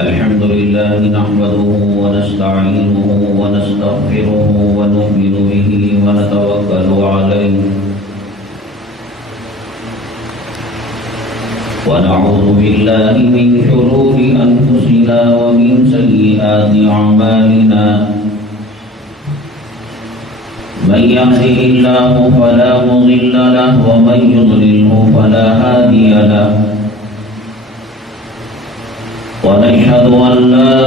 الحمد لله نحمده ونستعينه ونستغفره ونؤمن به ونتوكل عليه ونعوذ بالله من شرور أنفسنا ومن سيئات أعمالنا من يهده الله فلا مضل له ومن يضلله فلا هادي له ونشهد أن لا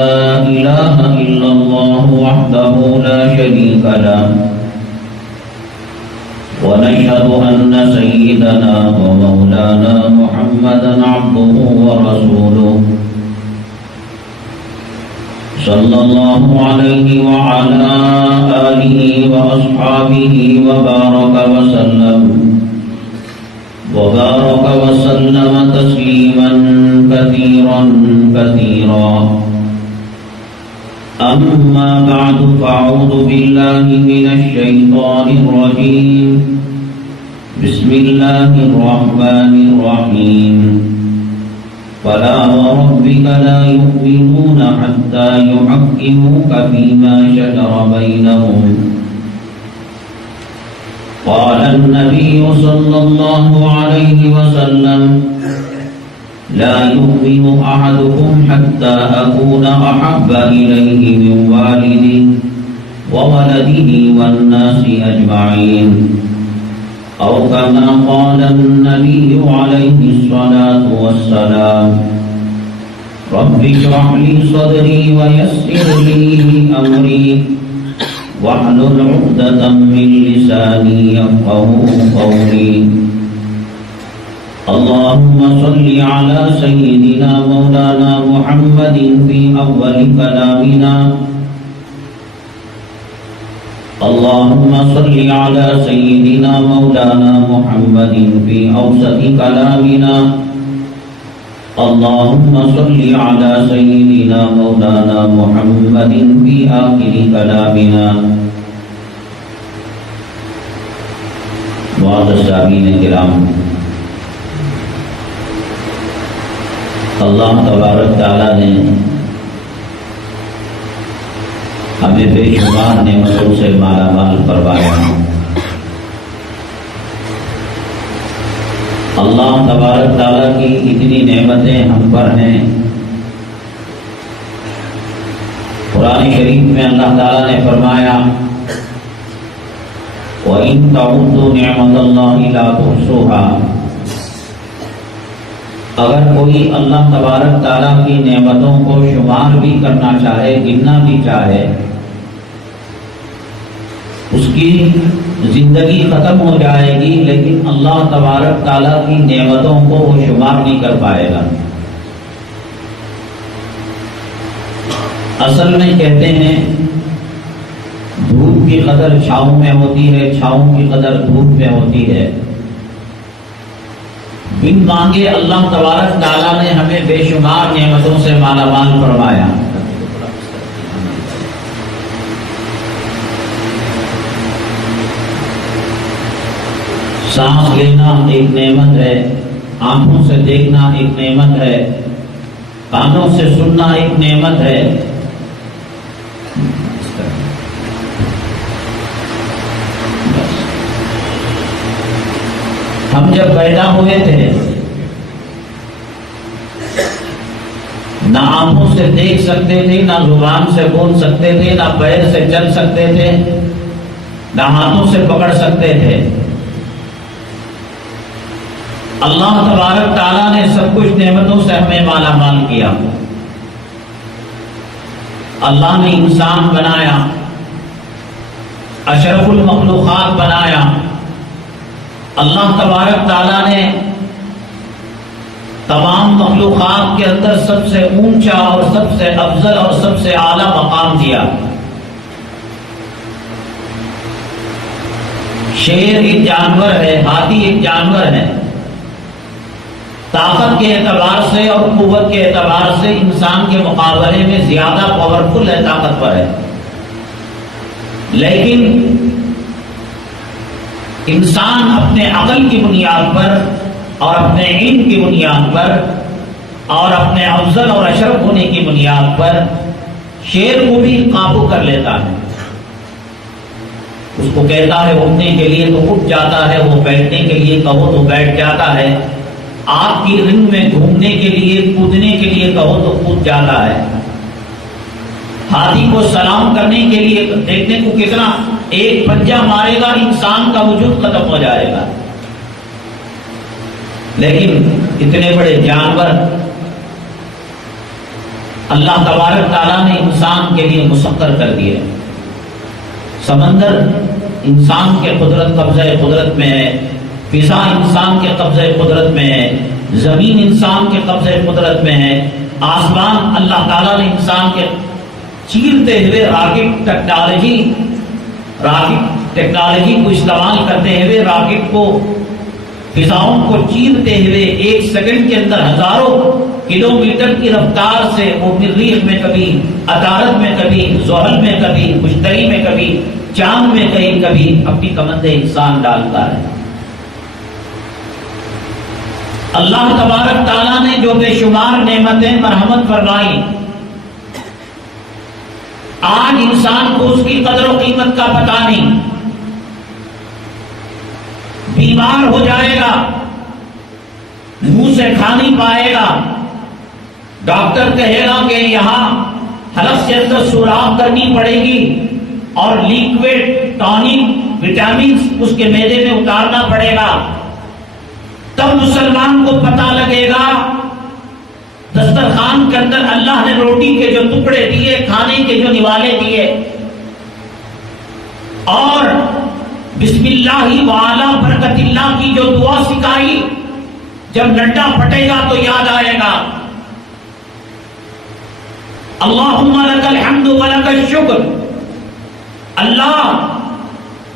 إله إلا الله وحده لا شريك له ونشهد أن سيدنا ومولانا محمدا عبده ورسوله صلى الله عليه وعلى آله وأصحابه وبارك وسلم تسليما كثيرا أما بعد فأعوذ بالله من الشيطان الرجيم بسم الله الرحمن الرحيم فلا وربك لا يؤمنون حتى يحكموك فيما شجر بينهم قال النبي صلى الله عليه وسلم لا يؤمن أحدكم حتى أكون أحب إليه من والده وولده والناس أجمعين أو كما قال النبي عليه الصلاة والسلام رب اشرح لي صدري ويسر لي أمري واحلل عقدة من لساني يفقهوا قولي اللهم صل على سيدنا مولانا محمد في أول كلامنا اللهم صل على سيدنا مولانا محمد في أوسط كلامنا اللهم صل على سيدنا مولانا محمد في آخر كلامنا معزز سامعین کرام، اللہ تبارک تعالیٰ نے ہمیں بے شمار نعمتوں سے مالا مال فرمایا۔ اللہ تبارک تعالیٰ کی اتنی نعمتیں ہم پر ہیں۔ قرآن شریف میں اللہ تعالیٰ نے فرمایا وَإِن تَعُدُّوا نِعْمَتَ اللَّهِ لَا تُحْصُوهَا، اگر کوئی اللہ تبارک تعالیٰ کی نعمتوں کو شمار بھی کرنا چاہے، گننا بھی چاہے، اس کی زندگی ختم ہو جائے گی، لیکن اللہ تبارک تعالیٰ کی نعمتوں کو وہ شمار نہیں کر پائے گا۔ اصل میں کہتے ہیں دھوپ کی قدر چھاؤں میں ہوتی ہے، چھاؤں کی قدر دھوپ میں ہوتی ہے۔ بن مانگے اللہ تبارک تعالیٰ نے ہمیں بے شمار نعمتوں سے مالا مال فرمایا۔ سانس لینا ایک نعمت ہے، آنکھوں سے دیکھنا ایک نعمت ہے، کانوں سے سننا ایک نعمت ہے۔ ہم جب پیدا ہوئے تھے نہ آنکھوں سے دیکھ سکتے تھے، نہ زبان سے بول سکتے تھے، نہ پیر سے چل سکتے تھے، نہ ہاتھوں سے پکڑ سکتے تھے۔ اللہ تبارک تعالیٰ نے سب کچھ نعمتوں سے ہمیں مالا مال کیا۔ اللہ نے انسان بنایا، اشرف المخلوقات بنایا۔ اللہ تبارک تعالیٰ نے تمام مخلوقات کے اندر سب سے اونچا اور سب سے افضل اور سب سے اعلیٰ مقام دیا۔ شیر ایک جانور ہے، ہاتھی ایک جانور ہے، طاقت کے اعتبار سے اور قوت کے اعتبار سے انسان کے مقابلے میں زیادہ پاورفل ہے، طاقتور ہے، لیکن انسان اپنے عقل کی بنیاد پر اور اپنے علم کی بنیاد پر اور اپنے افضل اور اشرف ہونے کی بنیاد پر شیر کو بھی قابو کر لیتا ہے. اس کو کہتا ہے اٹھنے کے لیے تو اٹھ جاتا ہے، وہ بیٹھنے کے لیے کہو تو بیٹھ جاتا ہے، آگ کی رنگ میں گھومنے کے لیے کودنے کے لیے کہو تو کود جاتا ہے. ہاتھی کو سلام کرنے کے لیے دیکھنے کو کتنا ایک پنجہ مارے گا انسان کا وجود ختم ہو جائے گا، لیکن اتنے بڑے جانور اللہ تبارک تعالیٰ نے انسان کے لیے مسخر کر دیے. سمندر انسان کے قبضہ قدرت میں ہے، فضا انسان کے قبضہ قدرت میں ہے، زمین انسان کے قبضہ قدرت میں ہے، آسمان اللہ تعالیٰ نے انسان کے چیرتے ہوئے راکٹ ٹیکنالوجی کو استعمال کرتے ہوئے راکٹ کو فضاؤں کو چیرتے ہوئے ایک سیکنڈ کے اندر ہزاروں کلومیٹر کی رفتار سے وہ مریخ میں کبھی، عطارد میں کبھی، زحل میں کبھی، مشتری میں کبھی، چاند میں کبھی اپنی کمندیں انسان ڈالتا ہے. اللہ تبارک تعالیٰ نے جو بے شمار نعمتیں مرحمت فرمائی، آج انسان کو اس کی قدر و قیمت کا پتہ نہیں. بیمار ہو جائے گا، منہ سے کھا نہیں پائے گا، ڈاکٹر کہے گا کہ یہاں حلق کے اندر سوراخ کرنی پڑے گی اور لیکوڈ ٹانک وٹامنز اس کے معدے میں اتارنا پڑے گا. تب مسلمان کو پتہ لگے گا دسترخوان کے اندر اللہ نے روٹی کے جو ٹکڑے دیے، کھانے کے جو نوالے دیے، اور بسم اللہ وعلا برکت اللہ کی جو دعا سکھائی، جب ڈنڈا پھٹے گا تو یاد آئے گا اللہم لک الحمد ولک الشکر. اللہ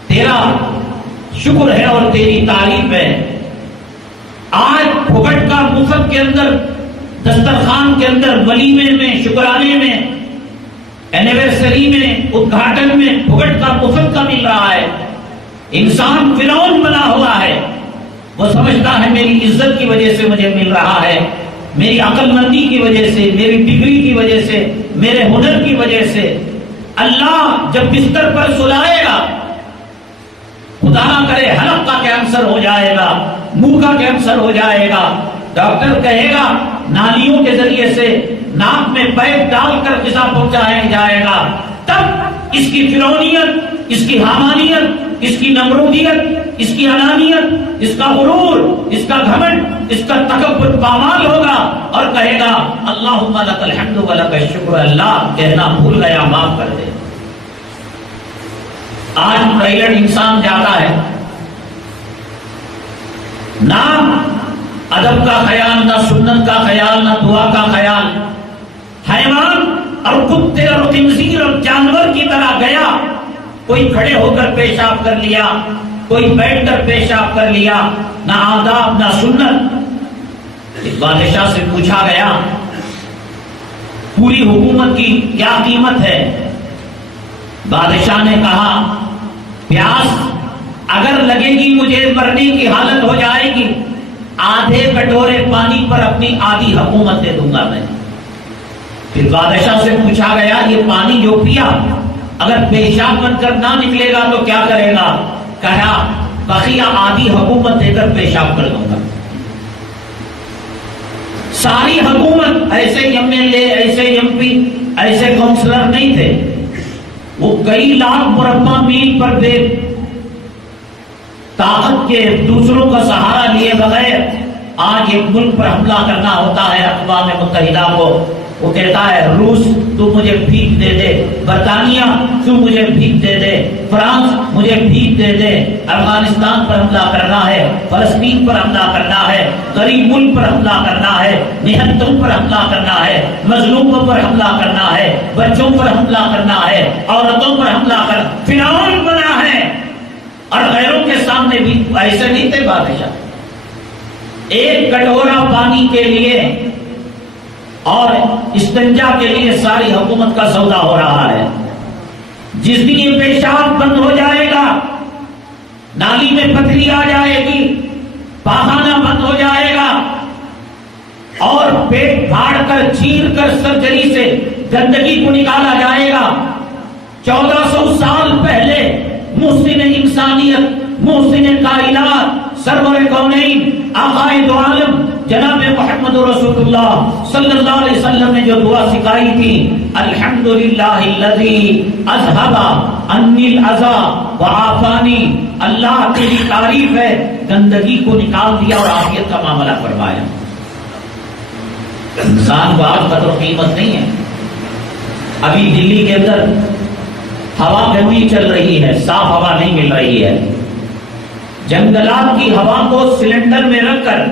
تیرا شکر ہے اور تیری تعریف ہے. آج پھگٹ کا مفت کے اندر، دسترخوان کے اندر، ولیمے میں، شکرانے میں، اینیورسری میں، ادگھاٹن میں پھگٹ کا مفت کا مل رہا ہے. انسان فرعون بنا ہوا ہے، وہ سمجھتا ہے میری عزت کی وجہ سے مجھے مل رہا ہے، میری عقل مندی کی وجہ سے، میری ڈگری کی وجہ سے، میرے ہنر کی وجہ سے. اللہ جب بستر پر سلائے گا، خدا نہ کرے حلق کا کینسر ہو جائے گا، منہ کا کینسر ہو جائے گا، ڈاکٹر کہے گا نالیوں کے ذریعے سے ناک میں پائپ ڈال کر غذا پہنچایا جائے گا، تب اس کی فرعونیت، اس کی حامانیت، اس کی نمرودیت، اس کی انانیت، اس کا غرور، اس کا گھمنڈ، اس کا تکبر پامال ہوگا اور کہے گا اللہم لک الحمد ولک الشکر. اللہ کہنا بھول گیا، معاف کر دے. آج ٹائلٹ انسان جاتا ہے، نہ ادب کا خیال، نہ سنت کا خیال، نہ دعا کا خیال. حیوان اور کتے اور خنزیر اور جانور کی طرح گیا، کوئی کھڑے ہو کر پیشاب کر لیا، کوئی بیٹھ کر پیشاب کر لیا، نہ آداب نہ سنت. اس بادشاہ سے پوچھا گیا پوری حکومت کی کیا قیمت ہے؟ بادشاہ نے کہا پیاس اگر لگے گی مجھے مرنے کی حالت ہو جائے گی، آدھے کٹورے پانی پر اپنی آدھی حکومت دے دوں گا میں. پھر بادشاہ سے پوچھا گیا یہ پانی جو پیا اگر پیشاب بن کر نہ نکلے گا تو کیا کرے گا؟ کہا بقیہ آدھی حکومت دے کر پیشاب کر دوں گا. ساری حکومت ایسے ایم ایل اے، ایسے ایم پی، ایسے کونسلر نہیں تھے، وہ کئی لاکھ مربع میل پر بے طاقت کے دوسروں کا سہارا لیے بغیر آج ایک ملک پر حملہ کرنا ہوتا ہے اقوام متحدہ کو. وہ کہتا ہے روس تو مجھے بھیک دے دے، برطانیہ تو مجھے بھیک دے دے، فرانس مجھے بھیک دے دے. افغانستان پر حملہ کرنا ہے، فلسطین پر حملہ کرنا ہے، غریب ملک پر حملہ کرنا ہے، نہتوں پر حملہ کرنا ہے، مظلوموں پر حملہ کرنا ہے، بچوں پر حملہ کرنا ہے، عورتوں پر حملہ کرنا. فرعون بنا ہے اور غیروں کے سامنے بھی ایسے نہیں تھے بادشاہ. ایک کٹورا پانی کے لیے اور استنجا کے لیے ساری حکومت کا سودا ہو رہا ہے. جس دن یہ پیشاب بند ہو جائے گا، نالی میں پتھری آ جائے گی، پاخانہ بند ہو جائے گا، اور پیٹ پھاڑ کر چیر کر سرجری سے گندگی کو نکالا جائے گا۔ 1400 سال پہلے محسن انسانیت، محسن کائنات، سرور کونین، آقائے دو عالم جناب محمد رسول اللہ صلی اللہ علیہ وسلم نے جو دعا سکھائی تھی، الحمدللہ الذی اذھب عنی الاذی وعافانی، اللہ تیری تعریف ہے، گندگی کو نکال دیا اور عافیت کا معاملہ فرمایا۔ انسان کو آج قدر و قیمت نہیں ہے۔ ابھی دلی کے اندر ہوا گرمی چل رہی ہے، صاف ہوا نہیں مل رہی ہے۔ جنگلات کی ہوا کو سلنڈر میں رکھ کر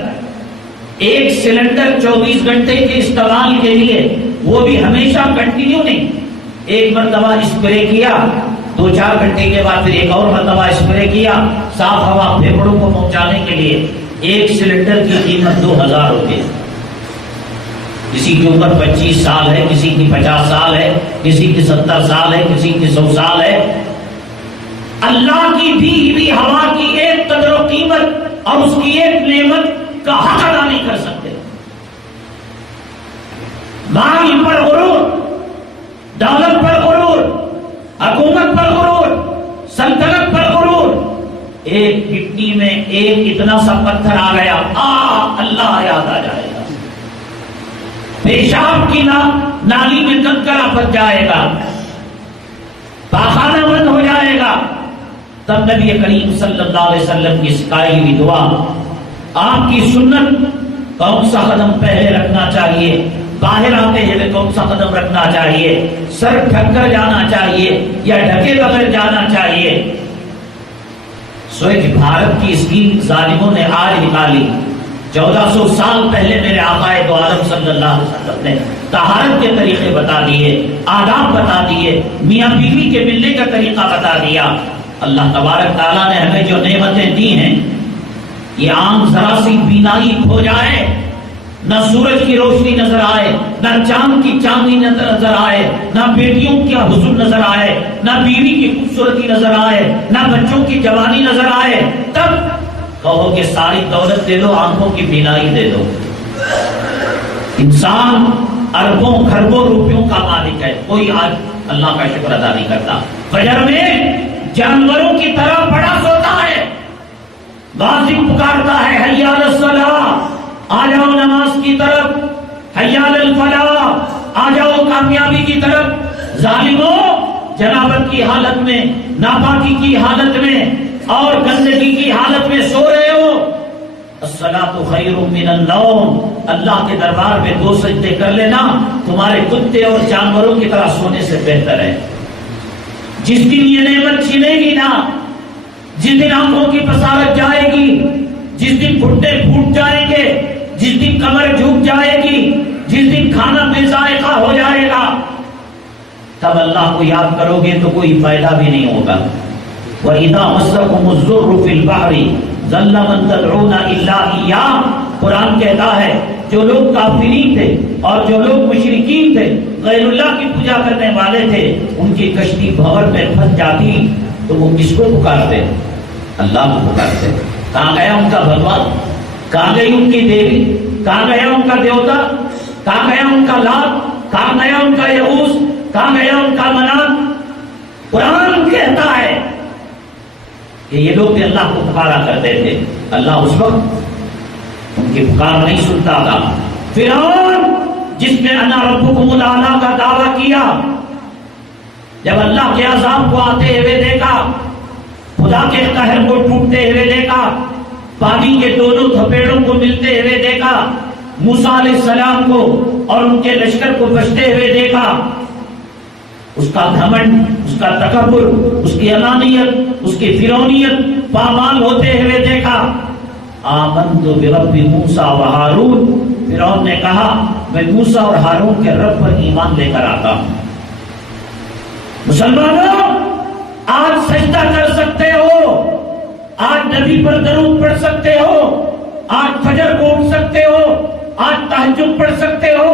ایک سلنڈر 24 گھنٹے کے استعمال کے لیے، وہ بھی ہمیشہ کنٹینیو نہیں، ایک مرتبہ اسپرے کیا، 2-4 گھنٹے کے بعد پھر ایک اور مرتبہ اسپرے کیا، صاف ہوا پھیپھڑوں کو پہنچانے کے لیے ایک سلنڈر کی قیمت 2000 روپے۔ کسی کی عمر 25 سال ہے، کسی کی 50 سال ہے، کسی کی 70 سال ہے، کسی کی 100 سال ہے۔ اللہ کی دی ہوئی ہوا کی ایک قدر و قیمت اور اس کی ایک نعمت کا حق ادا نہیں کر سکتے۔ مال پر غرور، دولت پر غرور، حکومت پر غرور، سلطنت پر غرور، ایک مٹی میں ایک اتنا سا پتھر آ گیا، اللہ یاد آ جائے گا، پیشاب کی نالی میں کنکرا پھنس جائے گا، پاخانہ بند ہو جائے گا، تب نبی کریم صلی اللہ علیہ وسلم کی سکھائی ہوئی دعا، آپ کی سنت، کون سا قدم پہلے رکھنا چاہیے، باہر آتے ہوئے کون سا قدم رکھنا چاہیے، سر ڈھک کر جانا چاہیے یا ڈھکے بغیر جانا چاہیے۔ سوچ بھارت کی اسکیم ظالموں نے آج نکالی، 1400 سال پہلے میرے آقائے دو عالم صلی اللہ علیہ وسلم نے طہارت کے طریقے بتا دیے، آداب بتا دیے، میاں بیوی کے ملنے کا طریقہ بتا دیا۔ اللہ تبارک تعالیٰ نے ہمیں جو نعمتیں دی ہیں، یہ آنکھ ذرا سی بینائی کھو جائے، نہ سورج کی روشنی نظر آئے، نہ چاند کی چاندنی نظر آئے، نہ بیٹیوں کا حسن نظر آئے، نہ بیوی کی خوبصورتی نظر آئے، نہ بچوں کی جوانی نظر آئے، تب کہو کہ ساری دولت دے دو، آنکھوں کی بینائی دے دو۔ انسان اربوں کھربوں روپیوں کا مالک ہے، کوئی آج اللہ کا شکر ادا نہیں کرتا۔ فجر میں جانوروں کی طرح بڑا سوتا ہے، غازی پکارتا ہے حی علی الصلاۃ، آ جاؤ نماز کی طرف، حی علی الفلاح، آ جاؤ کامیابی کی طرف۔ ظالموں جنابت کی حالت میں، ناپاکی کی حالت میں اور گندگی کی حالت میں سو رہے ہو، الصلاۃ خیر من النوم، اللہ کے دربار میں 2 سجدے کر لینا تمہارے کتے اور جانوروں کی طرح سونے سے بہتر ہے۔ جس دن یہ نعمت چھینے گی نا، جس دن آنکھوں کی بصارت جائے گی، جس دن گھٹنے پھوٹ جائیں گے، جس دن کمر جھک جائے گی، جس دن کھانا بے ذائقہ ہو جائے گا، تب اللہ کو یاد کرو گے تو کوئی فائدہ بھی نہیں ہوگا۔ وَإِذَا مَسَّكُمُ الضُّرُّ فِي الْبَحْرِ ضَلَّ مَن تَدْعُونَ إِلَّا إِيَّاهُ، قرآن کہتا ہے جو لوگ کافرین تھے اور جو لوگ مشرکین تھے، غیر اللہ کی پوجا کرنے والے تھے، ان کی کشتی بھنور میں پھنس جاتی تو وہ کس کو پکارتے؟ اللہ کو پکارتے۔ کہاں گیا ان کا بھگوان؟ کہاں گئی ان کی دیوی؟ کہاں گیا ان کا دیوتا؟ کہاں گیا ان کا لات؟ کہاں گیا ان کا یعوز؟ کہاں گیا ان کا منات؟ قرآن کہتا ہے کہ یہ لوگ بھی اللہ کو پکارا کرتے تھے، اللہ اس وقت ان کی پکار نہیں سنتا تھا۔ فرعون جس نے انا ربکم الاعلی کا دعویٰ کیا، جب اللہ کے عذاب کو آتے ہوئے دیکھا، خدا کے قہر کو ٹوٹتے ہوئے دیکھا، پانی کے دونوں تھپیڑوں کو ملتے ہوئے دیکھا، موسیٰ علیہ السلام کو اور ان کے لشکر کو بچتے ہوئے دیکھا، اس کا گھمنڈ، اس کا تکبر، اس کی انانیت، اس کی فرعونیت پامال ہوتے ہوئے دیکھا۔ آمنت برب موسیٰ و ہارون، فرعون نے کہا میں موسیٰ اور ہارون کے رب پر ایمان لے کر آتا ہوں۔ مسلمانوں آج سجدہ کر سکتے ہو، آج نبی پر درود پڑھ سکتے ہو، آج فجر کو اٹھ سکتے ہو، آج تہجد پڑھ سکتے ہو،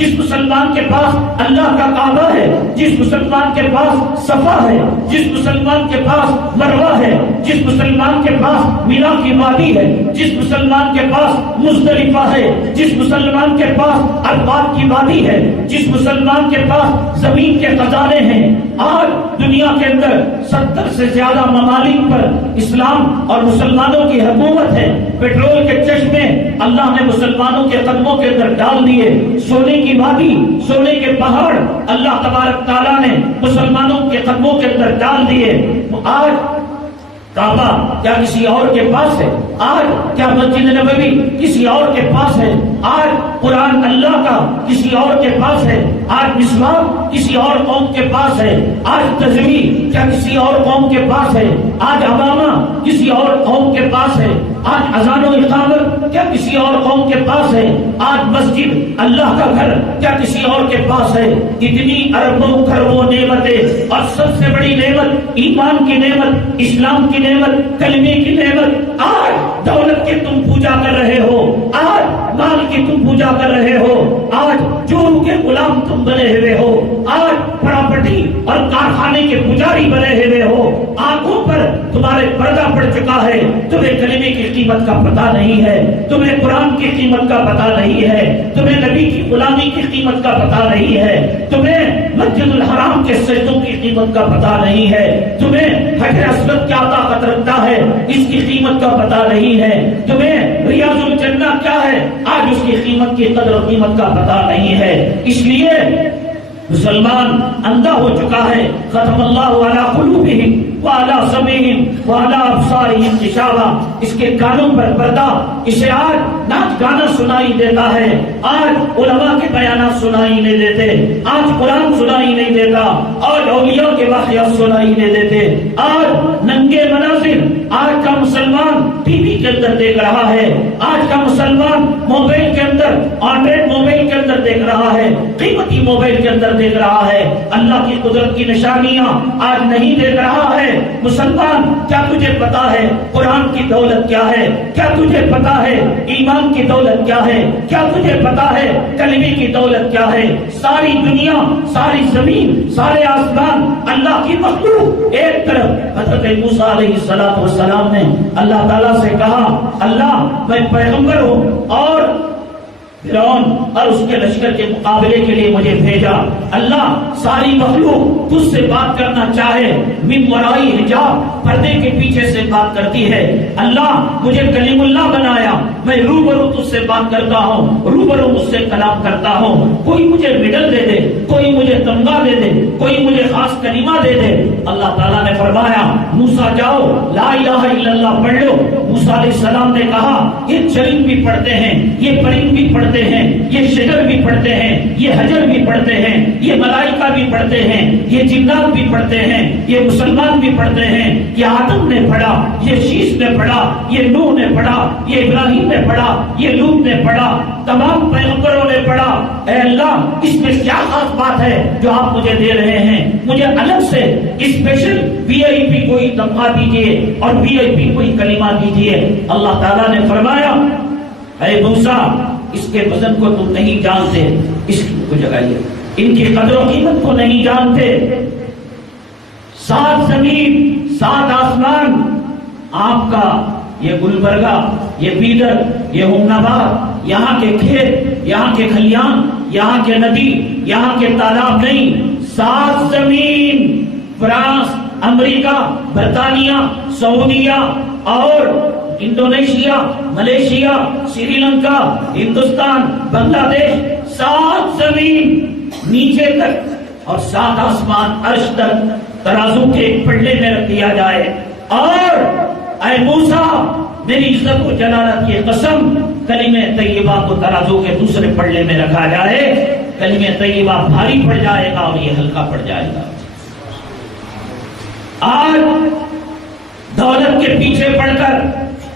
جس مسلمان کے پاس اللہ کا کعبہ ہے، جس مسلمان کے پاس صفا ہے، جس مسلمان کے پاس مروہ ہے، جس مسلمان کے پاس مینا کی وادی ہے، جس مسلمان کے پاس مزدلفہ ہے، جس مسلمان کے پاس عرفات کی وادی ہے، جس مسلمان کے پاس زمین کے خزانے ہیں۔ آج دنیا کے اندر 70 سے زیادہ ممالک پر اسلام اور مسلمانوں کی حکومت ہے۔ پیٹرول کے چشمے اللہ نے مسلمانوں کے قدموں کے اندر ڈال دیے، سونے کی وادی، سونے کے پہاڑ اللہ تبارک تعالیٰ نے مسلمانوں کے قدموں کے اندر ڈال دیے۔ آج کعبہ کیا کسی اور کے پاس ہے؟ آج کیا مسجد نبوی کسی اور کے پاس ہے؟ آج قرآن اللہ کا کسی اور کے پاس ہے؟ آج مسواک کسی اور قوم کے پاس ہے؟ آج تجوید کیا کسی اور قوم کے پاس ہے؟ آج عوامہ کسی اور قوم کے پاس ہے؟ آج اذان و اقامت کیا کسی اور قوم کے پاس ہے؟ آج مسجد اللہ کا گھر کیا کسی اور کے پاس ہے؟ اتنی اربوں کروڑوں نعمتیں، اور سب سے بڑی نعمت ایمان کی نعمت، اسلام کی نعمت، کلمے کی نعمت۔ آج دولت کی تم پوجا کر رہے ہو، آج مال کی تم پوجا کر رہے ہو، آج چوروں کے غلام تم بنے ہوئے ہو، آج پراپرٹی اور کارخانے کے پجاری بنے ہوئے ہو، آنکھوں پر تمہارے پردہ پڑ چکا ہے، تمہیں کلمے کی قیمت کا پتہ نہیں ہے، تمہیں قرآن کی قیمت کا پتہ نہیں ہے، تمہیں نبی کی غلامی کی قیمت کا پتہ نہیں ہے، تمہیں مسجد الحرام کے سجدوں کی قیمت کا پتہ نہیں ہے، تمہیں حجر اسود کیا طاقت رکھتا ہے اس کی قیمت کا پتہ نہیں ہے، تمہیں ریاض الجنہ کیا ہے آج اس کی قیمت کی قدر و قیمت کا پتہ نہیں ہے۔ اس لیے مسلمان اندھا ہو چکا ہے۔ ختم اللہ علی قلوبہم وعلی سمعہم وعلی ابصارہم غشاوہ، اس کے کانوں پر پردہ، اسے آج نعت گانا سنائی دیتا ہے، آج علماء کے بیانات سنائی نہیں دیتے، آج قرآن سنائی نہیں دیتا، آج اولیاء کے واقعات سنائی نہیں دیتے، آج ننگے مناظر آج کا مسلمان ٹی وی کے اندر دیکھ رہا ہے، آج کا مسلمان موبائل کے اندر، اینڈرائڈ موبائل کے اندر دیکھ رہا ہے، قیمتی موبائل کے اندر دیکھ رہا ہے، اللہ کی قدرت کی نشانیاں آج نہیں دیکھ رہا ہے۔ مسلمان، کیا تجھے پتا ہے قرآن کی دولت کیا ہے؟ کیا تجھے پتا ہے ایمان کی دولت کیا ہے؟ کیا تجھے پتا ہے کلمے کی دولت کیا ہے؟ ساری دنیا، ساری زمین، سارے آسمان اللہ کی مخلوق ایک طرف۔ حضرت موسیٰ علیہ السلام نے اللہ تعالیٰ سے کہا، اللہ میں پیغمبر ہوں اور فرعون اور اس کے لشکر کے مقابلے کے لیے مجھے بھیجا، اللہ ساری مخلوق تجھ سے بات کرنا چاہے، من ورائی حجاب، پردے کے پیچھے سے بات کرتی ہے، اللہ مجھے کلیم اللہ بنایا، میں روبرو تجھ سے بات کرتا ہوں، روبرو مجھ سے کلام کرتا ہوں، کوئی مجھے مڈل دے دے، کوئی مجھے تمغہ دے دے، کوئی مجھے خاص کلمہ دے دے۔ اللہ تعالیٰ نے فرمایا موسیٰ جاؤ لا الہ الا اللہ پڑھ لو۔ موسیٰ علیہ السلام نے کہا یہ چرند بھی پڑھتے ہیں، یہ پرند بھی پڑھتے ہیں، یہ شجر بھی پڑھتے ہیں، یہ حجر بھی پڑھتے ہیں، یہ ملائکہ بھی پڑھتے ہیں، یہ جنات بھی پڑھتے ہیں، یہ مسلمان بھی پڑھتے ہیں، یہ آدم نے پڑھا، یہ شیش نے پڑھا، یہ نوح نے پڑھا، یہ ابراہیم نے پڑھا، یہ لوط نے پڑھا، تمام پیغمبروں نے پڑھا۔ اے اللہ اس میں کیا خاص بات ہے جو آپ مجھے دے رہے ہیں؟ مجھے الگ سے اسپیشل وی آئی پی کوئی تمغہ دیجیے اور وی آئی پی کوئی کلمہ دیجیے۔ اللہ تعالیٰ نے فرمایا اے موسیٰ اس کے وزن کو تم نہیں جانتے، اس کو جگائیے، ان کی قدر و قیمت کو نہیں جانتے۔ 7 زمین 7 آسمان آپ کا، یہ گلبرگہ، یہ بیدر، یہ ہومناباد، یہاں کے کھیت، یہاں کے کھلیان، یہاں کے ندی، یہاں کے تالاب نہیں، 7 زمین، فرانس، امریکہ، برطانیہ، سعودیہ اور انڈونیشیا، ملیشیا، سری لنکا، ہندوستان، بنگلہ دیش، 7 زمین نیچے تک اور 7 آسمان عرش تک ترازو کے ایک پلڑے میں رکھ دیا جائے، اور اے موسیٰ میری عزت و جلالت کی قسم کلمہ طیبہ کو ترازو کے دوسرے پلڑے میں رکھا جائے، کلمہ طیبہ بھاری پڑ جائے گا اور یہ ہلکا پڑ جائے گا۔ آج دولت کے پیچھے پڑ کر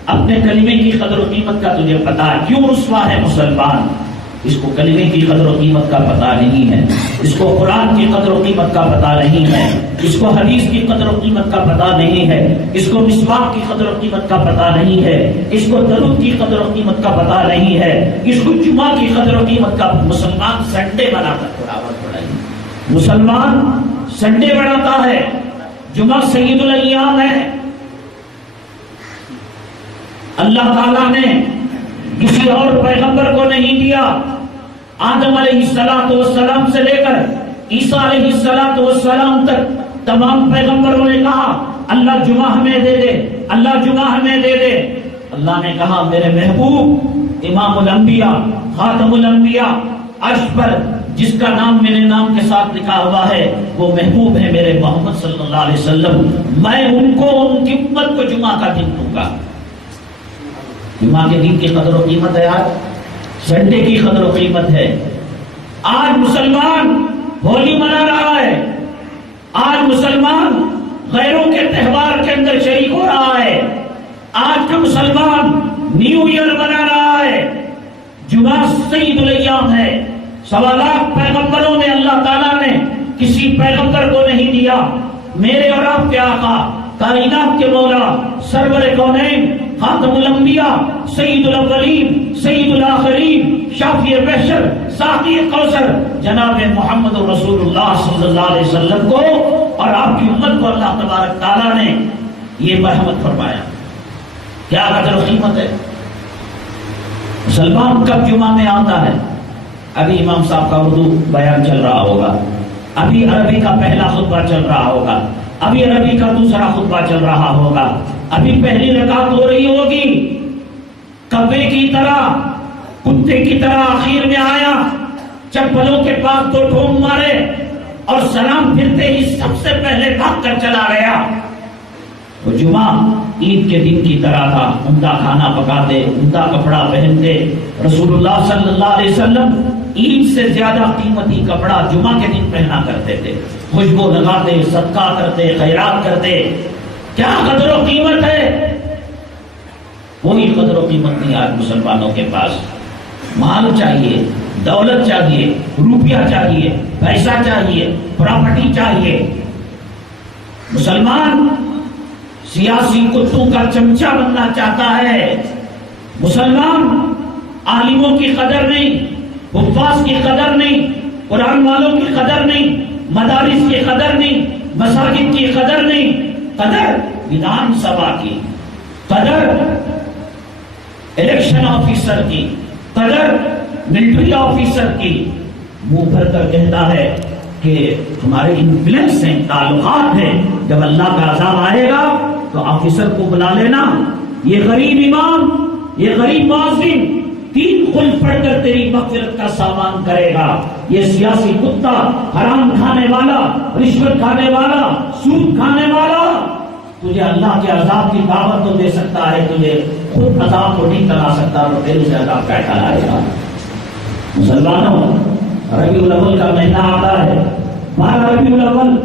اپنے کلمے کی قدر و قیمت کا تجھے پتا ہے، کیوں رسوا ہے مسلمان؟ اس کو کلمے کی قدر و قیمت کا پتہ نہیں ہے، اس کو قرآن کی قدر و قیمت کا پتہ نہیں ہے، اس کو حدیث کی قدر و قیمت کا پتہ نہیں ہے، اس کو مسواک کی قدر و قیمت کا پتہ نہیں ہے، اس کو درود کی قدر و قیمت کا پتہ نہیں ہے، اس کو جمعہ کی قدر و قیمت کا۔ مسلمان سنڈے بنا کر تلاوت پڑھائیں، مسلمان سنڈے بناتا ہے، جمعہ سید الایام ہے۔ اللہ تعالیٰ نے کسی اور پیغمبر کو نہیں دیا، آدم علیہ السلام سے لے کر عیسیٰ علیہ السلام تک تمام پیغمبروں نے کہا اللہ جمعہ ہمیں دے دے، اللہ جمعہ ہمیں دے دے۔ اللہ نے کہا میرے محبوب امام الانبیاء خاتم الانبیاء عرش پر جس کا نام میرے نام کے ساتھ لکھا ہوا ہے وہ محبوب ہے میرے محمد صلی اللہ علیہ وسلم، میں ان کو ان کی امت کو جمعہ کا دن دوں گا۔ جمعہ کے دن کی قدر و قیمت ہے، آج سنڈے کی قدر و قیمت ہے۔ آج مسلمان ہولی منا رہا ہے، آج مسلمان غیروں کے تہوار کے اندر شریک ہو رہا ہے، آج کا مسلمان نیو ایئر منا رہا ہے۔ جمعہ سید الایام ہے، 1.25 لاکھ پیغمبروں میں اللہ تعالیٰ نے کسی پیغمبر کو نہیں دیا۔ میرے اور آپ کے آقا کائنات کے مولا سرور کونین خاتم الانبیاء سید الاولین سید الاخرین شافی بشر ساقی کوثر جناب محمد رسول اللہ صلی اللہ علیہ وسلم کو اور آپ کی امت کو اللہ تبارک تعالیٰ نے یہ مرحمت فرمایا۔ کیا قدر و قیمت ہے۔ مسلمان کب جمعہ میں آتا ہے؟ ابھی امام صاحب کا اردو بیان چل رہا ہوگا، ابھی عربی کا پہلا خطبہ چل رہا ہوگا، ابھی عربی کا دوسرا خطبہ چل رہا ہوگا، ابھی پہلی رکعت ہو رہی ہوگی، کبے کی طرح کتے کی طرح آخر میں آیا، چپلوں کے پاس 2 ٹھونگ مارے اور سلام پھرتے ہی سب سے پہلے بھاگ کر چلا گیا۔ وہ جمعہ عید کے دن کی طرح تھا، عمدہ کھانا پکاتے، عمدہ کپڑا پہنتے۔ رسول اللہ صلی اللہ علیہ وسلم عید سے زیادہ قیمتی کپڑا جمعہ کے دن پہنا کرتے تھے، خوشبو لگاتے، صدقہ کرتے، خیرات کرتے۔ کیا قدر و قیمت ہے۔ کوئی قدر و قیمت نہیں آج مسلمانوں کے پاس۔ مال چاہیے، دولت چاہیے، روپیہ چاہیے، پیسہ چاہیے، پراپرٹی چاہیے۔ مسلمان سیاسی کتوں کا چمچہ بننا چاہتا ہے، مسلمان عالموں کی قدر نہیں، حفاظ کی قدر نہیں، قرآن والوں کی قدر نہیں، مدارس کی قدر نہیں، مساجد کی قدر نہیں، قدر ویدھان سبھا کی، قدر الیکشن آفیسر کی، قدر ملٹری آفیسر کی۔ منہ بھر کر کہتا ہے کہ ہمارے انفلوئنس ہیں، تعلقات ہیں، جب اللہ کا عذاب آئے گا تو آفیسر کو بلا لینا، یہ غریب امام، یہ غریب مؤذن 3 خلف پڑھ کر تیری مغفرت کا سامان کرے گا۔ یہ سیاسی کتا، حرام کھانے والا، رشوت کھانے والا، سود کھانے والا تجھے اللہ کے عذاب کی دعوت تو دے سکتا ہے، تجھے خود عذاب کو نہیں کرا سکتا، تو پھر اسے عذاب کیسا لائے گا۔ مسلمانوں، ربیع الاول کا مہینہ آتا ہے، 12 ربیع الاول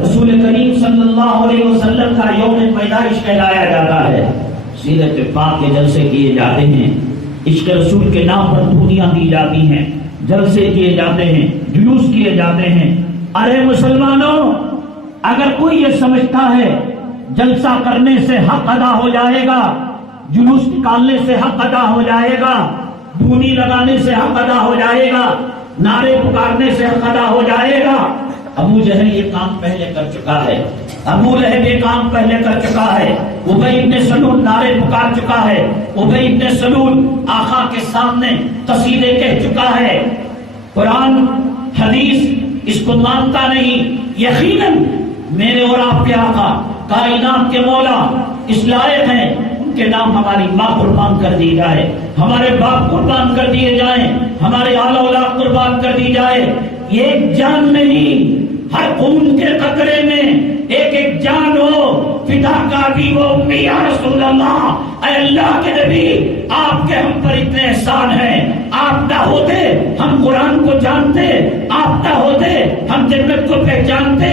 رسول کریم صلی اللہ علیہ وسلم کا یوم پیدائش کہلایا جاتا ہے۔ سیرت پاک کے جلسے کیے جاتے ہیں، عشق رسول کے نام پر دنیا دی جاتی ہیں، جلسے کیے جاتے ہیں، جلوس کیے جاتے ہیں۔ ارے مسلمانوں، اگر کوئی یہ سمجھتا ہے جلسہ کرنے سے حق ادا ہو جائے گا، جلوس نکالنے سے حق ادا ہو جائے گا، دھونی لگانے سے حق ادا ہو جائے گا، نعرے پکارنے سے حق ادا ہو جائے گا، ابو جہل یہ کام پہلے کر چکا ہے، ابو لہب یہ کام پہلے کر چکا ہے، ابی ابن سلول نعرے پکار چکا ہے، ابی ابن سلول آقا کے سامنے قصیدے کہہ چکا ہے۔ قرآن حدیث اس کو مانتا نہیں۔ یقیناً میرے اور آپ کے آقا کائنات کے مولا اس لائق ہیں ان کے نام ہماری ماں قربان کر دی جائے، ہمارے باپ قربان کر دیے جائیں، ہمارے اعلی اولاد قربان کر دی جائے۔ یہ ایک جان نہیں، ہر خون کے قطرے میں ایک ایک جان ہو، فدا کا بھی وہ امی یا رسول اللہ، اے اللہ کے نبی آپ کے ہم پر اتنے احسان ہیں، آپ نہ ہوتے ہم قرآن کو جانتے، آپ نہ ہوتے ہم جنت کو پہچانتے،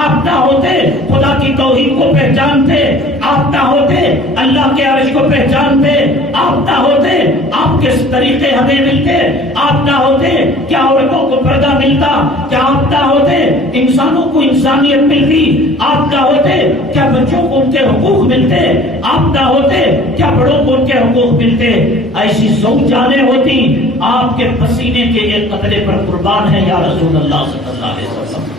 آپ نہ ہوتے خدا کی توحید کو پہچانتے، آپ نہ ہوتے اللہ کے عرش کو پہچانتے، آپ نہ ہوتے آپ کے طریقے ہمیں ملتے، آپ نہ ہوتے کیا عورتوں کو پردہ ملتا، کیا آپ نہ ہوتے انسانوں کو انسانیت ملتی، آپ نہ ہوتے کیا بچوں کو ان کے حقوق ملتے، آپ نہ ہوتے کیا بڑوں کو ان کے حقوق ملتے، ایسی سو جانیں ہوتی آپ کے پسینے کے ایک قطرے پر قربان ہے یا رسول اللہ صلی اللہ علیہ وسلم۔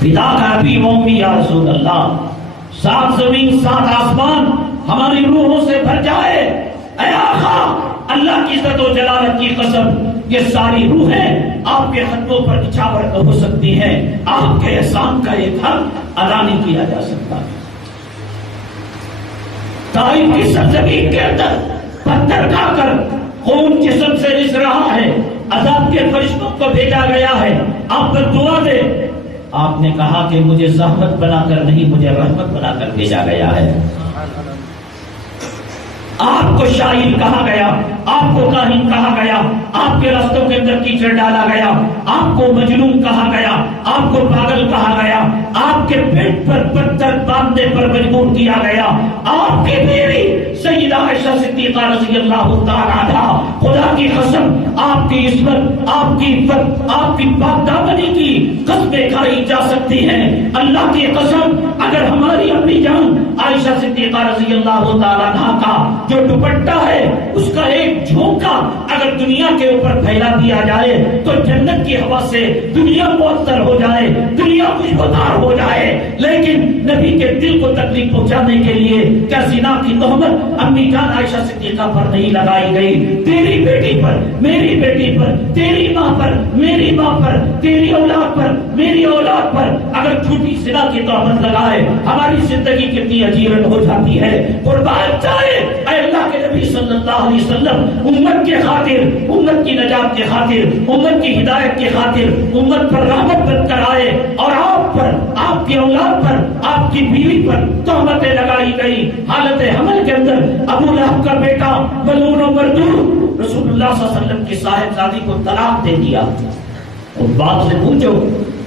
فدا کا ابی و امی یا رسول اللہ، سات زمین سات آسمان ہماری روحوں سے بھر جائے، اے آقا اللہ کی عزت و جلالت کی قسم یہ ساری روحیں آپ کے خطوں پر نچھاور ہو سکتی ہیں، آپ کے احسان کا ایک حق ادا نہیں کیا جا سکتا۔ طائف کی سرزمین کے اندر پتھر کھا کر خون جسم سے رس رہا ہے، عذاب کے فرشتوں کو بھیجا گیا ہے، آپ پر دعا دے، آپ نے کہا کہ مجھے زحمت بنا کر نہیں، مجھے رحمت بنا کر بھیجا گیا ہے۔ آپ کو شاعر کہا گیا، آپ کو کاہن کہا گیا، آپ کے راستوں کے اندر کیچڑ ڈالا گیا، آپ کو مجنون کہا گیا، آپ کو پاگل کہا گیا، آپ کے پیٹ پر پتھر باندھنے پر مجبور کیا گیا، آپ کی بیوی سیدہ عائشہ صدیقہ رضی اللہ تعالی عنہا، خدا کی قسم آپ کی عصمت، آپ کی عفت، آپ کی پاک دامنی کی قسمیں کھائی جا سکتی ہیں۔ اللہ کی قسم اگر ہماری امی جان عائشہ صدیقہ رضی اللہ تعالی عنہا کا جو دوپٹہ ہے اس کا ایک جھونکا اگر دنیا کے اوپر پھیلا دیا جائے تو جنت کی ہوا سے دنیا معطر ہو جائے، دنیا خوشبودار ہو جائے، لیکن نبی کے دل کو تکلیف پہنچانے کے لیے کیا زنا کی تہمت امی جان عائشہ صدیقہ پر نہیں لگائی گئی؟ تیری بیٹی پر، میری بیٹی پر، تیری ماں پر، میری ماں پر، تیری اولاد پر، میری اولاد پر اگر جھوٹی زنا کی تہمت لگائے ہماری زندگی کتنی اجیرن ہو جاتی ہے۔ قربان جائے اے اللہ کے نبی صلی اللہ علیہ وسلم، امت کے خاطر، امت کی نجات کے خاطر، امت کی ہدایت کے خاطر امت پر رحمت بن کر آئے اور آپ پر، آپ کی اولاد پر، آپ کی بیوی پر تہمتیں لگائی گئی۔ حالت حمل کے اندر ابو لہب کا بیٹا ملعون و مردود رسول اللہ صلی اللہ علیہ وسلم کی صاحبزادی کو طلاق دے دیا۔ اور باپ سے پوچھو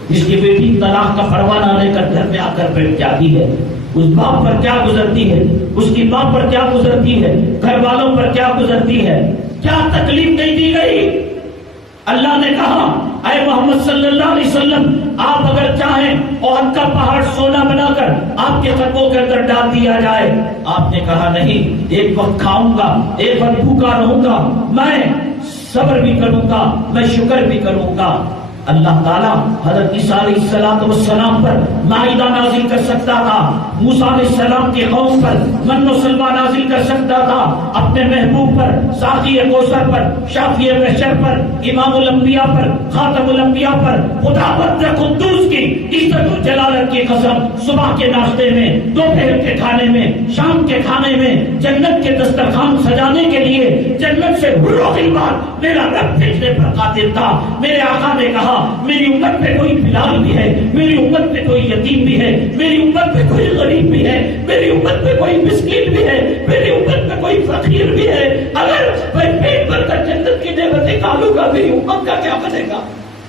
جس کی بیٹی طلاق کا پروانہ لے کر گھر میں آ کر بیٹھ جاتی ہے اس باپ پر کیا گزرتی ہے، اس کی ماں پر کیا گزرتی ہے، گھر والوں پر کیا گزرتی ہے، کیا تکلیف نہیں دی گئی۔ اللہ نے کہا اے محمد صلی اللہ علیہ وسلم آپ اگر چاہیں احد کا پہاڑ سونا بنا کر آپ کے قدموں کے اندر ڈال دیا جائے، آپ نے کہا نہیں، ایک وقت کھاؤں گا، ایک وقت بھوکا رہوں گا، میں صبر بھی کروں گا، میں شکر بھی کروں گا۔ اللہ تعالیٰ حضرت عیسیٰ علیہ السلام پر مائدہ نازل کر سکتا تھا، موسیٰ علیہ السلام کی قوم پر من و سلوہ نازل کر سکتا تھا، اپنے محبوب پر، ساقی کوثر پر، شافی محشر پر، امام الانبیاء پر، خاتم الانبیاء پر، خدا بند قدوس کی عزت و جلالت کی قسم صبح کے ناشتے میں، دوپہر کے کھانے میں، شام کے کھانے میں، جنت کے دسترخوان سجانے کے لیے جنت سے حور غلمان میرا رب بھیجنے پر قادر تھا۔ میرے آقا نے کہا میری امت میں کوئی بلال بھی ہے، میری امت میں کوئی یتیم بھی ہے، میری امت میں کوئی غریب بھی ہے، میری امت میں کوئی مسکین بھی ہے، میری امت میں کوئی فقیر بھی ہے، اگر میں پیٹ بھر کر جنت کی نعمتیں کھالوں گا میری امت کا کیا بنے گا،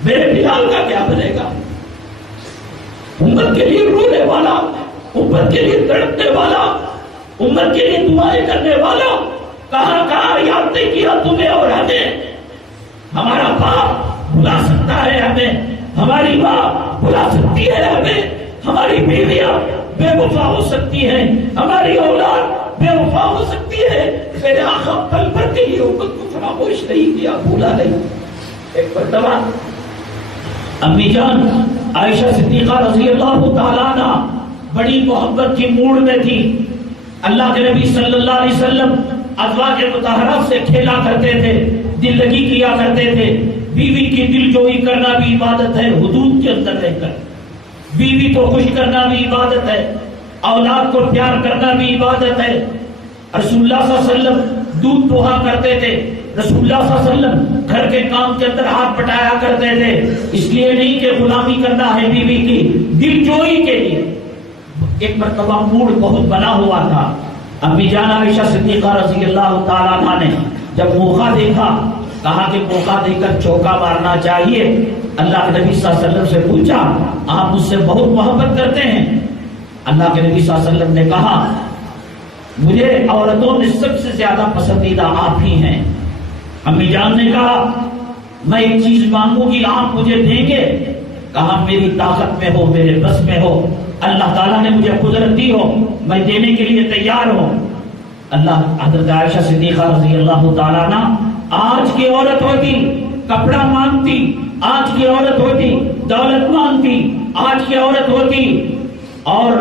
میرے بلال کا کیا بنے گا؟ امت کے لیے رونے والا، امت کے لیے تڑپنے والا، امت کے لیے دعائیں کرنے والا کہاں کہاں یاد نہیں کیا تمہیں اور ہمیں؟ ہمارا باپ بلا سکتا ہے ہمیں، ہماری ماں بلا سکتی ہے ہمیں، ہماری بیویاں بے وفا ہو سکتی ہیں، ہماری اولاد بے وفا ہو سکتی ہے، میرے آقا پل بھر کے لیے امت کو فراموش نہیں کیا، بھولا نہیں۔ ایک مرتبہ امی جان عائشہ صدیقہ رضی اللہ تعالیٰ عنہ بڑی محبت کی موڈ میں تھی، اللہ کے نبی صلی اللہ علیہ وسلم ازواج مطہرات سے کھیلا کرتے تھے، دل لگی کیا کرتے تھے۔ بیوی کی دل جوئی کرنا بھی عبادت ہے، حدود کے اندر رہ کر بیوی کو خوش کرنا بھی عبادت ہے، اولاد کو پیار کرنا بھی عبادت ہے۔ رسول اللہ صلی اللہ علیہ وسلم دودھ دوہا کرتے تھے، رسول اللہ صلی اللہ علیہ وسلم گھر کے کام کے اندر ہاتھ بٹایا کرتے تھے، اس لیے نہیں کہ غلامی کرنا ہے بیوی کی، دل جوئی کے لیے۔ ایک مرتبہ موڈ بہت بنا ہوا تھا، امی جان عائشہ صدیقہ رضی اللہ تعالیٰ عنہ نے جب موقع دیکھا کہا کہ موقع دے کر چوکا مارنا چاہیے. اللہ کے نبی صلی اللہ علیہ وسلم سے پوچھا آپ مجھ سے بہت محبت کرتے ہیں؟ اللہ کے نبی صلی اللہ علیہ وسلم نے کہا مجھے عورتوں میں سب سے زیادہ پسندیدہ آپ ہی ہیں. امی جان نے کہا میں ایک چیز مانگوں گی آپ مجھے دیں گے؟ کہا میری طاقت میں ہو میرے بس میں ہو اللہ تعالیٰ نے مجھے قدرت دی ہو میں دینے کے لیے تیار ہوں. اللہ حضرت عائشہ صدیقہ رضی اللہ تعالیٰ عنہ آج کی عورت ہوتی کپڑا مانگتی, آج کی عورت ہوتی دولت مانگتی, آج کی عورت ہوتی اور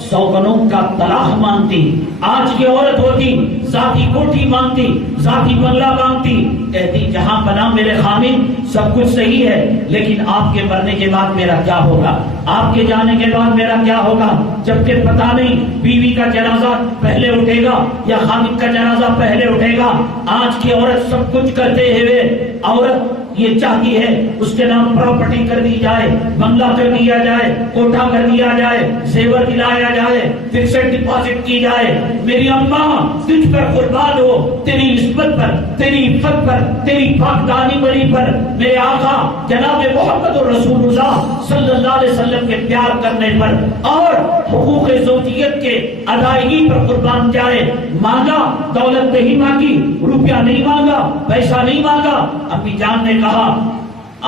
سوگنوں کا طلاق مانگتی, آج کی عورت ہوتی ذاتی کوٹھی مانگتی, ذاتی بنگلہ مانگتی, کہتی جہاں بنا میرے خامد سب کچھ صحیح ہے لیکن آپ کے مرنے کے بعد میرا کیا ہوگا, آپ کے جانے کے بعد میرا کیا ہوگا, جبکہ پتہ نہیں بیوی کا جنازہ پہلے اٹھے گا یا خامد کا جنازہ پہلے اٹھے گا. آج کی عورت سب کچھ کرتے ہوئے عورت یہ چاہتی ہے اس کے نام پراپرٹی کر دی جائے, بنگلہ کر دیا جائے, کوٹھا کر دیا جائے, زیور دلایا جائے, فکسڈ ڈپازٹ کی جائے. میری اماں تجھ پر قربان ہو, تیری نسبت پر, تیری عفت پر, تیری پاک دانی بری پر, میرے آقا جناب محمد رسول اللہ صلی اللہ علیہ وسلم کے پیار کرنے پر اور حقوق زوجیت کے ادائیگی پر قربان جائے. مانگا دولت نہیں مانگی, روپیہ نہیں مانگا, پیسہ نہیں مانگا. اپنی جان نے کہا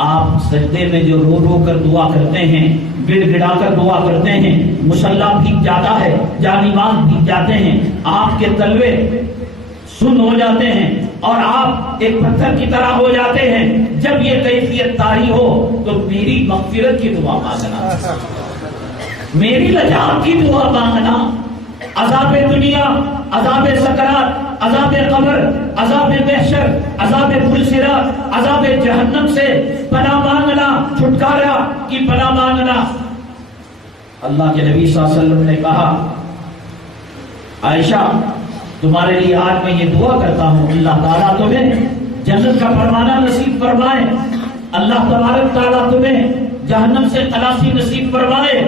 آپ سجدے میں جو رو رو کر دعا کرتے ہیں, گڑ گڑا کر دعا کرتے ہیں, مصلی بھیگ جاتا ہے, جانماز بھیگ جاتے ہیں, آپ کے تلوے سن ہو جاتے ہیں اور آپ ایک پتھر کی طرح ہو جاتے ہیں. جب یہ کیفیت طاری ہو تو میری مغفرت کی دعا مانگنا, میری نجات کی دعا مانگنا. عذاب دنیا, عذاب سکرات, عذاب قبر, عذاب محشر, عذاب پلسرات, عذاب جہنم سے پناہ مانگنا, چھٹکارا کی پناہ مانگنا. اللہ کے نبی صلی اللہ علیہ وسلم نے کہا عائشہ تمہارے لیے آج میں یہ دعا کرتا ہوں اللہ تعالیٰ تمہیں جنت کا پروانہ نصیب فرمائے, اللہ تبارک تعالیٰ تمہیں جہنم سے خلاصی نصیب فرمائے.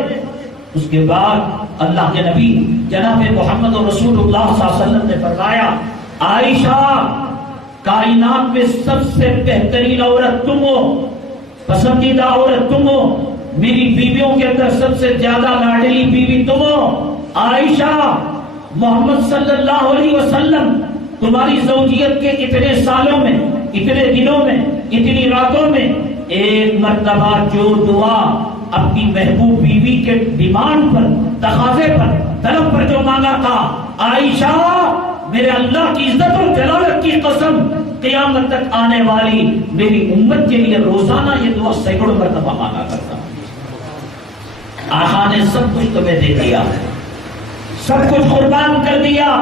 اس کے بعد اللہ کے نبی جناب محمد رسول اللہ صلی اللہ علیہ وسلم نے فرمایا عائشہ کائنات میں سب سے بہترین عورت تم ہو, پسندیدہ عورت تم ہو, میری بیویوں کے اندر سب سے زیادہ لاڈلی بیوی تم ہو. عائشہ محمد صلی اللہ علیہ وسلم تمہاری زوجیت کے اتنے سالوں میں, اتنے دنوں میں, اتنی راتوں میں ایک مرتبہ جو دعا اپنی محبوب بیوی کے ڈیمانڈ پر, تقاضے پر, طلب پر جو مانگا تھا, عائشہ میرے اللہ کی عزت اور جلالت کی قسم قیامت تک آنے والی میری امت کے لیے روزانہ یہ دعا سینکڑوں مرتبہ مانگا کرتا. آقا نے سب کچھ تمہیں دے دیا, سب کچھ قربان کر دیا.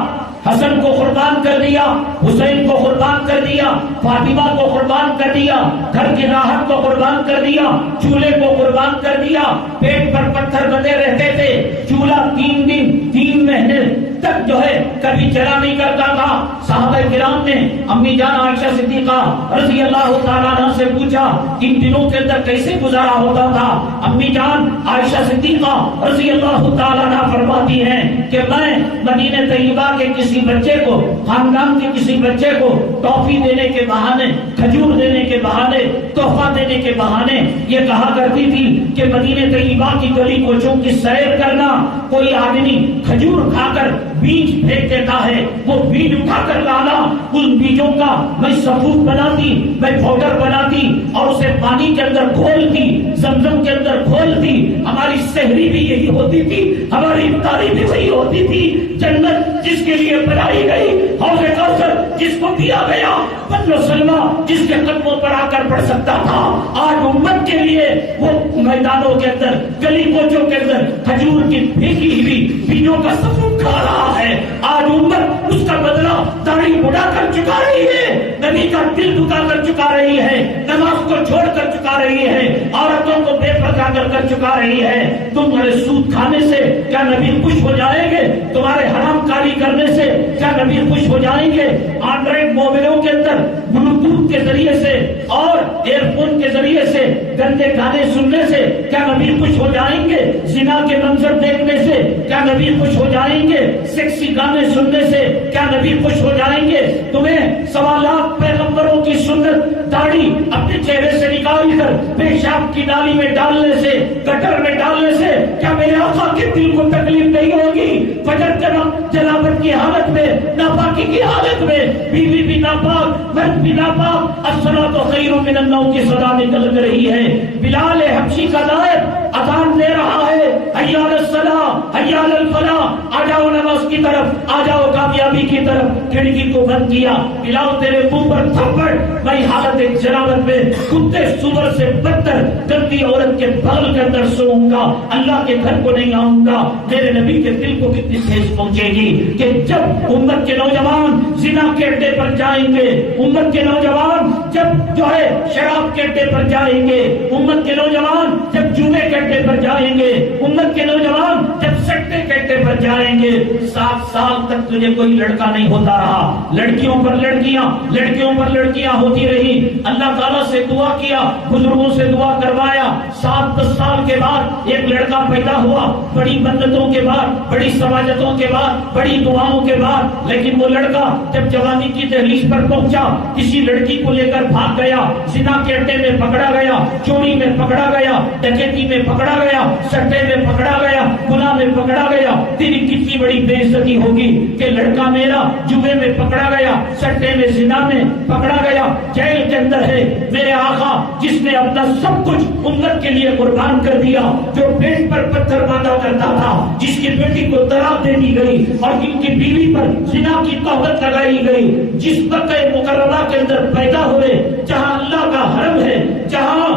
حسن کو قربان کر دیا, حسین کو قربان کر دیا, فاطمہ کو قربان کر دیا, گھر کی راحت کو قربان کر دیا, چولہے کو قربان کر دیا. پیٹ پر پتھر بندے رہتے تھے, چولہا 3 دن 3 مہینے تک جو ہے کبھی چلا نہیں کرتا تھا. صحابہ کرام نے امی جان عائشہ صدیقہ رضی اللہ تعالیٰ عنہ سے پوچھا ان دنوں کے اندر کیسے گزارا ہوتا تھا. امی جان عائشہ صدیقہ رضی اللہ تعالیٰ عنہ فرماتی ہیں کہ میں مدینہ طیبہ کے کسی بچے کو, خاندان کے کسی بچے کو ٹافی دینے کے بہانے, کھجور دینے کے بہانے, تحفہ دینے کے بہانے یہ کہا کرتی تھی کہ مدینہ طیبہ کی گلی کوچوں کی سیر کرنا, کوئی آدمی کھجور کھا کر بیج پھینک دیتا ہے, وہ بیج اٹھا کر لانا, ان بیجوں کا میں سبوت بناتی, میں پاؤڈر بناتی اور اسے پانی کے اندر گھولتی, زمزم کے اندر گھولتی. ہماری سحری بھی یہی ہوتی تھی, ہماری افطاری بھی وہی ہوتی تھی. جنت جس کے لیے بنائی گئی, حوض کوثر جس کو دیا گیا, بدر و سلمہ جس کے قدموں پر آ کر پڑھ سکتا تھا, آج امت کے لیے وہ میدانوں کے اندر, گلی کوچوں کے اندر کھجور کی پھینکی ہوئی بیجوں کا سبوت کھا رہا ہے. آج امت اس کا بدلہ داڑھی بڑھا کر چکا رہی ہے, نبی کا دل دکا کر چکا رہی ہے, نماز کو چھوڑ کر چکا رہی ہے, عورتوں کو بے پردہ کر چکا رہی ہے. تمہارے سود کھانے سے کیا نبی خوش ہو جائیں گے؟ تمہارے حرام کاری کرنے سے کیا نبی خوش ہو جائیں گے؟ اینڈرائڈ موبائلوں کے اندر بلوٹوتھ کے ذریعے سے اور ایئر فون کے ذریعے سے گندے گانے سننے سے کیا نبی خوش ہو جائیں گے؟ زنا کے منظر دیکھنے سے کیا نبی خوش ہو جائیں گے؟ سیکسی گانے سننے سے کیا نبی خوش ہو جائیں گے؟ تمہیں سوالات پیغمبروں کی سنت داڑھی اپنے چہرے سے نکال کر پیشاب کی نالی میں ڈالنے سے، گٹر میں ڈالنے سے کیا میرے آقا کے دل کو تکلیف نہیں ہوگی؟ فجر کے وقت جنابت کی حالت میں، ناپاکی کی حالت میں، بیوی بھی ناپاک، مرد بھی ناپاک، الصلاۃ خیر من النوم کی صدا نکل رہی ہے۔ بلال حبشی کا نائب اذان دے رہا ہے، حی علی الصلاۃ، حی علی الفلاح، آ جاؤ نماز کی طرف، آ جاؤ کامیابی کی طرف۔ کھڑکی کو بند کیا، بلال تیرے منہ پر تھپڑ، میں حالت جنابت میں کتے سور سے بدتر گندی عورت کے بغل کے اندر سوؤں گا، اللہ کے گھر کو نہیں آؤں گا۔ میرے نبی کے دل کو کتنی ٹھیس پہنچے گی کہ جب امت کے نوجوان زنا کے اڈے پر جائیں گے، امت کے نوجوان جب جو ہے شراب کے اڈے پر جائیں گے، امت کے نوجوان جب جوئے کے اڈے پر جائیں گے، امت کے نوجوان جب سٹے کے اڈے پر جائیں گے۔ 7 سال تک تجھے کوئی لڑکا نہیں ہوتا رہا، لڑکیوں پر لڑکیاں، لڑکیوں پر لڑکیاں ہوتی رہی۔ اللہ تعالیٰ سے دعا کیا، بزرگوں سے دعا کروایا، 7-10 سال کے بعد ایک لڑکا پیدا ہوا، بڑی منتوں کے بعد، بڑی سماجتوں کے بعد، بڑی دعاؤں کے بعد، لیکن وہ لڑکا جب جوانی کی دہلیز پر پہنچا، کسی لڑکی کو لے کر بھاگ گیا، زنا کے اڈے میں پکڑا گیا، چوری میں پکڑا گیا، ڈکیتی میں پکڑا گیا، سٹے میں پکڑا گیا، گناہ میں پکڑا گیا۔ تیری کتنی بڑی بے عزتی ہوگی کہ لڑکا میرا جوے میں پکڑا گیا، سٹے میں، زنا میں پکڑا گیا، جیل کے اندر ہے۔ میرے آقا جس نے اپنا سب کچھ امت کے لیے قربان کر دیا، جو پیٹ پر پتھر باندھا کرتا تھا، جس کی بیٹی کو طلاق دے دی گئی اور جن کی بیوی پر زنا کی تہمت لگائی گئی، جس مکہ مکرمہ کے اندر پیدا ہوئے، جہاں اللہ کا حرم ہے، جہاں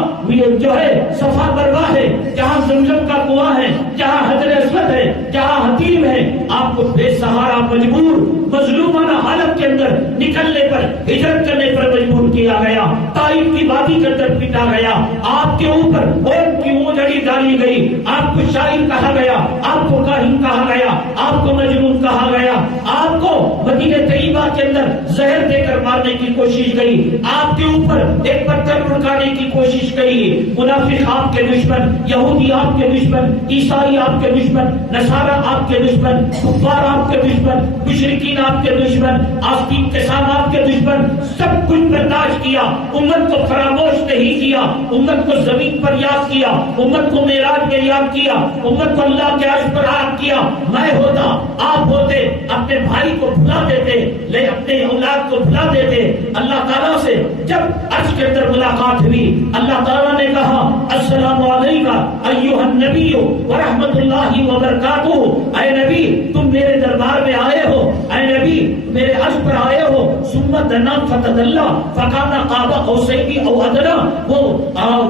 جو ہے صفا مروا ہے، جہاں زمزم کا کنواں ہے، جہاں حجر اسود ہے، جہاں حتیم ہے، آپ کو بے سہارا مجبور مظلومانہ حالت کے اندر نکلنے پر، ہجرت کرنے پر مجبور کیا گیا، طائف کی وادی کے اندر پیٹا گیا، آپ کے اوپر اونٹ کی اونجڑی ڈالی گئی، آپ کو شاعر کہا گیا، آپ کو کاہن کہا گیا، آپ کو مجنون کہا گیا، آپ کو مدینہ طیبہ کے اندر زہر دے کر مارنے کی کوشش گئی، آپ کے اوپر ایک پتھر لڑکانے کی کوشش گئی۔ منافق آپ کے دشمن، یہودی آپ کے دشمن، عیسائی آپ کے دشمن، نصارہ آپ کے دشمن، کفار آپ کے دشمن، مشرکین آپ کے دشمن، آستین کے ساتھ آپ کے دشمن، سب کچھ برداشت کیا، امت کو فراموش نہیں کیا، امت کو زمین پر یاد کیا، امت کو معراج میں یاد کیا، امت کو اللہ کے عرش پر یاد کیا۔ میں ہوتا، آپ ہوتے، اپنے بھائی کو بھلا دیتے، لے اپنے اولاد کو بھلا دیتے۔ اللہ تعالیٰ سے جب عرش کے اندر ملاقات ہوئی، اللہ تعالیٰ نے کہا السلام علیکہ ایھا النبی ورحمۃ اللہ وبرکاتہ۔ اے نبی تم میرے دربار میں آئے ہو، اے نبی میرے عرش پر آئے ہو، ثم دنا فتدلی فکان قاب قوسین او ادنی۔ وہ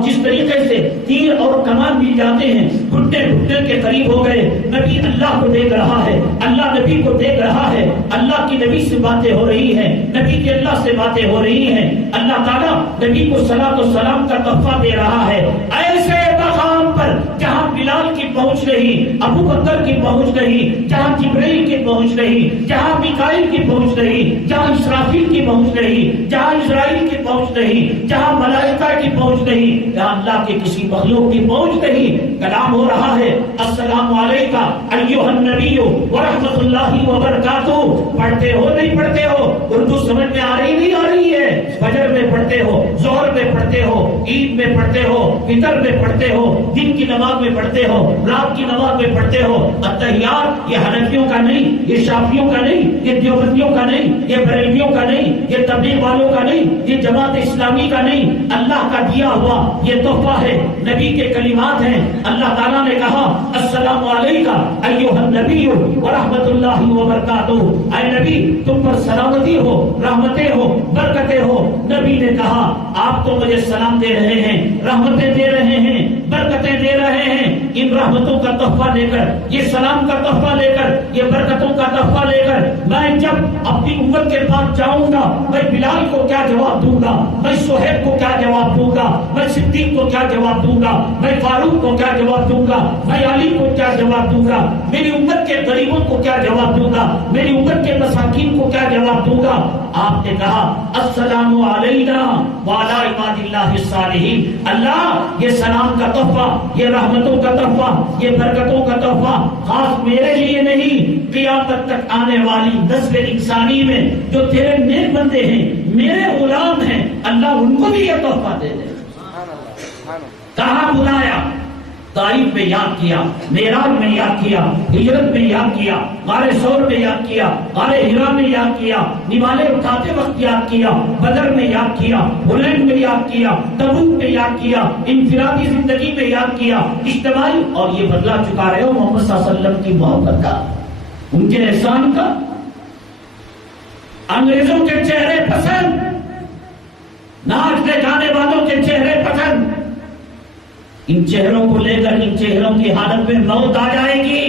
جس طریقے سے تیر اور کمان مل جاتے ہیں، گھٹنے گھٹنے کے قریب ہو گئے، نبی اللہ کو دیکھ رہا ہے، اللہ نبی کو دیکھ رہا ہے، اللہ کی نبی سے باتیں ہو رہی ہیں، نبی کے اللہ سے باتیں ہو رہی ہیں، اللہ تعالیٰ نبی کو صلاۃ و سلام کا تحفہ دے رہا ہے۔ ایسے مقام پر جہاں بلال کی پہنچ نہیں، ابو بکر کی پہنچ نہیں، جہاں جبرائیل کی پہنچ نہیں، جہاں میکائیل کی پہنچ نہیں، جہاں اسرافیل کی پہنچ نہیں، جہاں اسرائیل کی پہنچ نہیں، جہاں ملائکہ کی پہنچ نہیں، جہاں اللہ کے کسی مخلوق کی پہنچ نہیں، کلام ہو رہا ہے السلام علیکہ ایھا النبی ورحمۃ اللہ وبرکاتہ۔ پڑھتے ہو نہیں پڑھتے ہو؟ اردو سمجھ میں آ رہی نہیں آ رہی ہے؟ فجر میں پڑھتے ہو، ظہر میں پڑھتے ہو، عید میں پڑھتے ہو، فطر میں پڑھتے ہو، دن کی نماز میں پڑھتے ہو، رات کی نماز میں پڑھتے ہو۔ التحیات یہ حنفیوں کا نہیں، یہ شافعیوں کا نہیں، یہ دیوبندیوں کا نہیں، یہ بریلویوں کا نہیں، یہ تبلیغ والوں کا نہیں، یہ جماعت اسلامی کا نہیں، اللہ کا دیا ہوا یہ تحفہ ہے، نبی کے کلمات ہیں۔ اللہ تعالیٰ نے کہا السلام علیکہ ایھا النبی ورحمۃ اللہ وبرکاتہ۔ اے نبی تم پر سلامتی ہو، رحمتیں ہو، برکتیں ہو۔ نبی نے کہا آپ تو مجھے سلام دے رہے ہیں، رحمتیں دے رہے ہیں، برکتیں دے رہے ہیں، ان رحمتوں کا تحفہ لے کر، یہ سلام کا تحفہ لے کر، یہ برکتوں کا تحفہ لے کر میں جب اپنی امت کے پاس جاؤں گا، میں بلال کو کیا جواب دوں گا، میں صہیب کو کیا جواب دوں گا، میں صدیق کو کیا جواب دوں گا، میں فاروق کو کیا جواب دوں گا، میں علی کو کیا جواب دوں گا، میری امت کے غریبوں کو کیا جواب دوں گا، میری امت کے مساکین کو کیا جواب دوں گا؟ آپ نے کہا السلام علینا وعلی عباد اللہ الصالحین۔ اللہ یہ سلام کا تحفہ، یہ رحمتوں کا تحفہ، یہ برکتوں کا تحفہ خاص میرے لیے نہیں، قیامت تک آنے والی نسل انسانی میں جو تیرے نیک بندے ہیں، میرے غلام ہیں، اللہ ان کو بھی یہ تحفہ دے دے۔ کہاں بلایا؟ طائف میں یاد کیا، معراج میں یاد کیا، ہجرت میں یاد کیا، غار ثور میں یاد کیا، غار حرا میں یاد کیا، نوالے اٹھاتے وقت یاد کیا، بدر میں یاد کیا، حنین میں یاد کیا، تبوک میں یاد کیا، انفرادی زندگی میں یاد کیا، اجتماعی، اور یہ بدلا چکا رہے ہو محمد صلی اللہ علیہ وسلم کی محبت کا، ان کے احسان کا۔ انگریزوں کے چہرے پسند، ناچنے گانے والوں کے چہرے پسند، ان چہروں کو لے کر ان چہروں کی حالت میں موت آ جائے گی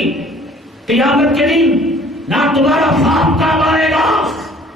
قیامت کے دن۔ نہ تمہارا باپ کام آئے گا،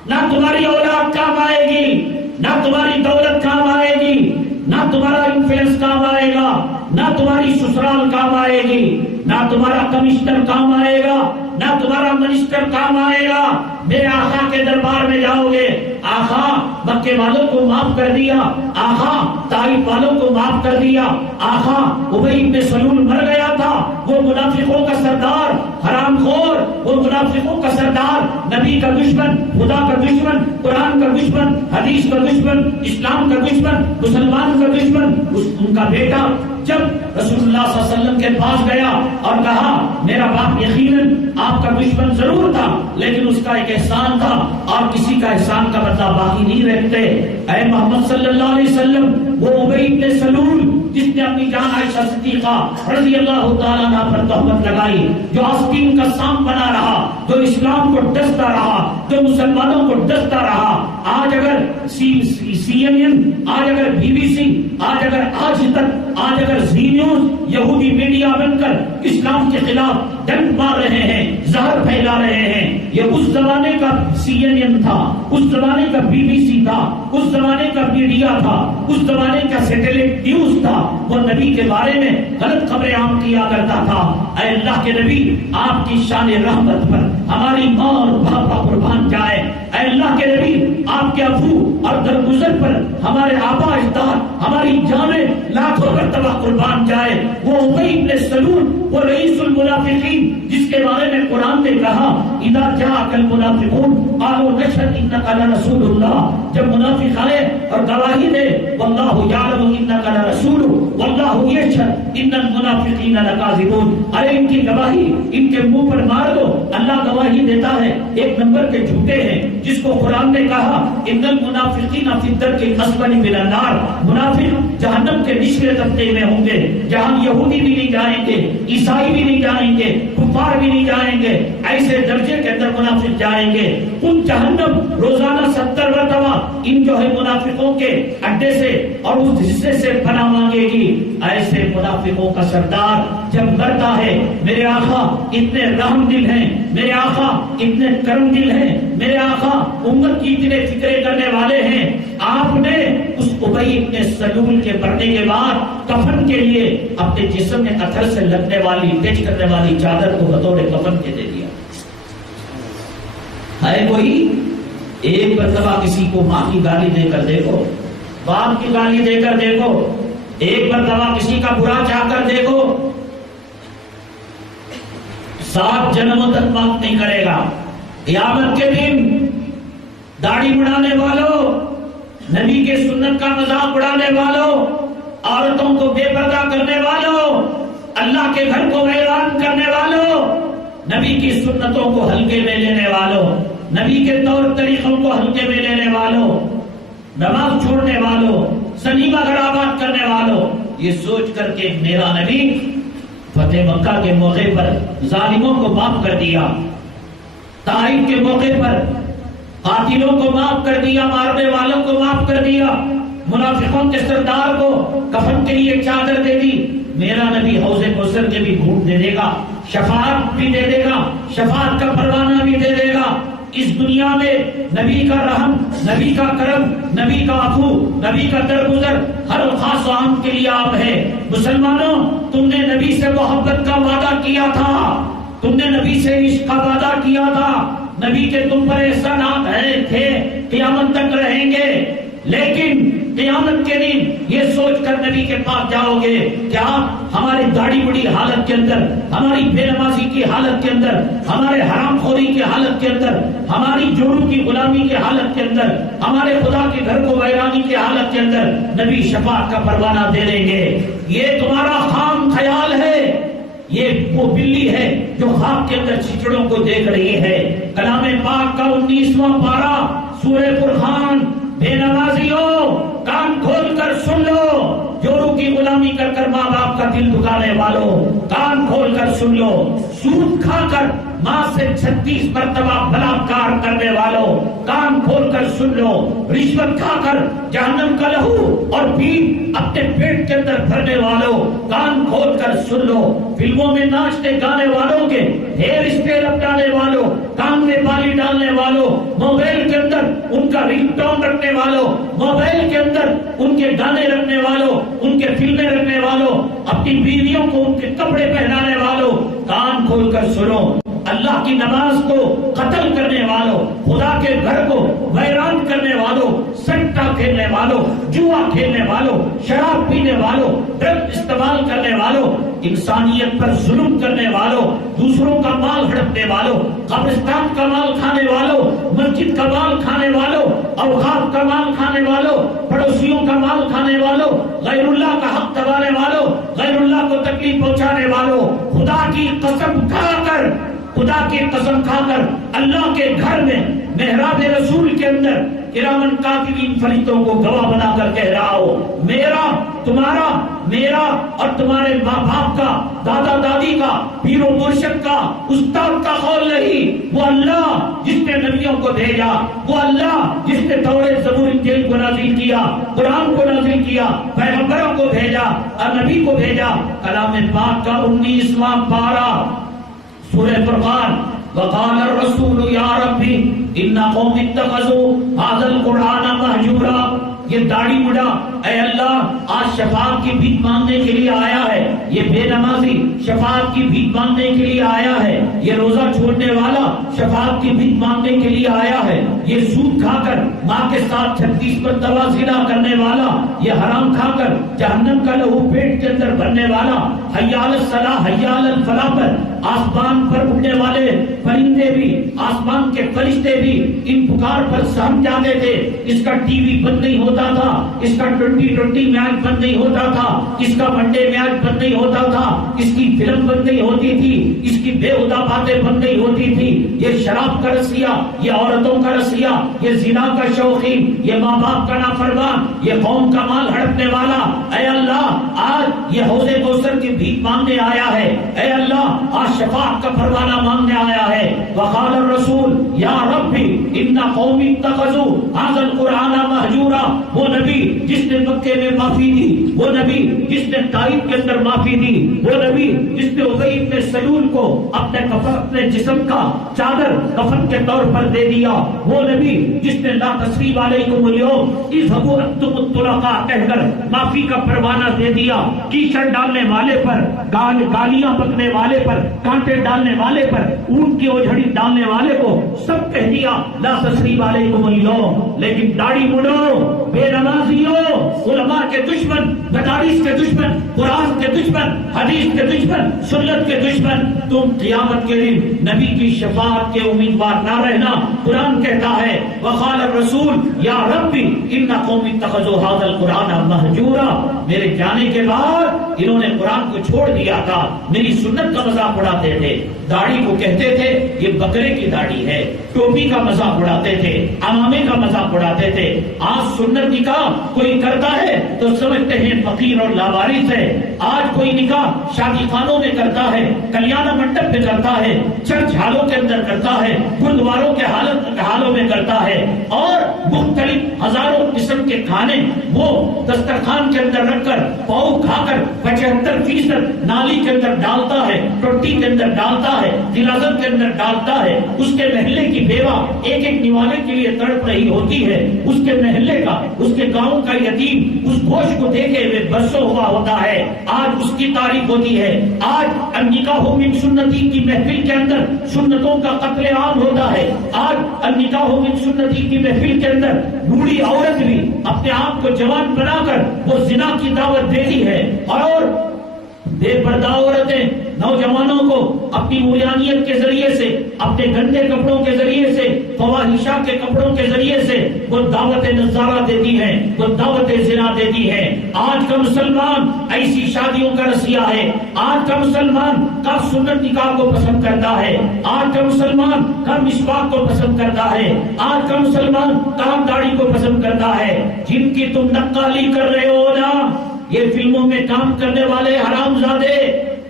نہ تمہاری اولاد کام آئے گی، نہ تمہاری دولت کام آئے گی، نہ تمہارا انفلوئنس کام آئے گا، نہ تمہاری سسرال کام آئے گی، نہ تمہارا کمشنر کام آئے گا، نہ تمہارا منسٹر کام آئے گا۔ میرے آقا کے دربار میں جاؤ گے، آقا مکے والوں کو معاف کر دیا، آقا طائف والوں کو معاف کر دیا، آقا ابی بن سلول مر گیا تھا، وہ منافقوں کا سردار، حرام خور، وہ منافقوں کا سردار، نبی کا دشمن، خدا کا دشمن، قرآن کا دشمن، حدیث کا دشمن، اسلام کا دشمن، مسلمان کا دشمن، ان کا بیٹا جب رسول اللہ صلی اللہ علیہ وسلم کے پاس گیا اور کہا میرا باپ یقیناً آپ کا دشمن ضرور تھا لیکن اس کا ایک احسان تھا اور کسی کا احسان کا بدلہ باقی نہیں رکھتے، اے محمد صلی اللہ علیہ وسلم، وہ ابی بن سلول جس نے اپنی جان عائشہ صدیقہ رضی اللہ تعالیٰ عنہ پر تہمت لگائی، جو آستین کا سام بنا رہا، جو اسلام کو ڈستا رہا، جو مسلمانوں کو ڈستا رہا، آج اگر CNN، آج اگر BBC، آج اگر آج تک، آج اگر زی نیوز یہودی میڈیا بن کر اسلام کے خلاف ڈنک مار رہے ہیں، زہر پھیلا رہے ہیں، یہ اس زمانے کا CNN تھا، اس زمانے کا BBC تھا، اس زمانے کا میڈیا تھا، اس زمانے کا سیٹلائٹ نیوز تھا، وہ نبی کے بارے میں غلط خبریں عام کیا کرتا تھا۔ اے اللہ کے نبی، آپ کی شان رحمت پر ہماری ماں اور باپا قربان جائے، اے اللہ کے نبی آپ کے ابو اور درگزر پر ہمارے آبا اجداد، ہماری جانیں لاکھوں مرتبہ قربان جائے۔ وہ ابی بن سلول، وہ رئیس المنافقین جس کے بارے میں قرآن نے کہا اذا جاءك المنافقون قالوا نشهد انك لرسول اللہ، جب منافق آئے اور گواہی دے واللہ یعلم انك لرسول واللہ یشهد ان المنافقین لکاذبون، ارے ان کی گواہی ان کے منہ پر مار دو، اللہ گواہی دیتا ہے ایک نمبر کے جھوٹے ہیں، جس کو قرآن نے کہا ان المنافقین فی الدرک الاسفل من النار، منافق جہنم کے نچلے طبقے میں ہوں گے، جہاں یہودی بھی نہیں جائیں گے، عیسائی بھی نہیں جائیں گے، کفار بھی نہیں جائیں گے، ایسے درجے کے اندر منافق جائیں گے۔ ان جہنم روزانہ 70 مرتبہ ان جو ہے منافقوں کے اڈے سے اور اس حصے سے پناہ مانگے گی۔ ایسے منافقوں کا سردار جب مرتا ہے، میرے آقا اتنے رحم دل ہیں، میرے آقا اتنے کرم دل ہیں، میرے آقا امت کی اتنے فکرے کرنے والے ہیں، آپ نے اس ابی بن سلول کے مرنے کے بعد کفن کے لیے اپنے جسم میں اتھر سے لگنے والی ٹچ کرنے والی چادر کو بطور کفن کے دے دیا۔ ہے کوئی ایک مرتبہ کسی کو ماں کی گالی دے کر دیکھو، باپ کی گالی دے کر دیکھو، ایک مرتبہ کسی کا برا چاہ کر دیکھو، 7 جنموں تک معاف نہیں کرے گا۔ قیامت کے دن داڑھی بڑھانے والوں، نبی کے سنت کا مذاق اڑانے والوں، عورتوں کو بے پردہ کرنے والوں، اللہ کے گھر کو ویران کرنے والوں، نبی کی سنتوں کو ہلکے میں لینے والوں، نبی کے طور طریقوں کو ہلکے میں لینے والوں، نماز چھوڑنے والوں، سنیما خرابات کرنے والوں، یہ سوچ کر کے میرا نبی فتح مکہ کے موقع پر ظالموں کو معاف کر دیا، طائف کے موقع پر قاتلوں کو معاف کر دیا، مارنے والوں کو معاف کر دیا، منافقوں کے سردار کو کفن کے لیے چادر دے دی۔ میرا نبی حوض کوثر کوثر کے بھی گھونٹ دے دے گا، شفاعت بھی دے دے گا، شفاعت کا پروانہ بھی دے دے گا۔ اس دنیا میں نبی کا رحم، نبی کا کرم، نبی کا عفو، نبی کا درگزر ہر خاص و عام کے لیے آپ ہے۔ مسلمانوں، تم نے نبی سے محبت کا وعدہ کیا تھا، تم نے نبی سے عشق کا وعدہ کیا تھا، نبی کے تم پر احسانات تھے، قیامت تک رہیں گے، لیکن قیامت کے دن یہ سوچ کر نبی کے پاس جاؤ گے کہ آپ ہماری داڑھی بڑی حالت کے اندر، ہماری بے نمازی کی حالت کے اندر، ہمارے حرام خوری کی حالت کے اندر، ہماری جوروں کی غلامی کی حالت کے اندر، ہمارے خدا کے گھر کو ویرانی کی حالت کے اندر نبی شفاعت کا پروانہ دے دیں گے۔ یہ تمہارا خام خیال ہے، یہ وہ بلی ہے جو خواب کے اندر چچڑوں کو دیکھ رہی ہے۔ کلام پاک کا 19واں پارہ سورہ فرقان، بے نمازیوں کان کھول کر سن لو، جوروں کی غلامی کر کر ماں باپ کا دل دکانے والوں کان کھول کر سن لو، سود کھا کر ماں سے 36 مرتبہ بلاکار کرنے والوں کان کھول کر سن لو، رشوت کھا کر جہنم کا لہو اور پیپ اپنے پیٹ کے اندر بھرنے والوں کان کھول کر سن لو، فلموں میں ناچنے گانے والوں کے ہیئر اسٹائل اپنانے والوں، کان میں بالی ڈالنے والوں، موبائل کے اندر ان کا رنگ ٹون رکھنے والوں، موبائل کے اندر ان کے گانے رکھنے والوں، ان کے فلمیں رکھنے والوں، اپنی بیویوں کو ان کے کپڑے پہنانے والوں کان کھول کر سنو، اللہ کی نماز کو قتل کرنے والوں، خدا کے گھر کو ویران کرنے والوں، سٹا کھیلنے والوں، جوا کھیلنے والوں، شراب پینے والوں، ڈرگ استعمال کرنے والوں، انسانیت پر ظلم کرنے والوں، دوسروں کا مال ہڑپنے والوں، قبرستان کا مال کھانے والوں، مسجد کا مال کھانے والوں، اوقاف کا مال کھانے والوں، پڑوسیوں کا مال کھانے والوں، غیر اللہ کا حق دبانے والوں، غیر اللہ کو تکلیف پہنچانے والوں، خدا کی قسم کھا کر، خدا کی قسم کھا کر اللہ کے گھر میں محراب رسول کے اندر کرامن کاتبین فرشتوں کو گواہ بنا کر کہہ رہا ہو، میرا، تمہارا، میرا اور تمہارے ماں باپ کا، دادا دادی کا، پیر و مرشد کا، استاد کا قول نہیں، وہ اللہ جس نے نبیوں کو بھیجا، وہ اللہ جس نے تورات زبور انجیل کو نازل کیا، قرآن کو نازل کیا، پیغمبروں کو بھیجا اور نبی کو بھیجا۔ کلام پاک کا 19واں پارہ سورہ فرقان، وقال الرسول یا ربی ان قوم اتخذوا هذا القرآن مہجورا، یہ داڑھی بڑھا اے اللہ آج شفاعت کی بھیک مانگنے کے لیے آیا ہے، یہ بے نمازی شفاعت کی بھیک مانگنے کے لیے آیا ہے، یہ روزہ چھوڑنے والا شفاعت کی بھیک مانگنے کے لیے آیا ہے، یہ سود کھا کر ماں کے ساتھ 36 مرتبہ زنا کرنے والا، یہ حرام کھا کر جہنم کا لہو پیٹ کے اندر بھرنے والا، حی علی الصلاح حی علی الفلاح پر آسمان پر اڑنے والے پرندے بھی، آسمان کے فرشتے بھی ان پکار پر سہم جاتے تھے۔ اس کا ٹی وی بند نہیں ہوتا تھا، اس کا 2020 میچ بند نہیں ہوتا تھا، اس کا ون ڈے میچ بند نہیں ہوتا تھا، اس کی فلم بند نہیں ہوتی تھی، اس کی بے ہدا باتیں بند نہیں ہوتی تھی، یہ شراب کا رسیا، یہ عورتوں کا رسیا، یہ زنا کا شوقین، یہ ماں باپ کا نافرمان، یہ قوم کا مال ہڑپنے والا، اے اللہ آج یہ حوض کوثر کی بھیک مانگنے آیا ہے، اے اللہ آج شفاعت کا پروانہ مانگنے آیا ہے۔ وقال الرسول یا ربی ان قوم اتخذوا هذا القرآن مہجورا، وہ نبی جس نے مکے میں معافی دی، وہ نبی جس نے طائف کے اندر معافی دی، وہ نبی جس نے ابی بن سلول کو اپنے جسم کا چادر کفن کے طور پر دے دیا، وہ نبی جس نے لا تثریب علیکم اليوم اذهبوا انتم الطلقاء کہہ کر معافی کا پروانہ دے دیا، کیچڑ ڈالنے والے پر، گالیاں بکنے والے پر، کانٹے ڈالنے والے پر، اونٹ کی اوجھڑی ڈالنے والے کو سب کہہ دیا لا تثریب علیکم اليوم، لیکن داڑھی مڑو، بے نمازیوں، علماء کے دشمن، مدارس کے دشمن، قرآن کے دشمن، حدیث کے دشمن، سنت کے دشمن، تم قیامت کے دن نبی کی شفاعت کے امیدوار نہ رہنا۔ قرآن کہتا ہے وقال الرسول یا ربی ان قوم اتخذوا هذا القرآن مہجورا، میرے جانے کے بعد انہوں نے قرآن کو چھوڑ دیا تھا، میری سنت کا مذاق اڑاتے تھے، داڑھی کو کہتے تھے یہ بکرے کی داڑھی ہے، ٹوپی کا مذاق اڑاتے تھے، امامے کا مذاق اڑاتے تھے، آج سنت سنت نکاح کوئی کرتا ہے تو سمجھتے ہیں فقیر اور لاوارث ہے. آج کوئی نکاح شادی خانوں میں کرتا ہے, کلیانہ منڈپ میں کرتا ہے, چرچ ہالوں کے اندر کرتا ہے, گردواروں کے حالوں میں کرتا ہے, اور مختلف ہزاروں قسم کے کھانے وہ دسترخوان کے اندر رکھ کر پاؤ کھا کر 75% نالی کے اندر ڈالتا ہے, ٹوٹی کے اندر ڈالتا ہے, دلازم کے اندر ڈالتا ہے. اس کے محلے کی بیوہ ایک ایک نوالے کے لیے تڑپ رہی ہوتی ہے. اس کے محلے کا, اس کے گاؤں کا یتیم اس گوشت کو دیکھے ہوئے برسوں ہوا ہوتا ہے. آج اس کی تعریف ہوتی ہے. آج النکاح من سنتی کی محفل کے اندر سنتوں کا قتل عام ہوتا ہے. آج النکاح من سنتی کی محفل کے اندر بوڑھی عورت بھی اپنے آپ کو جوان بنا کر وہ زنا کی دعوت دیتی ہے, اور بے پردہ عورتیں نوجوانوں کو اپنی موریانیت کے ذریعے سے, اپنے گندے کپڑوں کے ذریعے سے, فواحشہ کے کپڑوں کے ذریعے سے وہ دعوت نظارہ دیتی ہیں, وہ دعوت زنا دیتی ہیں. آج کا مسلمان ایسی شادیوں کا رسیا ہے. آج کا مسلمان کا سنت نکاح کو پسند کرتا ہے. آج کا مسلمان کا مسواک کو پسند کرتا ہے. آج کا مسلمان کام داڑھی کو پسند کرتا ہے. جن کی تم نقالی کر رہے ہو نا, یہ فلموں میں کام کرنے والے حرامزادے,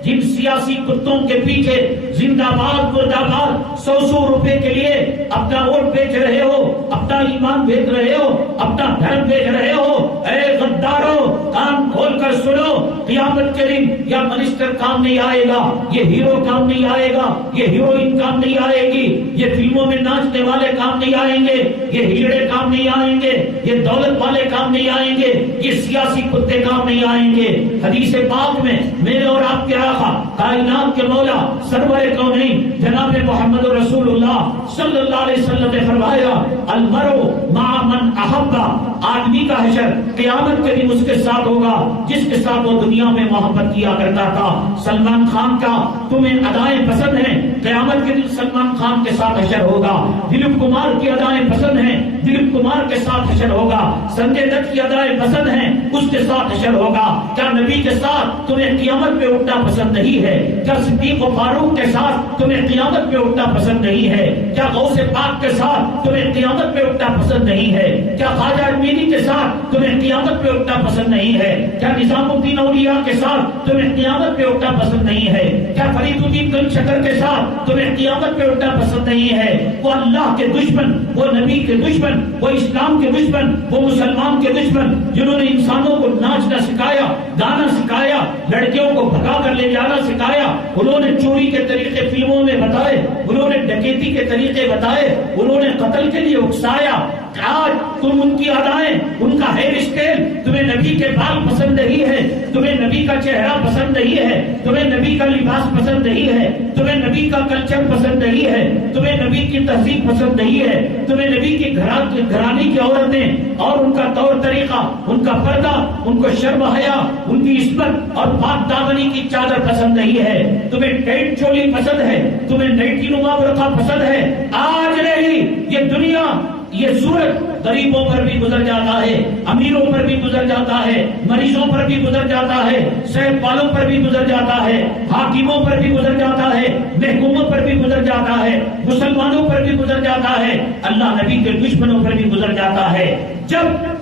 جن سیاسی کتوں کے پیچھے زندہ باد مردہ باد 100 روپے کے لیے اپنا ووٹ بیچ رہے ہو, اپنا ایمان بیچ رہے ہو, اپنا دھرم بیچ رہے ہو. اے غدارو, کان کھول کر سنو, قیامت کے دن یا منسٹر کام نہیں آئے گا, یہ ہیرو کام نہیں آئے گا, یہ ہیروئن کام نہیں آئے گی, یہ فلموں میں ناچنے والے کام نہیں آئیں گے, یہ ہیڑے کام نہیں آئیں گے, یہ دولت والے کام نہیں آئیں گے, یہ سیاسی کتے کام نہیں آئیں گے. حدیث پاک میں میرے اور آپ کے آقا کائنات کے مولا سرور کونین جناب محمد رسول اللہ صلی اللہ علیہ وسلم نے فرمایا, المرء مع من احب, آدمی کا حشر قیامت کے دن اس کے ساتھ ہوگا جس کے ساتھ وہ دنیا میں محبت کیا کرتا تھا. سلمان خان کا تمہیں ادائیں پسند ہیں, قیامت کے دن سلمان خان کے ساتھ حشر ہوگا. دلیپ کمار کی ادائیں پسند ہیں, دلیپ کمار کے ساتھ حشر ہوگا. سنجے دت کی ادائیں پسند ہیں, اس کے ساتھ حشر ہوگا. کیا نبی کے ساتھ تمہیں قیامت پہ اٹھنا پسند نہیں ہے؟ کیا صدیق و فاروق کے ساتھ تمہیں قیامت پہ اٹھنا پسند نہیں ہے؟ کیا غوث پاک کے ساتھ تمہیں قیامت پہ اٹھنا پسند نہیں ہے؟ کیا خواجہ امیری کے ساتھ تمہیں قیامت پہ اٹھنا پسند نہیں ہے؟ کیا نظام الدین اولیاء کے ساتھ تمہیں قیامت پہ اٹھنا پسند نہیں ہے؟ کیا فرید الدین گنج شکر کے ساتھ تمہیں قیامت پہ اٹھنا پسند نہیں ہے؟ وہ اللہ کے دشمن, وہ نبی کے دشمن, وہ اسلام کے دشمن, وہ مسلمان کے دشمن, جنہوں نے انسانوں کو ناچنا سکھایا, گانا سکھایا, لڑکیوں کو بھگا کر لے جانا سکھایا, انہوں نے چوری کے طریقے فلموں میں بتائے, انہوں نے ڈکیتی کے طریقے بتائے, انہوں نے قتل کے لیے اکسایا. آج تم ان کی ادائیں, ان کا ہیئر اسٹائل, تمہیں نبی کے بال پسند نہیں ہے, تمہیں نبی کا چہرہ پسند نہیں ہے, تمہیں نبی کا لباس پسند نہیں ہے, تمہیں نبی کا کلچر پسند نہیں ہے, تمہیں نبی کی تہذیب پسند نہیں ہے, تمہیں نبی کی گھرانی کی عورتیں اور ان کا طور طریقہ, ان کا پردہ, ان کو شرم حیا, ان کی عصمت اور پاک دامنی کی چادر پسند نہیں ہے, تمہیں ٹائٹ چولی پسند ہے, تمہیں نائٹی نما برقع پسند ہے. آج نہیں, یہ دنیا, یہ سورج غریبوں پر بھی گزر جاتا ہے, امیروں پر بھی گزر جاتا ہے, مریضوں پر بھی گزر جاتا ہے, صحت والوں پر بھی گزر جاتا ہے, حاکموں پر بھی گزر جاتا ہے, محکوموں پر بھی گزر جاتا ہے, مسلمانوں پر بھی گزر جاتا ہے, اللہ نبی کے دشمنوں پر بھی گزر جاتا ہے. جب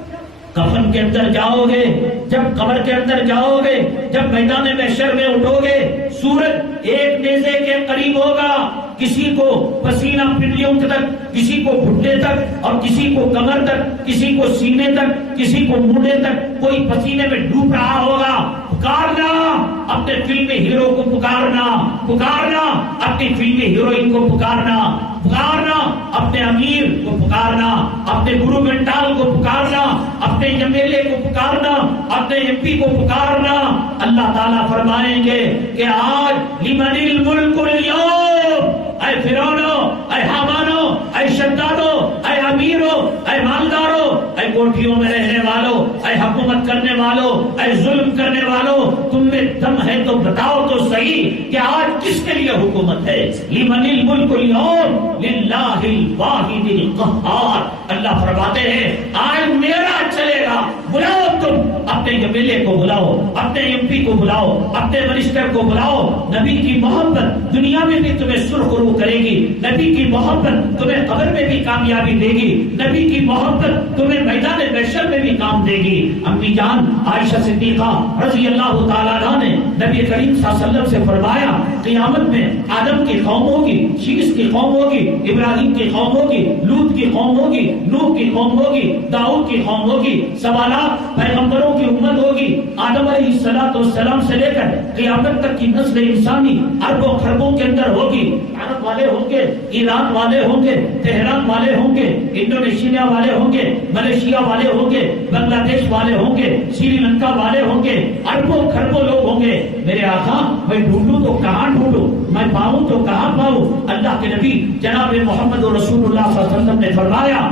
کفن کے اندر جاؤ گے, جب قبر کے اندر جاؤ گے, جب میدان محشر میں اٹھو گے, سورج ایک نیزے کے قریب ہوگا. کسی کو پسینہ پنڈلیوں تک, کسی کو گھٹنے تک, اور کسی کو کمر تک, کسی کو سینے تک, کسی کو موڈے تک, کوئی پسینے میں ڈوب رہا ہوگا. پکارنا اپنے فلمی ہیرو کو, پکارنا پکارنا اپنی فلمی ہیروئن کو, پکارنا پکارنا اپنے امیر کو, پکارنا اپنے گرو گھنٹال کو, پکارنا اپنے ایم ایل اے کو, پکارنا اپنے ایم پی کو, پکارنا. اللہ تعالیٰ فرمائیں گے کہ آج لمن الملک اليوم, اے فرعونو, اے حامانو, اے شدادو, اے امیرو, اے مالدارو, اے کوٹھیوں میں رہنے والو, اے حکومت کرنے والو, اے ظلم کرنے والو, تم میں دم ہے تو بتاؤ تو صحیح کہ آج کس کے لیے حکومت ہے؟ لمن الملک اليوم للہ الواحد القہار. اللہ فرماتے ہیں آج میرا چلے گا. بلاؤ, تم اپنے ایم ایل اے کو بلاؤ, اپنے ایم پی کو بلاؤ, اپنے منسٹر کو بلاؤ. نبی کی محبت دنیا میں بھی تمہیں سرخ رو کرے گی, نبی کی محبت تمہیں قبر میں بھی کامیابی دے گی, نبی کی محبت تمہیں میدان اللہ نے محشر میں بھی کام دے گی. امی جان عائشہ صدیقہ رضی اللہ تعالیٰ عنہ نے نبی کریم صلی اللہ علیہ وسلم سے فرمایا قیامت میں آدم کی قوم ہوگی, شیس کی قوم ہوگی, ابراہیم کی قوم ہوگی, لوط کی قوم ہوگی, نوح کی قوم ہوگی, داؤد کی قوم ہوگی, سوالات پیغمبروں کی امت ہوگی. آدم علیہ السلام سے لے کر قیامت تک کی نسل انسانی اربوں خربوں کے اندر ہوگی. عرب والے ہوں گے, ایران والے ہوں گے, تہران والے ہوں گے, انڈونیشیا والے ہوں گے, ملیشیا والے ہوں گے, بنگلہ دیش والے ہوں گے, سری لنکا والے ہوں گے, اربوں خربوں لوگ ہوں گے. میرے آقا میں ڈھونڈوں تو کہاں ڈھونڈوں, میں پاؤں تو کہاں پاؤں. اللہ کے نبی جناب محمد رسول اللہ صلی اللہ علیہ وسلم نے فرمایا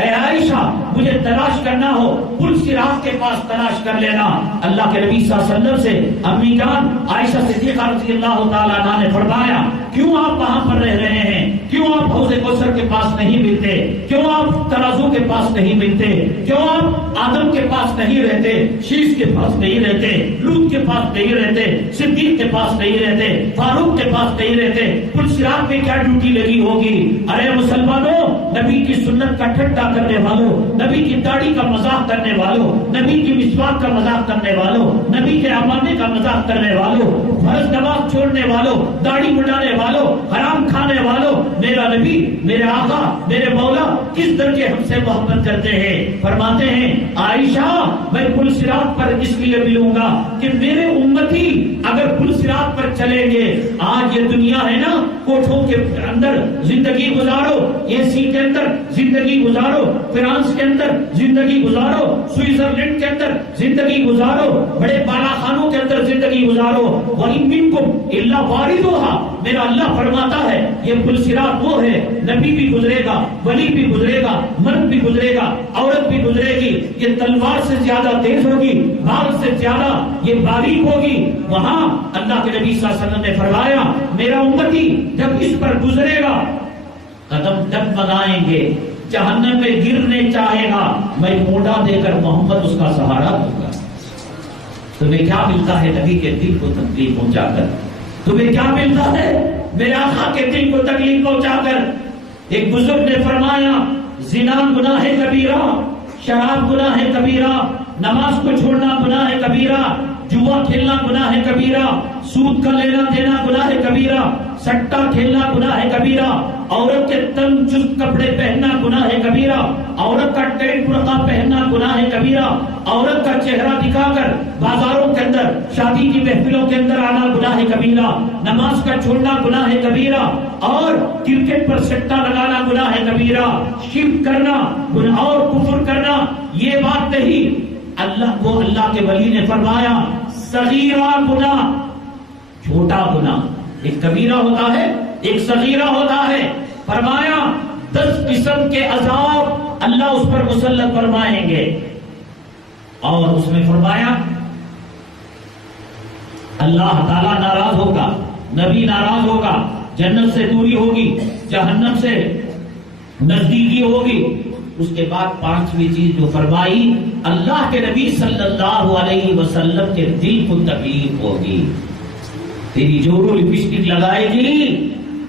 اے عائشہ مجھے تلاش کرنا ہو پل صراط کے پاس تلاش کر لینا. اللہ کے نبی صلی اللہ علیہ وسلم سے امی جان عائشہ صدیقہ رضی اللہ تعالیٰ عنہ نے فرمایا کیوں آپ وہاں پر رہ رہے ہیں, کیوں آپ حوض کوثر کے پاس نہیں ملتے, کیوں آپ ترازو کے پاس نہیں ملتے, کیوں آپ آدم کے پاس نہیں رہتے, شیش کے پاس نہیں رہتے, لوط کے پاس نہیں رہتے, صدیق کے پاس نہیں رہتے, فاروق کے پاس نہیں رہتے, پل صراط میں کیا ڈیوٹی لگی ہوگی. ارے مسلمانوں, نبی کی سنت کا ٹھٹا کرنے والوں, نبی کی داڑھی کا مذاق کرنے والوں, نبی کی مسواک کا مذاق کرنے والوں, نبی کے امامے کا مذاق کرنے والوں, فرض نماز چھوڑنے والوں, داڑھی مڈانے والوں, حرام کھانے والوں, میرا نبی میرے آقا میرے مولا کس درجے ہم سے محبت کرتے ہیں. فرماتے ہیں عائشہ میں پل صراط پر اس لیے ملوں گا کہ میرے امتی اگر پل صراط پر چلیں گے, آج یہ دنیا ہے نا, کوٹھوں کے اندر زندگی گزارو, اے سی کے اندر زندگی گزارو, فرانس کے اندر زندگی گزارو, سوئٹزرلینڈ کے اندر زندگی گزارو, بڑے بالا خانوں کے اندر زندگی گزارو, وَإِن مِّنكُمْ إِلَّا وَارِدُهَا میرا اللہ فرماتا ہے یہ پل صراط وہ ہے, نبی بھی گزرے گا, ولی بھی گزرے گا, مرد بھی گزرے گا, عورت بھی گزرے گی, یہ تلوار سے زیادہ تیز ہوگی, بال سے زیادہ یہ باریک ہوگی. وہاں اللہ کے نبی صلی اللہ علیہ وسلم نے فرمایا میرا امتی جب اس پر گزرے گا قدم ڈگمگائیں گے, جہنم میں گرنے چاہے گا, میں موڈا دے کر محمد اس کا سہارا دوں گا. تمہیں کیا ملتا ہے نبی کے دل کو تکلیف پہنچا کر, تمہیں کیا ملتا ہے میرے آقا کے دل کو تکلیف پہنچا کر. ایک بزرگ نے فرمایا زنا گناہ کبیرہ, شراب گناہ کبیرہ, نماز کو چھوڑنا گناہ کبیرہ, جوا کھیلنا گناہ کبیرہ, سود کا لینا دینا گناہ کبیرہ, سٹا کھیلنا گناہ کبیرہ, عورت کے تنگ چست کپڑے پہننا گناہ کبیرہ, عورت کا ٹیٹ برقع پہننا گناہ کبیرہ, عورت کا چہرہ دکھا کر بازاروں کے اندر شادی کی محفلوں کے اندر آنا گناہ کبیرہ, نماز کا چھوڑنا گناہ کبیرہ, اور کرکٹ پر سٹا لگانا گناہ کبیرہ, شرک کرنا اور کفر کرنا. یہ بات نہیں, اللہ کے ولی نے فرمایا صغیرہ گناہ, چھوٹا گناہ, ایک کبیرہ ہوتا ہے ایک صغیرہ ہوتا ہے. فرمایا 10 قسم کے عذاب اللہ اس پر مسلط فرمائیں گے, اور اس میں فرمایا اللہ تعالیٰ ناراض ہوگا, نبی ناراض ہوگا, جنت سے دوری ہوگی, جہنم سے نزدیکی ہوگی. اس کے بعد 5ویں چیز جو فرمائی اللہ کے نبی صلی اللہ علیہ وسلم کے دل کو تکلیف ہوگی. تیری جوڑوں لپسٹک لگائے گی,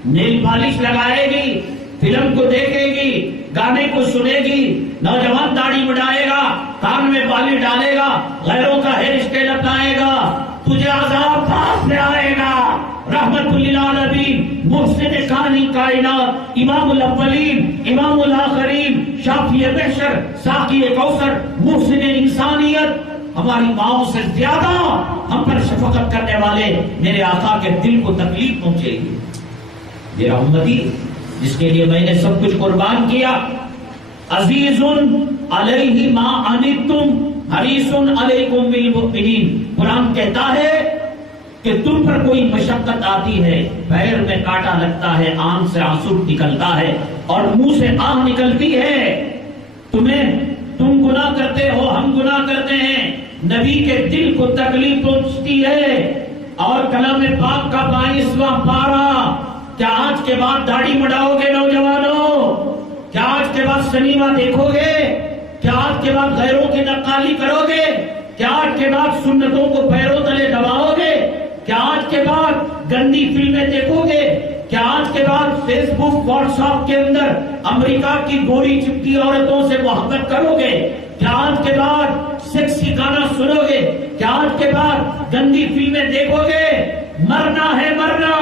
نیل پالش لگائے گی, فلم کو دیکھے گی, گانے کو سنے گی, نوجوان داڑھی بڑھائے گا, کان میں بالی ڈالے گا, غیروں کا ہیئر اسٹائل اپنائے گا, تجھے عذاب پاس میں آئے گا. رحمت للعالمین, محسن کانی کائنات, امام الاولین امام الاخرین, شافی محشر, ساقی کوثر, محسن انسانیت, ہماری ماؤں سے زیادہ ہم پر شفقت کرنے والے میرے آقا کے دل کو تکلیف پہنچے گی. میرا امتی جس کے لیے میں نے سب کچھ قربان کیا, عزیز علیہ ما عنتم حریص علیکم بالمؤمنین. قرآن کہتا ہے کہ تم پر کوئی مشقت آتی ہے, پیر میں کانٹا لگتا ہے, آنکھ سے آنسو نکلتا ہے اور منہ سے آہ نکلتی ہے, تم گناہ کرتے ہو, ہم گناہ کرتے ہیں, نبی کے دل کو تکلیف پہنچتی ہے. اور کلام پاک کا 22واں پارہ, کیا آج کے بعد داڑھی مڈاؤ گے نوجوانوں؟ کیا آج کے بعد سنیما دیکھو گے؟ کیا آج کے بعد غیروں کی نقالی کرو گے؟ کیا آج کے بعد سنتوں کو پیروں تلے دباؤ گے؟ کیا آج کے بعد گندی فلمیں دیکھو گے؟ کیا آج کے بعد فیس بک واٹس ایپ کے اندر امریکہ کی گوری چپٹی عورتوں سے محبت کرو گے؟ کیا آج کے بعد سیکسی گانا سنو گے؟ کیا آج کے بعد گندی فلمیں دیکھو گے؟ مرنا ہے مرنا،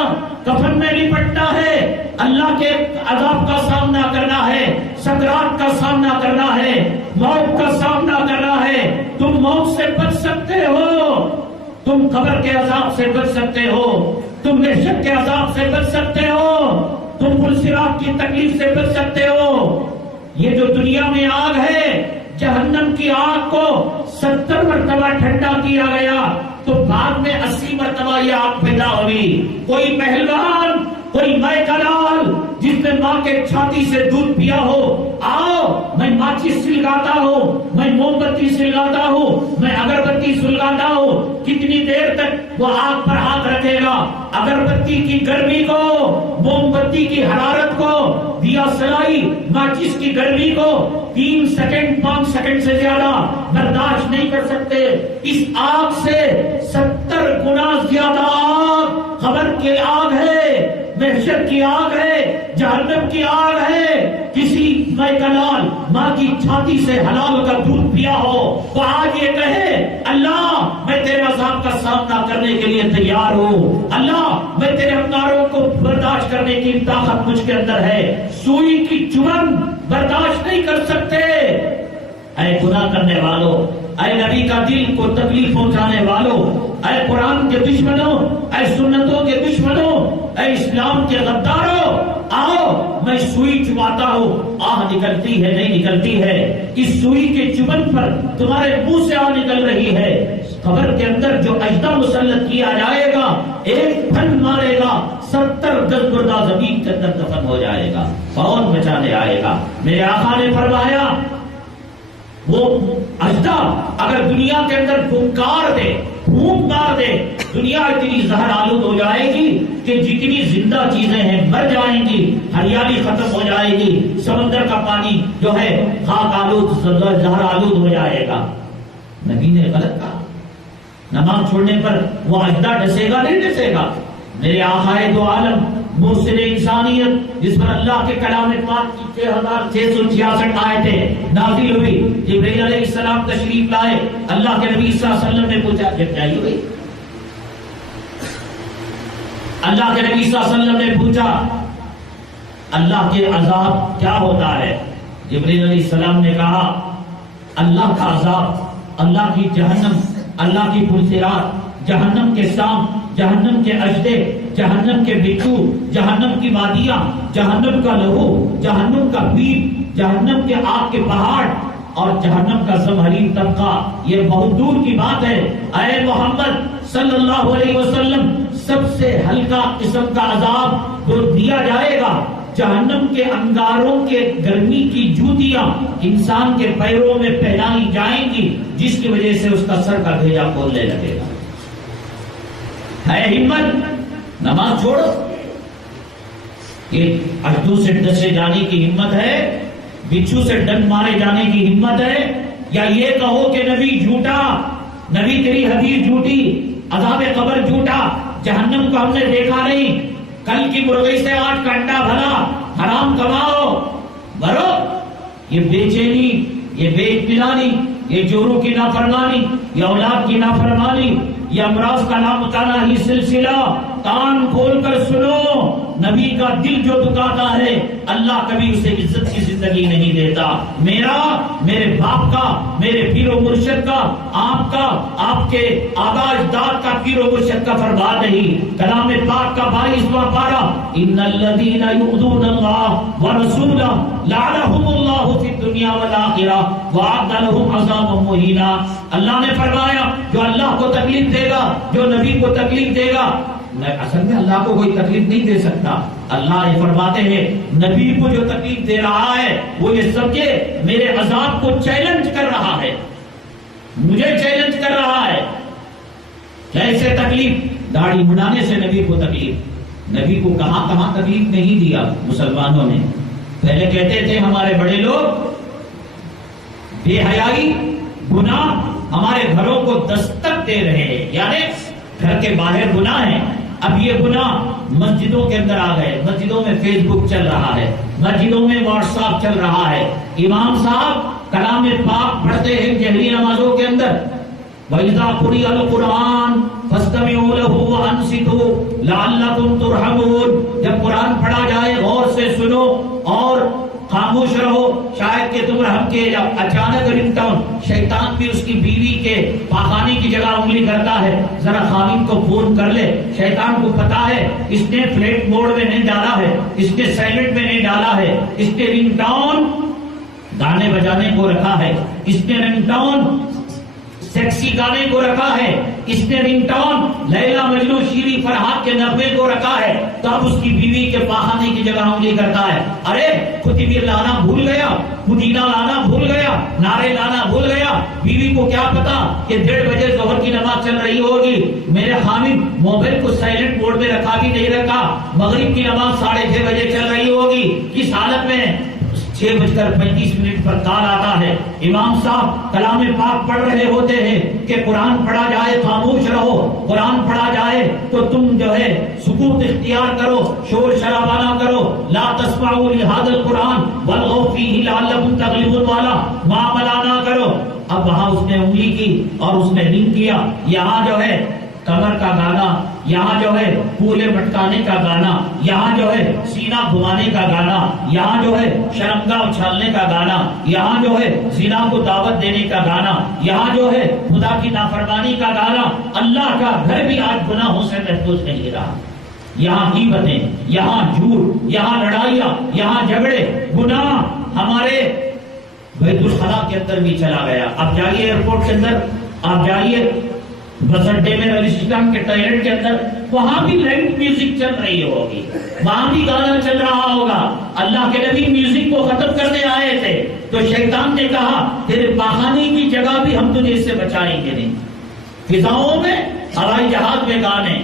کفن میں لپٹنا ہے، اللہ کے عذاب کا سامنا کرنا ہے، سکرات کا سامنا کرنا ہے، موت کا سامنا کرنا ہے۔ تم موت سے بچ سکتے ہو، تم قبر کے عذاب سے بچ سکتے ہو، تم محشر کے عذاب سے بچ سکتے ہو، تم پلسرات کی تکلیف سے بچ سکتے ہو۔ یہ جو دنیا میں آگ ہے، جہنم کی آگ کو 70 مرتبہ ٹھنڈا کیا گیا تو بعد میں 80 مرتبہ یہ آگ پیدا ہوئی۔ کوئی پہلوان، کوئی مائی کا لال جس نے ماں کے چھاتی سے دودھ پیا ہو، آؤ میں ماچس سلگاتا ہوں، میں موم بتی سلگاتا ہوں، میں اگربتی سلگاتا ہوں۔ کتنی دیر تک وہ آگ پر ہاتھ رکھے گا؟ اگربتی کی گرمی کو، موم بتی کی حرارت کو، دیا سلائی ماچس کی گرمی کو 3 سیکنڈ 5 سیکنڈ سے زیادہ برداشت نہیں کر سکتے۔ اس آگ سے 70 گنا زیادہ آگ قبر کی آگ ہے، محشر کی آگ ہے، جہنم کی آگ ہے۔ کسی مائی کا لال ماں کی چھاتی سے حلال کا دودھ پیا ہو تو آج یہ کہے اللہ میں تیرے عذاب کا سامنا کرنے کے لیے تیار ہوں، اللہ میں تیرے انگاروں کو برداشت کرنے کی طاقت مجھ کے اندر ہے۔ سوئی کی چبھن برداشت نہیں کر سکتے۔ اے گناہ کرنے والوں، اے نبی کا دل کو تکلیف پہنچانے والوں، اے قرآن کے دشمنوں، اے سنتوں کے دشمنوں، اے اسلام کے غداروں، آؤ میں سوئی چباتا ہوں۔ آہ نکلتی ہے نہیں نکلتی ہے، اس سوئی کے چبھن پر تمہارے منہ سے آہ نکل رہی ہے۔ قبر کے اندر جو اجدہ مسلط کیا جائے گا، ایک پھن مارے گا 70 گز مردہ زمین کے اندر دفن ہو جائے گا، کون بچانے آئے گا؟ میرے آقا نے فرمایا وہ اجدہ اگر دنیا کے اندر پھنکار دے، پھونک مار دے، دنیا اتنی زہر آلود ہو جائے گی کہ جتنی زندہ چیزیں ہیں مر جائیں گی، ہریالی ختم ہو جائے گی، سمندر کا پانی جو ہے خاک آلود زہر آلود ہو جائے گا۔ نبی نے غلط کہا، نماز چھوڑنے پر وہ اجدہ ڈسے گا نہیں ڈسے گا؟ میرے آقا دو عالم مرسل انسانیت جس پر اللہ کے کلام پاک کی 6666 آیتیں نازل ہوئی، جبرائیل علیہ السلام تشریف لائے، اللہ کے نبی صلی اللہ علیہ وسلم نے پوچھا کہ کیا ہوئی؟ اللہ کے نبی صلی اللہ علیہ وسلم نے پوچھا اللہ کے عذاب کیا ہوتا ہے؟ جبرائیل علیہ السلام نے کہا اللہ کا عذاب، اللہ کی جہنم، اللہ کی پرسرات، جہنم کے سام، جہنم کے اجدے، جہنم کے بچھو، جہنم کی وادیاں، جہنم کا لہو، جہنم کا پیپ، جہنم کے آگ کے پہاڑ اور جہنم کا زمہریر طبقہ، یہ بہت دور کی بات ہے۔ اے محمد صلی اللہ علیہ وسلم، سب سے ہلکا قسم کا عذاب جو دیا جائے گا، جہنم کے انگاروں کے گرمی کی جوتیاں انسان کے پیروں میں پہنائی جائیں گی، جس کی وجہ سے اس کا سر کا بھیجا کھولنے لگے گا۔ ہے ہمت، نماز چھوڑو، یہ اجدو سے ڈسے جانے کی ہمت ہے، بچھو سے ڈنک مارے جانے کی ہمت ہے، یا یہ کہو کہ نبی جھوٹا، نبی تیری حدیث جھوٹی، عذاب قبر جھوٹا، جہنم کو ہم نے دیکھا نہیں، کل کی مرغی سے آج کا انڈا بھرا، حرام کماؤ بھرو۔ یہ بے چینی، یہ بے اطمینانی، یہ جوروں کی نافرمانی، یہ اولاد کی نافرمانی، یہ امراض کا لامتناہی سلسلہ، کان کھول کر سنو، نبی کا دل جو دکاتا ہے اللہ کبھی اسے عزت کی زندگی نہیں دیتا۔ میرا، میرے باپ کا، میرے پیر و مرشد کا، آپ کا، آپ کے آبا اجداد کا پیر و مرشد کا فرمان نہیں۔ کلام پاک کا 22واں پارہ، ان الذین یؤذون اللہ ورسولہ لعنہم اللہ فی الدنیا والآخرہ وأعد لهم عذابا مہینا۔ اللہ نے فرمایا جو اللہ کو تکلیف دے گا، جو نبی کو تکلیف دے گا، اصل میں اللہ کو کوئی تکلیف نہیں دے سکتا۔ اللہ یہ فرماتے ہیں نبی کو جو تکلیف دے رہا ہے وہ یہ سمجھے میرے عذاب کو چیلنج کر رہا ہے، مجھے چیلنج کر رہا ہے۔ کیسے تکلیف؟ داڑھی منڈانے سے نبی کو تکلیف۔ نبی کو کہاں کہاں تکلیف نہیں دیا مسلمانوں نے۔ پہلے کہتے تھے ہمارے بڑے لوگ بے حیائی، گناہ ہمارے گھروں کو دستک دے رہے ہیں، یعنی گھر کے باہر گناہ ہے۔ اب یہ گناہ مسجدوں کے اندر آ گئے، مسجدوں میں فیس بک چل رہا ہے، مسجدوں میں واٹس ایپ چل رہا ہے۔ امام صاحب کلام پاک پڑھتے ہیں جہری نمازوں کے اندر، وَإِذَا قُرِئَ الْقُرْآنُ فَاسْتَمِعُوا لَهُ وَأَنصِتُوا لَعَلَّكُمْ تُرْحَمُونَ، جب قرآن پڑھا جائے غور سے سنو اور خاموش رہو شاید کہ تم رحم کیے جاؤ۔ اچانک رنگ ٹون، شیطان بھی اس کی بیوی کے پاخانے کی جگہ انگلی کرتا ہے، ذرا خامن کو فون کر لے۔ شیطان کو پتا ہے اس نے فلائٹ موڈ میں نہیں ڈالا ہے، اس نے سائلنٹ میں نہیں ڈالا ہے، اس نے رنگ ٹون گانے بجانے کو رکھا ہے، اس نے رنگ ٹون سیکسی گانے کو رکھا ہے، اس نے رنگ ٹون لیلا مجنو شیری فرحات کے نغمے کو رکھا ہے، تو اب اس کی بیوی کے پاخانے کی جگہ انگلی کرتا ہے۔ ارے خطبہ لانا بھول گیا، پودینہ لانا بھول گیا، نعرے لانا بھول گیا۔ بیوی کو کیا پتا کہ 1:30 بجے ظہر کی نماز چل رہی ہوگی، میرے خامن موبائل کو سائلنٹ موڈ میں رکھا بھی نہیں رکھا، مغرب کی نماز 6:30 بجے چل رہی ہوگی۔ اس حالت میں 6:35 پر کال آتا ہے، امام صاحب کلام پاک پڑھ رہے ہوتے ہیں کہ قرآن پڑھا جائے خاموش رہو، قرآن پڑھا جائے تو تم جو ہے سکوت اختیار کرو، شور شرابہ نہ کرو، لا تسمعوا لهذا القرآن والغوا فيه لعلكم تغلبون والا معاملہ نہ کرو۔ اب وہاں اس نے انگلی کی اور اس نے رنگ کیا، یہاں جو ہے کمر کا گانا، یہاں جو ہے پورے مٹکانے کا گانا، یہاں جو ہے سینہ گھمانے کا گانا، یہاں جو ہے شرمگاہ اچھالنے کا گانا، یہاں جو ہے زنا کو دعوت دینے کا گانا، یہاں جو ہے خدا کی نافرمانی کا گانا۔ اللہ کا گھر بھی آج گناہوں سے محفوظ نہیں رہا۔ یہاں غیبتیں، یہاں جھوٹ، یہاں لڑائیاں، یہاں جھگڑے، گناہ ہمارے بیت الخلاء کے اندر بھی چلا گیا۔ اب جائیے ایئرپورٹ کے اندر، آپ جائیے بس اڈے میں ریگستان کے ٹوائلٹ کے اندر، وہاں بھی لائٹ میوزک چل رہی ہوگی، وہاں بھی گانا چل رہا ہوگا۔ اللہ کے نبی میوزک کو ختم کرنے آئے تھے تو شیطان نے کہا تیرے پاخانے کی جگہ بھی ہم تجھے اس سے بچائیں گے نہیں۔ فضاؤں میں ہوائی جہاز میں گانے،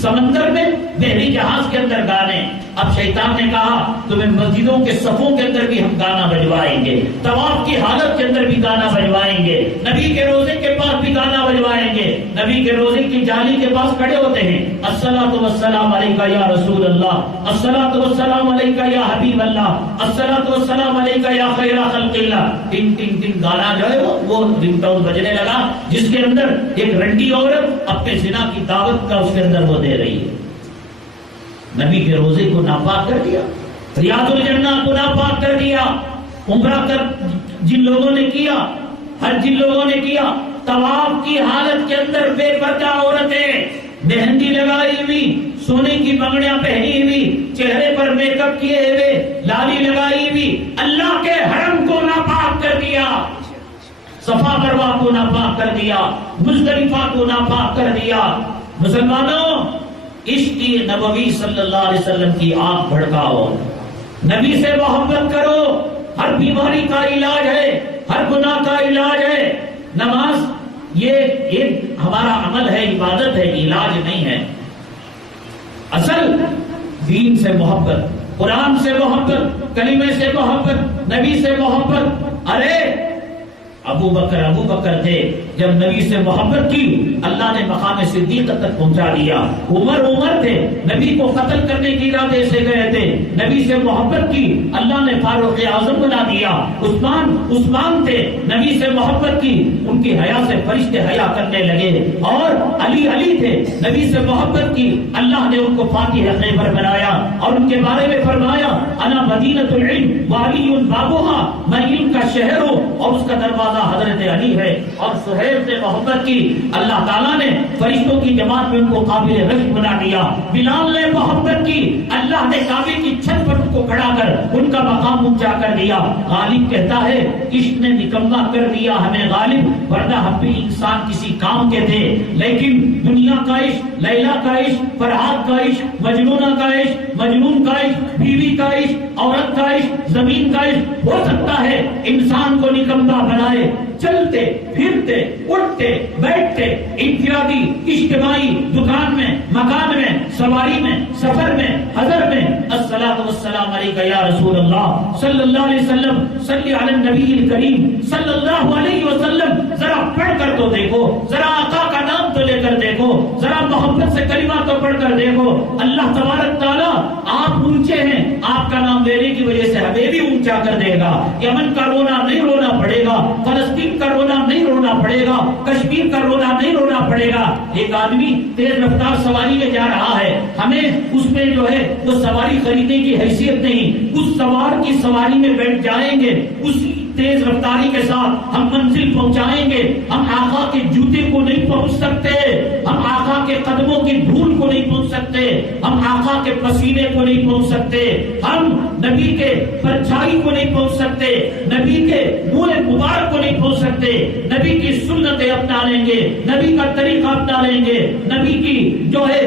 سمندر میں بحری جہاز کے اندر گانے۔ اب شیطان نے کہا تمہیں مسجدوں کے صفوں کے اندر بھی ہم گانا بجوائیں گے، طواف کی حالت کے اندر بھی گانا بجوائیں گے، نبی کے روزے کے پاس بھی گانا بجوائیں گے۔ نبی کے روزے کی جالی کے پاس کھڑے ہوتے ہیں، الصلاۃ والسلام علیکہ یا رسول اللہ، الصلاۃ والسلام علیکہ یا حبیب اللہ، الصلاۃ والسلام علیکہ یا خیر خلق اللہ۔ ٹنگ ٹنگ ٹنگ گانا جو ہے وہ رنگ ٹون بجنے لگا، جس کے اندر ایک رنڈی عورت اپنے زنا کی دعوت کا اس کے اندر وہ دے رہی ہے۔ نبی کے روزے کو ناپاک کر دیا، ریاض الجنہ کو ناپاک کر دیا۔ عمرہ کر جن لوگوں نے کیا، حج جن لوگوں نے کیا، طواف کی حالت کے اندر بے پردہ عورتیں، مہندی لگائی ہوئی، سونے کی بنگڑیاں پہنی ہوئی، چہرے پر میک اپ کیے ہوئے، لالی لگائی ہوئی، اللہ کے حرم کو ناپاک کر دیا، صفا مروہ کو ناپاک کر دیا، مزدلفہ کو ناپاک کر دیا۔ مسلمانوں، عشق نبوی صلی اللہ علیہ وسلم کی آگ بھڑکاؤ، نبی سے محبت کرو۔ ہر بیماری کا علاج ہے، ہر گناہ کا علاج ہے۔ نماز یہ ایک ہمارا عمل ہے، عبادت ہے، علاج نہیں ہے۔ اصل دین سے محبت، قرآن سے محبت، کلمے سے محبت، نبی سے محبت۔ ارے ابو بکر تھے، جب نبی سے محبت کی اللہ نے مقام صدیقت تک پہنچا دیا۔ عمر تھے، نبی کو قتل کرنے کی ارادے سے گئے تھے، نبی سے محبت کی اللہ نے فاروق اعظم بنا دیا۔ عثمان تھے، نبی سے محبت کی ان کی حیا سے فرشتے حیا کرنے لگے۔ اور علی تھے، نبی سے محبت کی اللہ نے ان کو فاتح خیبر بنایا اور ان کے بارے میں فرمایا انا مدینۃ العلم وعلی بابها، میں علم کا شہر ہوں اور اس کا دروازہ حضرت علی ہے۔ اور سہیل سے محبت کی اللہ تعالیٰ نے فرشتوں کی جماعت میں ان کو قابل رشک بنا دیا۔ بلال نے محبت کی، اللہ نے کعبے کی چھت پر ان کو کھڑا کر ان کا مقام اونچا کر دیا۔ غالب کہتا ہے عشق نے نکما کر دیا ہمیں غالب، ورنہ ہم بھی انسان کسی کام کے تھے۔ لیکن دنیا کا عشق، لیلا کا عشق، فرحات کا عشق، مجنونہ کا عشق، مجنون کا عشق، بیوی کا عشق، عورت کا عشق، زمین کا عشق ہو سکتا ہے انسان کو نکما بنائے۔ چلتے پھرتے اٹھتے بیٹھتے، انفرادی اجتماعی، دکان میں، مکان میں، سواری میں، سفر میں، حضر میں، الصلاۃ والسلام علیکہ یا رسول اللہ صلی اللہ علیہ وسلم، صلی علی النبی الکریم صلی اللہ علیہ وسلم۔ ذرا پڑھ کر تو دیکھو، ذرا آقا کا نام تو لے کر دیکھو، ذرا محبت سے کلمہ تو پڑھ کر دیکھو. اللہ تبارک تعالیٰ آپ اونچے ہیں, آپ کا نام لینے کی وجہ سے ہمیں بھی اونچا کر دے گا. یمن کا رونا نہیں رونا پڑے گا, فلسطین کا رونا نہیں رونا پڑے گا, کشمیر کا رونا نہیں رونا پڑے گا. ایک آدمی تیز رفتار سواری میں جا رہا ہے, ہمیں اس میں جو ہے وہ سواری خریدنے کی حیثیت نہیں, اس سوار کی سواری میں بیٹھ جائیں گے, اسی تیز رفتاری کے ساتھ ہم منزل پہنچائیں گے. ہم آقا کے جوتے کو نہیں پہنچ سکتے, ہم آقا کے قدموں کی دھول کو نہیں پہنچ سکتے, ہم آقا کے پسینے کو نہیں پہنچ سکتے, ہم نبی کے پرچھائی کو نہیں پہنچ سکتے, نبی کے منہ مبارک کو نہیں پہنچ سکتے. نبی کی سنتیں اپنا لیں گے, نبی کا طریقہ اپنا لیں گے, نبی کی جو ہے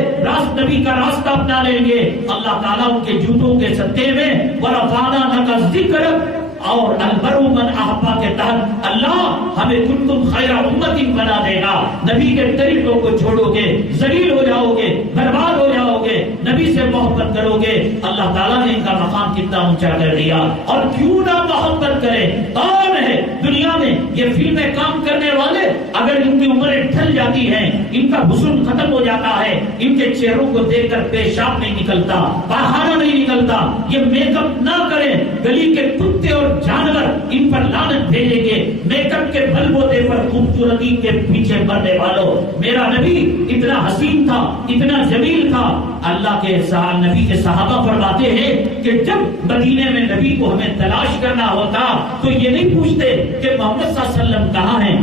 نبی کا راستہ اپنا لیں گے. اللہ تعالیٰ ان کے جوتوں کے صدقے میں ورفعنا لک ذکرک اور البر من احبا کے تحت اللہ ہمیں کنتم خیر امت بنا دے گا. نبی کے طریقوں کو چھوڑو گے ذلیل ہو جاؤ گے, برباد ہو جاؤ گے, نبی سے محبت کرو گے. اللہ تعالیٰ نے ان کا مقام کتنا اونچا کر دیا. اور کیوں نہ محبت کرے, کون ہے دنیا میں یہ فلمیں کام کرنے والے اگر ان کی عمریں ڈھل جاتی ہیں, ان کا حسن ختم ہو جاتا ہے, ان کے چہروں کو دیکھ کر پیشاب نہیں نکلتا, پاخانہ نہیں نکلتا, یہ میک اپ نہ کریں, گلی کے کتے اور جانور ان پر لعنت بھیجیں گے. میک اپ کے بل بوتے پر خوبصورتی کے پیچھے مرنے والوں, میرا نبی اتنا حسین تھا, اتنا جمیل تھا. اللہ کے نبی کے صحابہ فرماتے ہیں کہ جب مدینے میں نبی کو ہمیں تلاش کرنا ہوتا تو یہ نہیں پوچھتے کہ محمد صلی اللہ علیہ وسلم کہاں ہیں,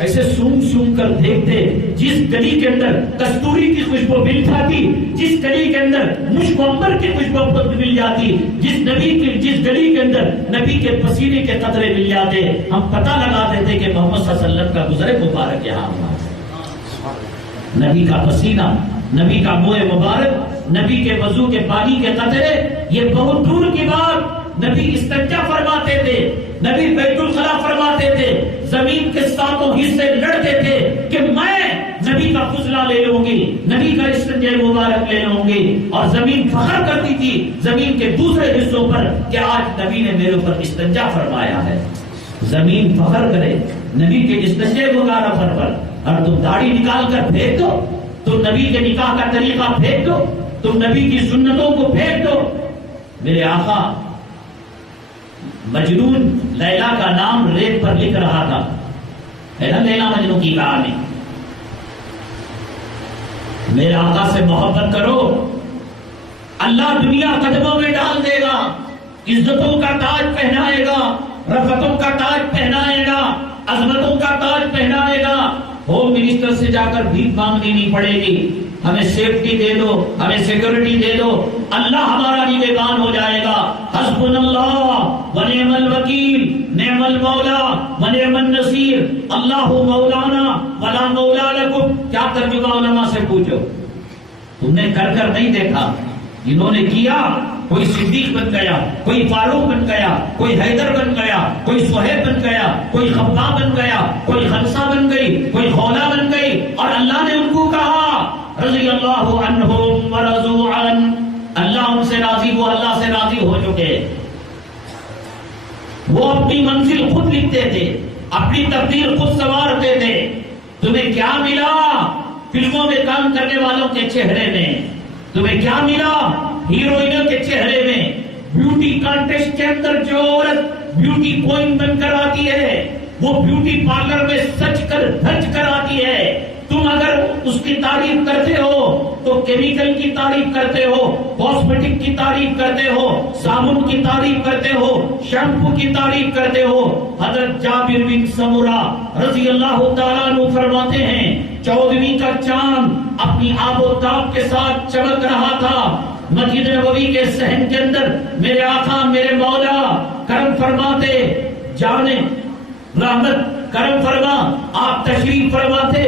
ایسے سونگ سونگ کر دیکھتے. جس گلی کے اندر کستوری کی خوشبو مل جاتی, جس گلی کے اندر مشک عنبر کی خوشبو مل جاتی, جس گلی کے اندر نبی کے پسینے کے قطرے مل جاتے, ہم پتہ لگا دیتے کہ محمد صلی اللہ علیہ وسلم کا گزرے مبارک یہاں ہوا. نبی کا پسینہ, نبی کا منہ مبارک, نبی کے وضو کے پانی کے قطرے, یہ بہت دور کی بات. نبی استنجا فرماتے تھے, نبی بیت الخلا فرماتے تھے, زمین کے ساتوں حصے لڑتے تھے کہ میں نبی کا فضلہ لے لوں گی, نبی کا استنجا مبارک لے لوں گی. اور زمین فخر کرتی تھی زمین کے دوسرے حصوں پر کہ آج نبی نے میرے اوپر استنجا فرمایا ہے. زمین فخر کرے نبی کے استنجا مبارک پر. اور تم داڑھی نکال کر پھینک دو, تم نبی کے نکاح کا طریقہ پھینک دو, تم نبی کی سنتوں کو پھینک دو. میرے آقا مجنون لیلا کا نام ریت پر لکھ رہا تھا, ہے نا لیلا مجنون کی کہانی. میرے آقا سے محبت کرو, اللہ دنیا قدموں میں ڈال دے گا, عزتوں کا تاج پہنائے گا, رفتوں کا تاج پہنائے گا, عظمتوں کا تاج پہنائے گا. ہوم منسٹر سے جا کر بھیک مانگنی نہیں پڑے گی, ہمیں سیفٹی دے دو, ہمیں سیکورٹی دے دو, اللہ ہمارا نگہبان ہو جائے گا. حسبنا اللہ ونعم الوکیل, نعم المولا ونعم النصیر, اللہ مولانا ولا مولا لکم. کیا ترجمہ علماء سے پوچھو, تم نے کر نہیں دیکھا, انہوں نے کیا. کوئی صدیق بن گیا, کوئی فاروق بن گیا, کوئی حیدر بن گیا, کوئی صہیب بن گیا, کوئی خباب بن گیا, کوئی خمسہ بن گئی, کوئی خولا بن گئی. اور اللہ نے ان کو کہا رضی اللہ عنہم ورضوا عنہ, اللہ ان سے راضی, وہ اللہ سے راضی ہو چکے. وہ اپنی منزل خود لکھتے تھے, اپنی تقدیر خود سنوارتے تھے. تمہیں کیا ملا فلموں میں کام کرنے والوں کے چہرے میں, تمہیں کیا ملا ہیروئنوں کے چہرے میں. بیوٹی کانٹیسٹ کے اندر جو عورت بیوٹی کوئن بن کر آتی ہے وہ بیوٹی پارلر میں سچ کر دھج کر آتی ہے. تم اگر اس کی تعریف کرتے ہو تو کیمیکل کی تعریف کرتے ہو, کاسمیٹک کی تعریف کرتے ہو, صابن کی تعریف کرتے ہو, شیمپو کی تعریف کرتے ہو. حضرت جابر بن سمرہ رضی اللہ تعالیٰ عنہ فرماتے ہیں 14ویں کا چاند اپنی آب و تاب کے ساتھ چمک رہا تھا. مسجد نبوی کے صحن کے اندر میرے آقا میرے مولا کرم فرماتے, جانے رحمت کرم فرما, آپ تشریف فرماتے.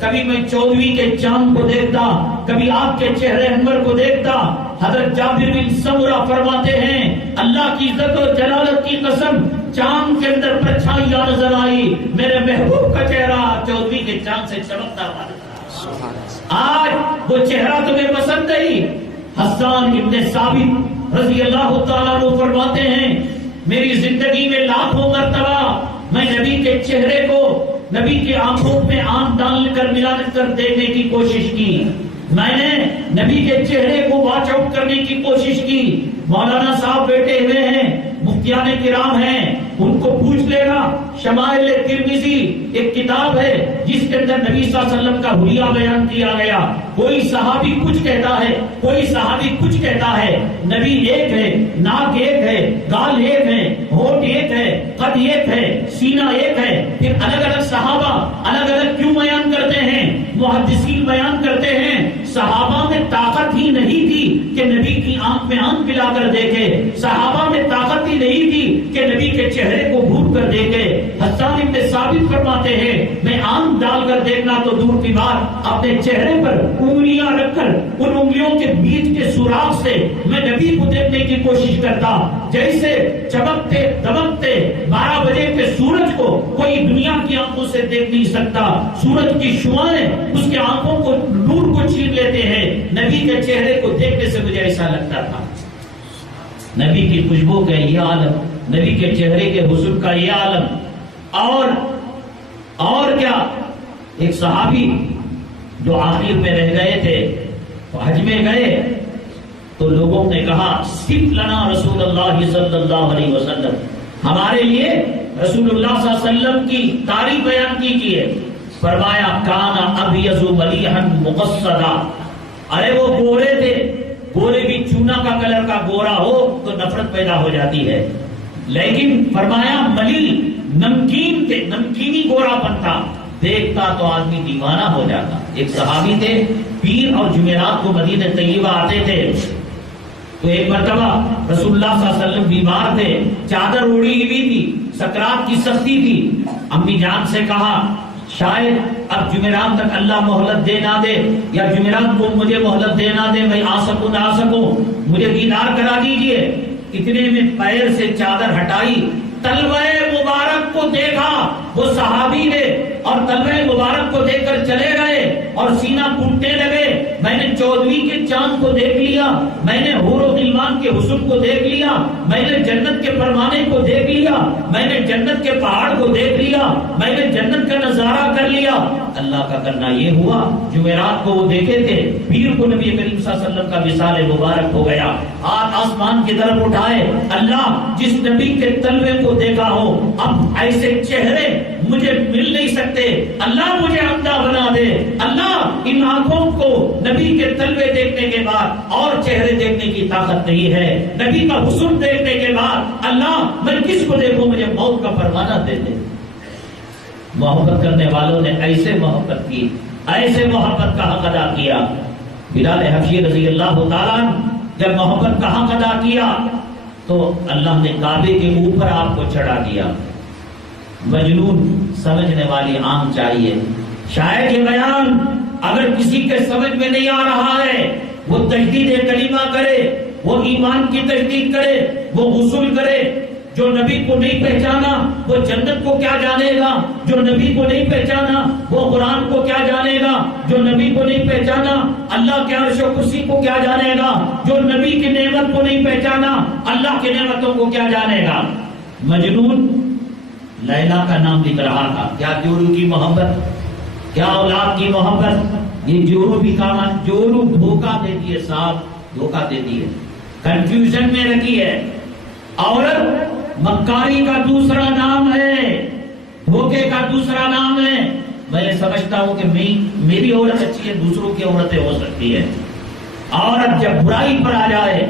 کبھی میں 14ویں کے چاند کو دیکھتا, کبھی آپ کے چہرے انور کو دیکھتا. حضرت جابر بن سمرہ فرماتے ہیں اللہ کی عزت و جلالت کی قسم, چاند کے اندر پرچھائیاں نظر آئی, میرے محبوب کا چہرہ 14ویں کے چاند سے چمکتا ہوا تھا. آج وہ چہرہ تمہیں پسند نہیں. حسان ابن ثابت رضی اللہ تعالیٰ عنہ فرماتے ہیں میری زندگی میں لاکھوں مرتبہ میں نبی کے چہرے کو نبی کی آنکھوں میں آنکھ ڈال کر ملا کر دیکھنے کی کوشش کی، میں نے نبی کے چہرے کو واچ آؤٹ کرنے کی کوشش کی۔ مولانا صاحب بیٹھے ہوئے ہیں، مفتیان کرام ہیں، ان کو پوچھ لینا۔ شمائل ترمذی ایک کتاب ہے جس کے اندر نبی صلی اللہ علیہ وسلم کا حلیہ بیان کیا گیا۔ کوئی صحابی کچھ کہتا ہے، کوئی صحابی کچھ کہتا ہے، نبی ایک ہے، ناک ایک ہے، گال ایک ہے، ہونٹ ایک ہے، قد ایک ہے، سینہ ایک ہے۔ پھر الگ الگ صحابہ الگ الگ کیوں بیان کرتے ہیں؟ محدثین بیان کرتے ہیں صحابہ میں طاقت ہی نہیں تھی کہ نبی کی آنکھ میں آنکھ ملا کر دیکھے، صحابہ میں طاقت ہی نہیں تھی کہ نبی کے چہرے کو گھور کر دیکھے۔ حسان ابن ثابت فرماتے ہیں میں آنکھ ڈال کر دیکھنا تو دور کی بات، اپنے چہرے پر انگلیاں رکھ کر ان انگلیوں کے بیچ کے سوراخ سے میں نبی کو دیکھنے کی کوشش کرتا، جیسے چمکتے دمکتے 12 بجے کے سورج کو کوئی دنیا کی آنکھوں سے دیکھ نہیں سکتا، سورج کی شعاعیں اس کے آنکھوں کو نور کو چھین لیتے ہیں، نبی کے چہرے کو دیکھنے سے مجھے ایسا لگتا تھا۔ نبی کی خوشبو کا یہ عالم، نبی کے چہرے کے حسن کا یہ عالم۔ اور کیا، ایک صحابی جو آخر میں رہ گئے تھے، حج میں گئے تو لوگوں نے کہا صف لنا رسول اللہ صلی اللہ علیہ وسلم، ہمارے لیے رسول اللہ صلی اللہ علیہ وسلم کی تعریف بیان کیجیے۔ فرمایا کانا ابیض ملیحا مقصدا، ارے وہ گورے تھے، گورے بھی چونا کا کلر کا گورا ہو تو نفرت پیدا ہو جاتی ہے، لیکن فرمایا ملی نمکین تھے، نمکینی گورا پن تھا، دیکھتا تو آدمی دیوانہ ہو جاتا۔ ایک صحابی تھے، پیر اور جمعرات کو مدینہ طیبہ آتے تھے، تو ایک مرتبہ رسول اللہ صلی اللہ علیہ وسلم بیمار تھے، چادر اڑی ہوئی تھی، سکرات کی سختی تھی، امی جان سے کہا شاید اب جمعرات تک اللہ مہلت دے نہ دے، یا جمعرات کو مجھے مہلت دے نہ دے، میں آ سکوں نہ آ سکوں، مجھے دیدار کرا دیجئے۔ اتنے میں پیر سے چادر ہٹائی، تلوہ مبارک کو دیکھا، وہ صحابی نے، اور تلوہ مبارک کو دیکھ کر چلے گئے اور سینہ پھوٹنے لگے۔ میں نے 14ویں کے چاند کو دیکھ لیا، میں نے حور و غلمان کے حسن کو دیکھ لیا، میں نے جنت کے پروانے کو دیکھ لیا، میں نے جنت کے پہاڑ کو دیکھ لیا، میں نے جنت کا نظارہ کر لیا۔ اللہ کا کرنا یہ ہوا، جمعرات کو وہ دیکھے تھے، پیر کو نبی کریم صلی اللہ علیہ وسلم کا وصال مبارک ہو گیا۔ ہاتھ آسمان کی طرف اٹھائے، اللہ جس نبی کے تلوے کو دیکھا ہو، اب ایسے چہرے مجھے مل نہیں سکتے، اللہ مجھے اندھا بنا دے، اللہ ان آنکھوں کو نبی کے تلوے دیکھنے کے بعد اور چہرے دیکھنے کی طاقت نہیں ہے، نبی کا حسن دیکھنے کے بعد اللہ میں کس کو دیکھوں، مجھے موت کا پروانہ دے دے۔ محبت کرنے والوں نے ایسے محبت کی، ایسے محبت کا حق ادا کیا۔ بلال حبشی رضی اللہ تعالیٰ جب محبت کا حق ادا کیا تو اللہ نے کعبے کے اوپر آپ کو چڑھا دیا۔ مجنون سمجھنے والی آنکھ چاہیے، شاید یہ بیان اگر کسی کے سمجھ میں نہیں آ رہا ہے، وہ تجدید کلمہ کرے، وہ ایمان کی تجدید کرے، وہ غسل کرے۔ جو نبی کو نہیں پہچانا وہ جنت کو کیا جانے گا، جو نبی کو نہیں پہچانا وہ قرآن کو کیا جانے گا، جو نبی کو نہیں پہچانا اللہ کے عرش و کرسی کو کیا جانے گا، جو نبی کی نعمت کو نہیں پہچانا اللہ کی نعمتوں کو کیا جانے گا۔ مجنون لیلا کا نام لکھ رہا تھا، کیا جورو کی محبت، کیا اولاد کی محبت، یہ جورو بھی کام ہے، جورو دھوکہ دیتی ہے، صاحب دھوکہ دیتی ہے، کنفیوژن میں رکھی ہے۔ عورت مکاری کا دوسرا نام ہے، دھوکے کا دوسرا نام ہے۔ میں سمجھتا ہوں کہ میری عورت اچھی ہے، دوسروں کی عورتیں ہو سکتی ہے۔ عورت جب برائی پر آ جائے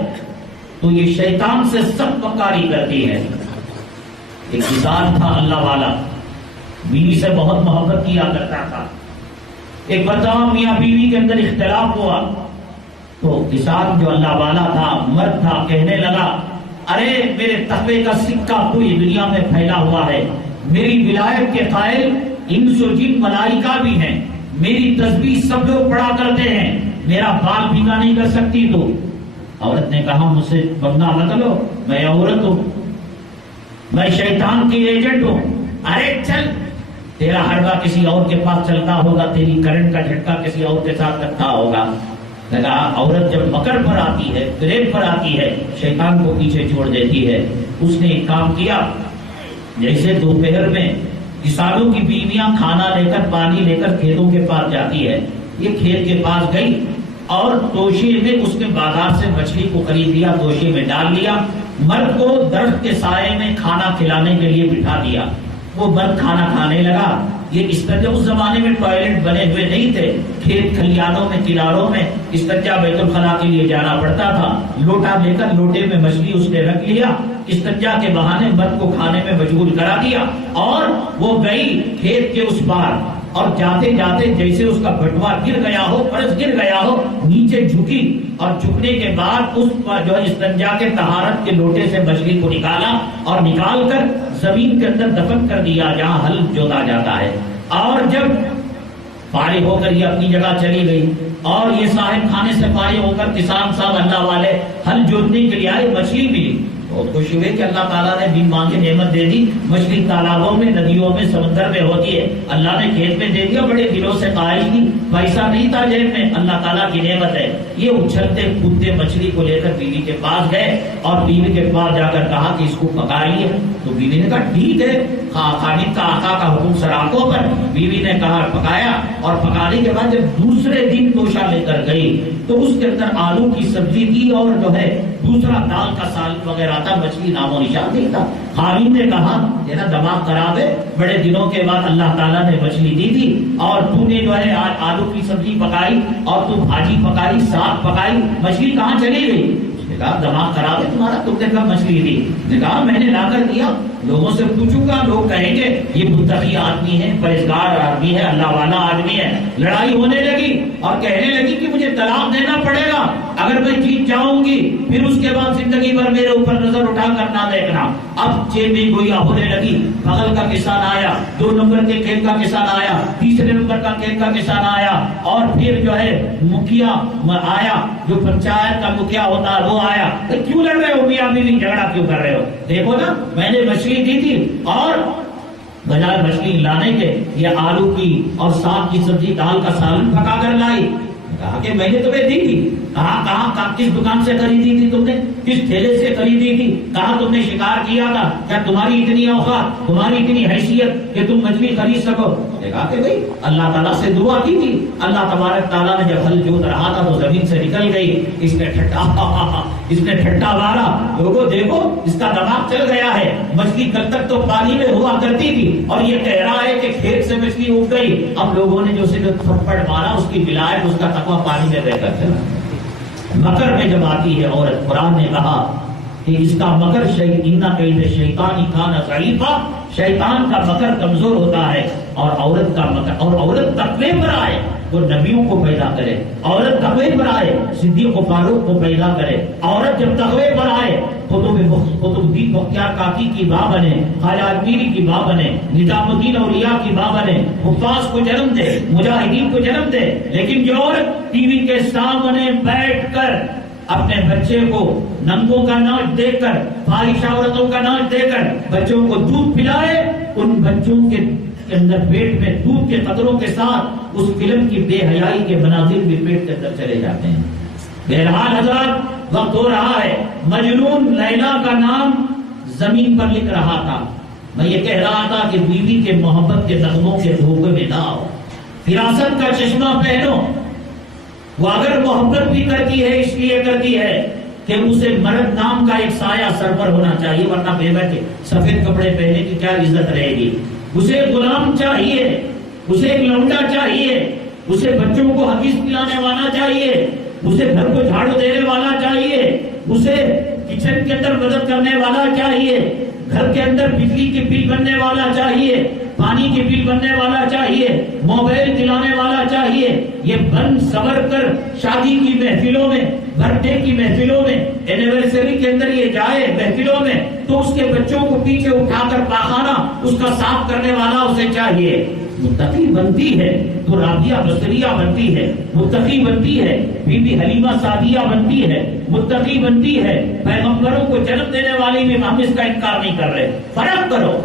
تو یہ شیطان سے سب مکاری کرتی ہے۔ ایک کسان تھا اللہ والا، بیوی سے بہت محبت کیا کرتا تھا۔ ایک مرتبہ میاں بیوی کے اندر اختلاف ہوا تو کسان جو اللہ والا تھا، مرد تھا، کہنے لگا ارے میرے تقوی کا سکہ پوری دنیا میں پھیلا ہوا ہے، میری ولایت کے قائل انس و جن ملائکہ بھی ہیں، میری تسبیح سب لوگ پڑھا کرتے ہیں، میرا بال بھیگا نہیں کر سکتی تو۔ عورت نے کہا مجھ سے پنگا مت لو، میں عورت ہوں، میں شیطان کی ایجنٹ ہوں، ارے چل تیرا ہڑبا کسی اور کے پاس چلتا ہوگا، تیری کرنٹ کا جھٹکا کسی اور کے ساتھ لگتا ہوگا۔ لگا عورت جب مکر پر آتی ہے، فریب پر آتی ہے، شیطان کو پیچھے چھوڑ دیتی ہے۔ اس نے ایک کام کیا، جیسے دوپہر میں کسانوں کی بیویاں کھانا لے کر پانی لے کر کھیتوں کے پاس جاتی ہے. یہ کھیت کے پاس گئی اور توشے میں اس نے بازار سے مچھلی کو خرید لیا, توشے میں ڈال لیا, مرد کو درخت کے سائے میں کھانا کھلانے کے لیے بٹھا دیا. وہ مرد کھانا کھانے لگا. یہ استنجا اس زمانے میں ٹوائلٹ بنے ہوئے نہیں تھے, کھیت کھلیانوں میں کناروں میں استنجا بیت الخلا کے لیے جانا پڑتا تھا. لوٹا لے کر لوٹے میں مچھلی اس نے رکھ لیا, استنجا کے بہانے مرد کو کھانے میں مجبور کرا دیا, اور وہ گئی کھیت کے اس پار, اور جاتے جاتے جیسے اس کا بٹوا گر گیا ہو, فرض گر گیا ہو, نیچے جھکی, اور جھکنے کے بعد اس جو استنجا کے طہارت کے لوٹے سے مچھلی کو نکالا اور نکال کر زمین کے اندر دفن کر دیا جہاں ہل جوتا جاتا ہے. اور جب فارغ ہو کر یہ اپنی جگہ چلی گئی اور یہ صاحب خانے سے فارغ ہو کر کسان صاحب اللہ والے ہل جوتنے کے لیے آئے, مچھلی ملی. بہت خوش ہوئے کہ اللہ تعالیٰ نے بن مانگے نعمت دے دی. مچھلی تالابوں میں, ندیوں میں, سمندر میں ہوتی ہے, اللہ نے کھیت میں دے دیا. بڑے دنوں سے قائل تھی, پیسہ نہیں تھا جیب میں, اللہ تعالیٰ کی نعمت ہے. یہ اچھلتے کودتے مچھلی کو لے کر بیوی کے پاس گئے اور بیوی کے پاس جا کر کہا کہ اس کو پکائیے. تو بیوی نے کہا ٹھیک ہے, خالد کا آقا کا حکم سر آنکھوں پر. بیوی نے کہا پکایا, اور پکانے کے بعد جب دوسرے دن توشا لے کر گئی تو اس کے اندر آلو کی سبزی تھی اور جو ہے دوسرا دال کا سالن وغیرہ تھا, مچھلی نام و نشان نہیں تھا. خالد نے کہا تیرا دماغ خراب ہے, بڑے دنوں کے بعد اللہ تعالیٰ نے مچھلی دی تھی اور تو نے جو ہے آلو کی سبزی پکائی اور تو بھاجی پکائی, ساگ پکائی, مچھلی کہاں چلی گئی؟ اس نے کہا دماغ خراب ہے تمہارا, تم نے کہا مچھلی دی. نے کہا میں نے لا کر دیا, لوگوں سے پوچھوں گا, لوگ کہیں گے یہ متقی آدمی ہے, پرہیزگار آدمی ہے, اللہ والا آدمی ہے. لڑائی ہونے لگی اور کہنے لگی کہ مجھے طلاق دینا پڑے گا اگر میں جیت جاؤں گی, پھر اس کے بعد زندگی بھر میرے اوپر نظر اٹھا کر نہ دیکھنا. اب چین میں گویا ہونے لگی. بغل کا کسان آیا, 2 نمبر کے کھیت کا کسان آیا, تیسرے نمبر کا کھیت کا کسان آیا, اور پھر جو ہے مکھیا آیا, جو پنچایت کا مکھیا ہوتا ہے وہ آیا. کیوں لڑ رہے ہو میاں بیوی, جھگڑا کیوں کر رہے ہو؟ دیکھو نا میں نے مچھلی دی تھی اور بجائے مچھلی لانے کے یہ آلو کی اور ساگ کی سبزی دال کا سالن پکا کر لائی. کہا کہ میں نے تمہیں دی تھی. کہاں کس دکان سے خریدی تھی تم نے, کس ٹھیلے سے خریدی تھی, کہاں تم نے شکار کیا تھا, کیا تمہاری اتنی اوقات, تمہاری اتنی حیثیت کہ تم مچھلی خرید سکو؟ کہا کہ بھائی اللہ تعالیٰ سے دعا کی تھی, اللہ تبارک تعالیٰ نے جب ہل جوت رہا تھا تو زمین سے نکل گئی. اس نے ٹھٹا مارا. لوگوں دیکھو اس کا دماغ چل گیا ہے, مچھلی کل تک تو پانی میں ہوا کرتی تھی اور یہ کہہ رہا ہے کہ کھیت سے مچھلی اگ گئی. اب لوگوں نے جو اسے تھپڑ مارا اس کی ولایت, اس کا تقویٰ پانی میں بہ کر چلا. مکر میں جب آتی ہے عورت, قرآن نے کہا کہ اس کا مکر شیطان کان ضعیفا, شیطان کا مکر کمزور ہوتا ہے. اور عورت کا مکر, اور عورت تقوی پر آئے وہ نبیوں کو پیدا کرے, عورت تقوی پر آئے صدیق و فاروق کو پیدا کرے. عورت جب تقوی پر آئے قطب الدین بختیار کاکی کی ماں بنے, خواجہ اجمیری کی ماں بنے, نظام الدین اولیاء کی ماں بنے, حفاظ کو جنم دے, مجاہدین کو جنم دے. لیکن جو عورت ٹی وی کے سامنے بیٹھ کر اپنے بچے کو ننگوں کا ناچ دیکھ کر, فاحش عورتوں کا ناچ دیکھ کر بچوں کو دودھ پلائے, ان بچوں کے اندر پیٹ میں دودھ کے قطروں کے ساتھ اس فلم کی بے حیائی کے مناظر بھی پیٹ کے اندر چلے جاتے ہیں. بہرحال حضرات وقت ہو رہا ہے. مجنون لیلا کا نام زمین پر لکھ رہا تھا. میں یہ کہہ رہا تھا کہ بیوی کے محبت کے نغموں کے دھوکے میں نہ آؤ, فراست کا چشمہ پہنو. وہ اگر محبت بھی کرتی ہے اس لیے کرتی ہے کہ اسے مرد نام کا ایک سایہ سر پر ہونا چاہیے, ورنہ بے بیٹھے سفید کپڑے پہنے کی کیا عزت رہے گی. اسے غلام چاہیے, اسے ایک لونڈا چاہیے, اسے بچوں کو حدیث پلانے والا چاہیے, اسے گھر کو جھاڑو دینے والا چاہیے, اسے کچن کے اندر مدد کرنے والا چاہیے, گھر کے اندر بجلی کے بل بننے والا چاہیے, پانی کے بل بننے والا چاہیے, موبائل دلانے والا چاہیے. یہ بن سور کر شادی کی محفلوں میں, برتھ ڈے کی محفلوں میں, اینیورسری کے اندر یہ جائے محفلوں میں تو اس کے بچوں کو پیچھے اٹھا کر پاخانہ اس کا صاف کرنے والا اسے چاہیے. متقی بنتی ہے تو رابعہ بصریہ بنتی ہے, متقی بنتی ہے بی بی حلیمہ سعدیہ بنتی ہے, متقی بنتی ہے پیغمبروں کو جنم دینے والی بھی. ہم اس کا انکار نہیں کر رہے, فرق کرو.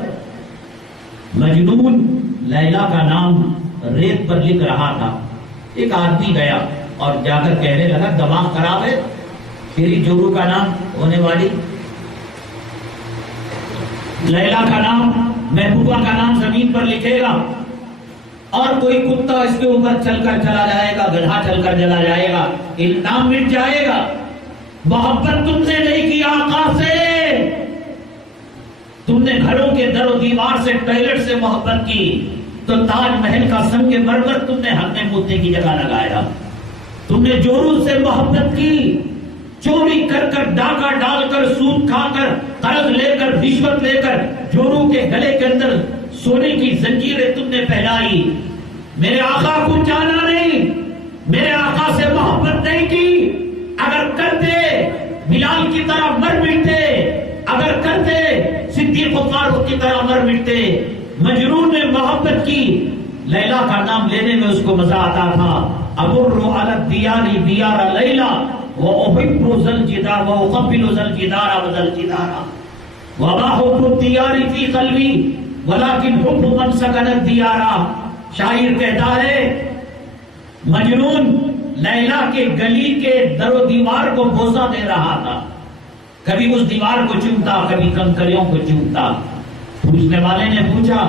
مجنون لیلا کا نام ریت پر لکھ رہا تھا. ایک آدمی گیا اور جا کر کہنے لگا دماغ خراب ہے, تیری جورو کا نام ہونے والی لیلا کا نام محبوبہ کا نام زمین پر لکھے گا اور کوئی کتا اس کے اوپر چل کر چلا جائے گا، گدھا چل کر چلا جائے گا، نام مٹ جائے گا۔ محبت تم نے نہیں کی آقا سے، تم نے گھروں کے در و دیوار سے، ٹوائلٹ سے محبت کی، تو تاج محل کا سنگ مرمر تم نے ہاتھ میں موتی کی جگہ لگایا۔ تم نے جورو سے محبت کی، چوری کر کر، ڈاکہ ڈال کر، سود کھا کر، قرض لے کر، رشوت لے کر جورو کے گلے کے اندر سونے کی زنجیریں تم نے پہنائی۔ میرے آقا کو جانا نہیں، میرے آقا سے محبت نہیں کی۔ اگر کرتے بلال کی طرح مر مٹتے، اگر کرتے صدیق و فاروق کی طرح مر مٹتے۔ مجنون نے محبت کی، لیلا کا نام لینے میں اس کو مزہ آتا تھا۔ امر علی الدیار دیار لیلا واحب ذا الجدار واقبل ذا الجدار وذا الجدار وما حب الدیار فی قلبی ولکن حب من سکن الدیار۔ شاعر کہتا ہے مجنون لیلا کے گلی کے در و دیوار کو بوسہ دے رہا تھا، کبھی اس دیوار کو چومتا، کبھی کنکریوں کو چومتا۔ پوچھنے والے نے پوچھا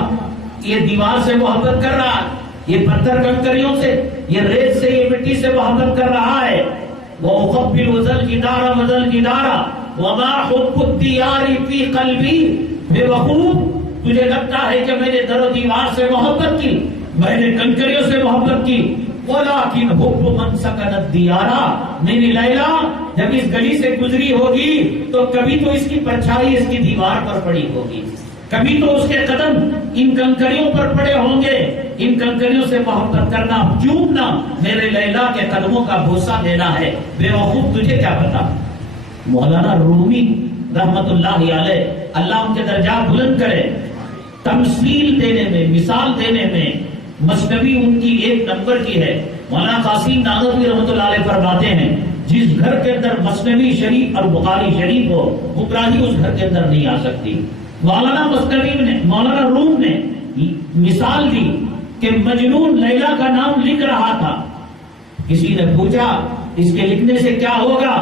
یہ دیوار سے محبت کر رہا ہے، یہ پتھر کنکریوں سے، یہ ریت سے، یہ مٹی سے محبت کر رہا ہے۔ وَأُقَبِّلُ ذَا الْجِدَارَ وَذَا الْجِدَارَ وَمَا حُبُّ الدِّيَارِ فِي قَلْبِي۔ بے وقوف، تجھے لگتا ہے کہ میں نے در و دیوار سے محبت کی، میں نے کنکریوں سے محبت کی، وَلَكِنْ حُبُّ مَنْ سَكَنَ الدِّيَارَ۔ میری لیلا جب اس گلی سے گزری ہوگی تو کبھی تو اس کی پرچھائی اس کی دیوار پر پڑی ہوگی، کبھی تو اس کے قدم ان کنکریوں پر پڑے ہوں گے۔ ان کنکریوں سے محبت کرنا، چومنا، میرے لیلا کے قدموں کا بوسہ دینا ہے۔ بے وقوف، تجھے کیا پتا۔ مولانا رومی رحمت اللہ علیہ، اللہ ان کے درجات بلند کرے، تمثیل دینے میں، مثال دینے میں مثنوی ان کی ایک نمبر کی ہے۔ مولانا قاسم نانوتوی رحمت اللہ علیہ فرماتے ہیں جس گھر کے اندر مثنوی شریف اور بخاری شریف ہو، گمراہی اس گھر کے اندر نہیں آ سکتی۔ مولانا مثنوی نے، مولانا روم نے مثال دی کہ مجنون لیلا کا نام لکھ رہا تھا، کسی نے پوچھا اس کے لکھنے سے کیا ہوگا؟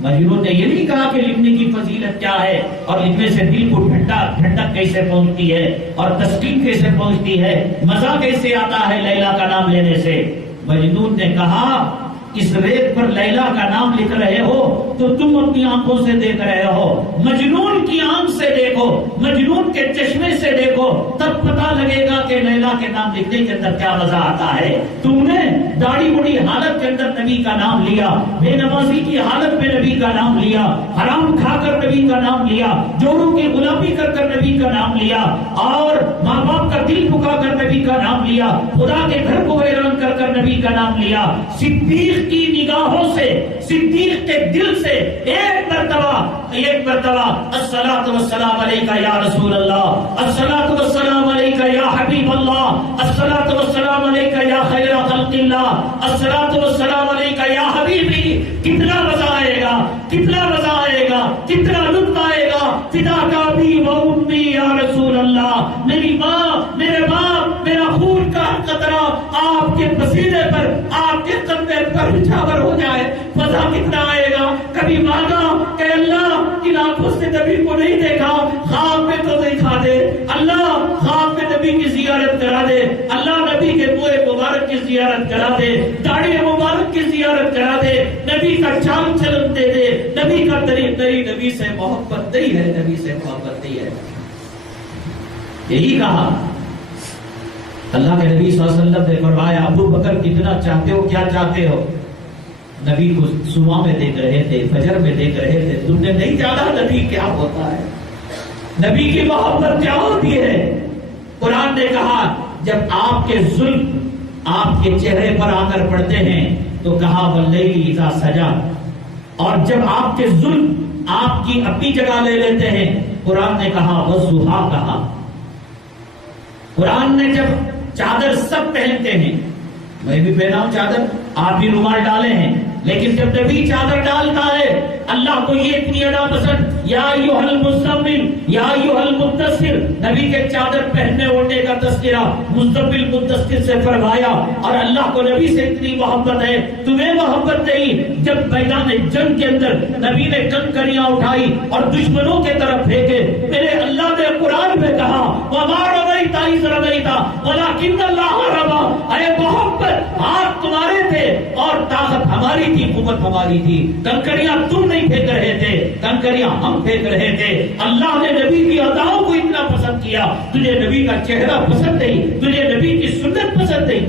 مجنون نے یہ نہیں کہا کہ لکھنے کی فضیلت کیا ہے اور لکھنے سے دل کو ٹھنڈک کیسے پہنچتی ہے اور تسکین کیسے پہنچتی ہے، مزہ کیسے آتا ہے لیلا کا نام لینے سے۔ مجنون نے کہا اس ریت پر لیلا کا نام لکھ رہے ہو تو تم اپنی آنکھوں سے دیکھ رہے ہو، مجنون کی آنکھ سے دیکھو، مجنون کے چشمے سے دیکھو، تب پتا لگے گا کہ لیلا کے نام لکھنے کے اندر کیا مزہ آتا ہے۔ تم نے داڑھی مڑی حالت کے اندر نبی کا نام لیا، بے نمازی کی حالت میں نبی کا نام لیا، حرام کھا کر نبی کا نام لیا، جوروں کی غلامی کر کر نبی کا نام لیا، اور ماں باپ کا دل پکا کر نبی کا نام لیا، خدا کے گھر کو ویران کر کر نبی کا نام لیا۔ صدیق کی نگاہوں سے، صدیق کے دل سے ایک مرتبہ الصلاۃ والسلام علیکہ یا رسول اللہ، الصلاۃ والسلام علیکہ یا حبیب اللہ، الصلاۃ والسلام علیکہ یا خیر خلق اللہ، الصلاۃ والسلام علیکہ یا حبیبی۔ کتنا مزہ آئے گا، کتنا مزہ آئے گا، کتنا لطف آئے گا۔ فدا کا بھی و امی یا رسول اللہ، میری ماں، میرے باپ، میرا خون کا قطرہ آپ کے پسینے پر، آپ کے قدمے پر نچھاور ہو جائے، مزہ کتنا آئے گا۔ کبھی مانگا کہ اللہ ان آنکھوں سے نبی کو نہیں دیکھا، خواب میں تو دکھا دے، اللہ خواب میں نبی کی زیارت کرا دے، اللہ نبی کے منہ مبارک کی زیارت کرا دے، داڑھی مبارک کی زیارت کرا دے، نبی کا چال چلن دے دے، نبی کا طریق نہیں، نبی سے محبت نہیں ہے، نبی سے محبت نہیں ہے۔ یہی کہا اللہ کے نبی صلی اللہ علیہ وسلم نے فرمایا ابو بکر کتنا چاہتے ہو، کیا چاہتے ہو؟ نبی کو صبح میں دیکھ رہے تھے، فجر میں دیکھ رہے تھے، تم نے نہیں جانا نبی کیا ہوتا ہے، نبی کی محبت کیا ہوتی ہے۔ قرآن نے کہا جب آپ کے ظلم آپ کے چہرے پر آ کر پڑتے ہیں تو کہا واللیل اذا سجا، اور جب آپ کے ظلم آپ کی اپنی جگہ لے لیتے ہیں قرآن نے کہا والضحیٰ کہا۔ قرآن نے جب چادر سب پہنتے ہیں، میں بھی پہنا ہوں چادر، آپ بھی رومال ڈالے ہیں، لیکن جب نبی چادر ڈالتا ہے اللہ کو یہ اتنی ادا پسند، یا ایھا المزمل یا ایھا المدثر، نبی کے چادر پہننے اوڑھنے کا تذکرہ مزمل مدثر سے فرمایا، اور اللہ کو نبی سے اتنی محبت ہے، تمہیں محبت نہیں؟ جب میدان جنگ کے اندر نبی نے کنکریاں اٹھائی اور دشمنوں کے طرف پھینکے، میرے اللہ نے قرآن میں کہا وَمَا رَمَيْتَ إِذْ رَمَيْتَ وَلَكِنَّ اللَّهَ رَمَى، اے محبت ہاتھ تمہارے تھے اور طاقت ہماری تھی، قوت ہماری تھی، کنکریاں تم نہیں پھینک رہے تھے، کنکریاں ہم پھینک رہے تھے۔ اللہ نے نبی کی اداؤں کو اتنا پسند کیا، تجھے نبی کا چہرہ پسند نہیں، تجھے نبی کی سنت پسند نہیں۔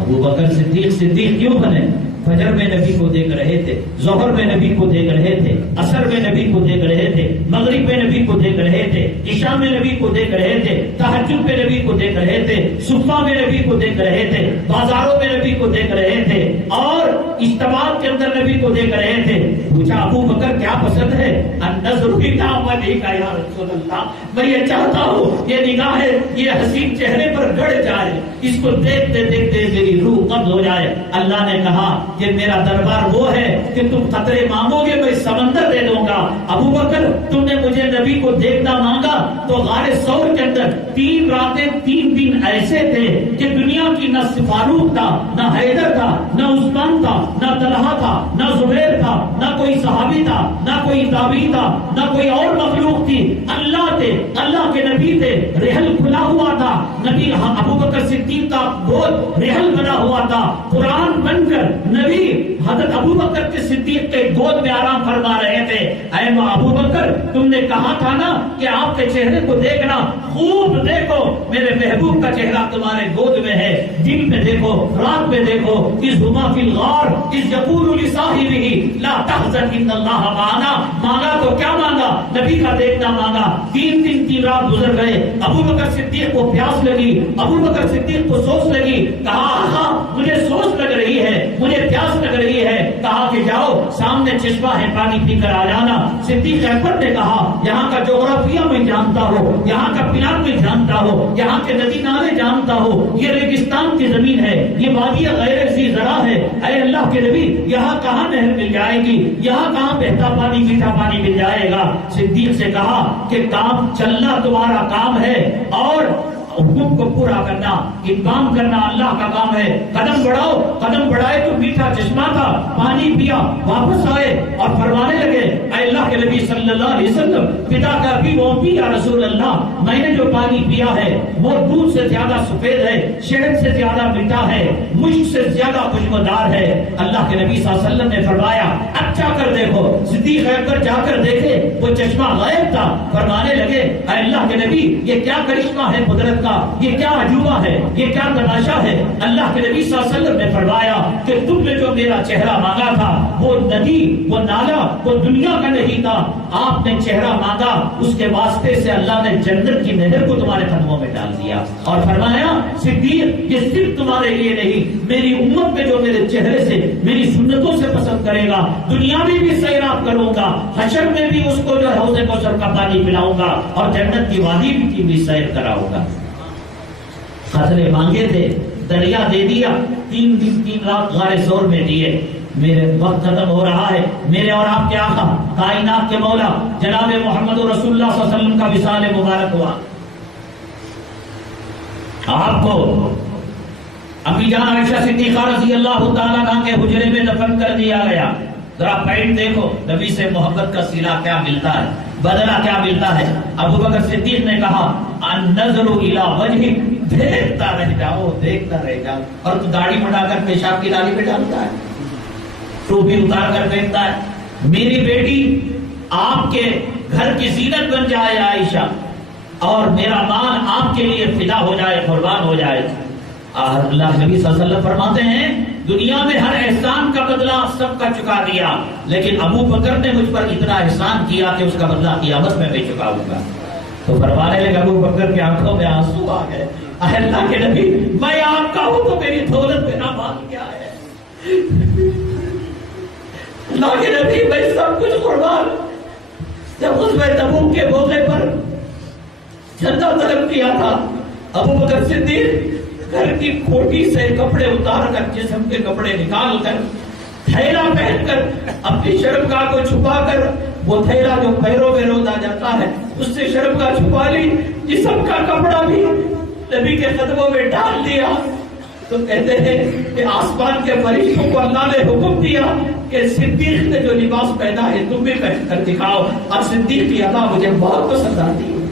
ابو بکر صدیق کیوں بنے؟ فجر میں نبی کو دیکھ رہے تھے، ظہر میں نبی کو دیکھ رہے تھے، عصر میں نبی کو دیکھ رہے تھے، مغرب میں نبی کو دیکھ رہے تھے، عشاء میں نبی کو دیکھ رہے تھے، تہجد میں نبی کو دیکھ رہے تھے، صبح میں نبی کو دیکھ رہے تھے، بازاروں میں نبی کو دیکھ رہے تھے، اور اجتماعات کے اندر نبی کو دیکھ رہے تھے۔ پوچھا ابو بکر کیا پسند ہے؟ النظر الی وجهک یا رسول اللہ، میں یہ چاہتا ہوں یہ نگاہ یہ حسین چہرے پر گڑ جائے، اس کو دیکھتے دیکھتے میری روح قبض ہو جائے۔ اللہ نے کہا کہ میرا دربار وہ ہے کہ تم قطرے مانگو گے میں سمندر دے دوں گا۔ ابو بکر تم نے مجھے نبی کو دیکھنا مانگا تو غار ثور کے اندر 3 راتیں 3 دن ایسے تھے کہ دنیا کی نہ فاروق تھا، نہ حیدر تھا، نہ عثمان تھا، نہ طلحہ تھا، نہ زبیر تھا، نہ کوئی صحابی تھا، نہ کوئی تابعی تھا، نہ کوئی اور مخلوق تھی، اللہ تھے، اللہ کے نبی تھے، رحل کھلا ہوا تھا، نبی ابو بکر صدیق کا گود رحل بنا ہوا تھا، قرآن بن کر نبی حضرت ابو بکر کے صدیق کے گود میں آرام فرما رہے تھے۔ اے ابو بکر تم نے کہا تھا نا کہ آپ کے چہرے کو دیکھنا، خوب دیکھو میرے محبوب کا چہرہ تمہارے گود میں ہے، دن میں دیکھو رات میں دیکھو، اذ ہما فی الغار اذ یقول لصاحبہ لا تحزن ان اللہ معنا، مانگا تو کیا مانگا؟ نبی کا دیکھنا مانگا۔ 3 دن 3 رات گزر گئے، ابو بکر صدیق کو پیاس لگی، ابو بکر صدیق کو سوچ لگی، کہا آقا مجھے سوچ لگ رہی ہے، مجھے پیاس لگ رہی ہے، کہا کہ جاؤ سامنے چشمہ ہے پانی پی کر آ جانا۔ صدیق اکبر نے کہا یہاں کا جغرافیہ میں جانتا ہو، یہاں کا پلان میں جانتا ہو، یہاں کے ندی نالے جانتا ہو، یہ ریگستان کی زمین ہے، یہ وادی غیر ذی زرع ہے، اے اللہ کے نبی یہاں کہاں نہر مل جائے گی، یہاں کہاں بہتا پانی میٹھا پانی مل جائے گا؟ صدیق سے کہا کہ کام چلنا تمہارا کام ہے اور حکم کو پورا کرنا، اقدام کرنا اللہ کا کام ہے، قدم بڑھاؤ، قدم بڑھائے تو میٹھا چشمہ تھا، پانی پیا، واپس آئے اور فرمانے لگے اے اللہ کے نبی صلی اللہ علیہ وسلم پتا کا بھی وہ بھی یا رسول اللہ، میں نے جو پانی پیا ہے وہ دودھ سے زیادہ سفید ہے، شہد سے زیادہ میٹھا ہے، مشک سے زیادہ خوشبودار ہے۔ اللہ کے نبی صلی اللہ علیہ وسلم نے فرمایا اچھا کر دیکھو، صدیق اکبر جا کر دیکھے وہ چشمہ غائب تھا، فرمانے لگے اے اللہ کے نبی یہ کیا کرشمہ ہے قدرت کا، یہ کیا عجوبہ ہے، یہ کیا تماشا ہے؟ اللہ کے نبی صلی اللہ علیہ وسلم نے فرمایا کہ تم نے جو میرا چہرہ مانگا تھا وہ ندی، وہ نالا، وہ دنیا کا نہیں تھا، آپ نے چہرہ مانگا اس کے واسطے سے اللہ نے جنت کی نہر کو تمہارے قدموں میں ڈال دیا، اور فرمایا صدیق یہ صرف تمہارے لیے نہیں، میری امت میں جو میرے چہرے سے میری سنتوں سے پسند کرے گا دنیا میں بھی سیراب کروں گا، حشر میں بھی اس کو جو ہے حوض کوثر کا پانی پلاؤں گا، اور جنت کی وادی کی بھی سیر کراؤں گا۔ خطرے مانگے تھے، دریا دے دیا، 3 دن 3 رات غار ثور میں دیے۔ میرے وقت ختم ہو رہا ہے، میرے اور آپ کے آقا کائنات کے مولا جناب محمد رسول اللہ صلی اللہ علیہ وسلم کا وصال مبارک ہوا۔ آپ کو امی جان عائشہ صدیقہ رضی اللہ تعالیٰ عنہا کے حجرے میں دفن کر دیا گیا۔ ذرا پینٹ دیکھو، نبی سے محبت کا صلہ کیا ملتا ہے، بدلہ کیا ملتا ہے۔ ابو بکر صدیق نے کہا النظر الی وجہک، دیکھتا رہ جاؤ، دیکھتا رہ جاؤ، اور تو داڑھی بڑھا کر پیشاب کی نالی میں ڈالتا ہے، ٹوپی اتار کر پہنتا ہے۔ میری بیٹی آپ کے گھر کی زینت بن جائے عائشہ، اور میرا مال آپ کے لیے فدا ہو جائے، قربان ہو جائے۔ اللہ نبی صلی اللہ علیہ وسلم فرماتے ہیں دنیا میں ہر احسان کا بدلہ سب کا چکا دیا، لیکن ابو بکر نے مجھ پر اتنا احسان کیا کہ اس کا بدلہ قیامت میں چکاؤں گا۔ تو فرمانے لگے ابو بکر کی آنکھوں میں آنسو آ گئے، اے اللہ کے نبی میں آپ کا ہوں تو میری دولت میرا مال کیا ہے؟ اللہ کے نبی میں سب کچھ قربان، جب غزوہ تبوک کے موقع پر جھنڈا طلب کیا تھا، ابو بکر صدیق گھر کی کھوٹی سے کپڑے اتار کر، جسم کے کپڑے نکال کر تھیلا پہن کر اپنی شرمگاہ کو چھپا کر، وہ تھیلا جو پیروں میں رودا جاتا ہے اس سے شرمگاہ چھپا لی، جسم کا کپڑا بھی نبی کے قدموں میں ڈال دیا. تو کہتے ہیں کہ آسمان کے فرشتوں کو اللہ نے حکم دیا کہ صدیق نے جو لباس پہنا ہے تم بھی پہن کر دکھاؤ، اور صدیق کی ادا مجھے بہت پسند آتی ہے.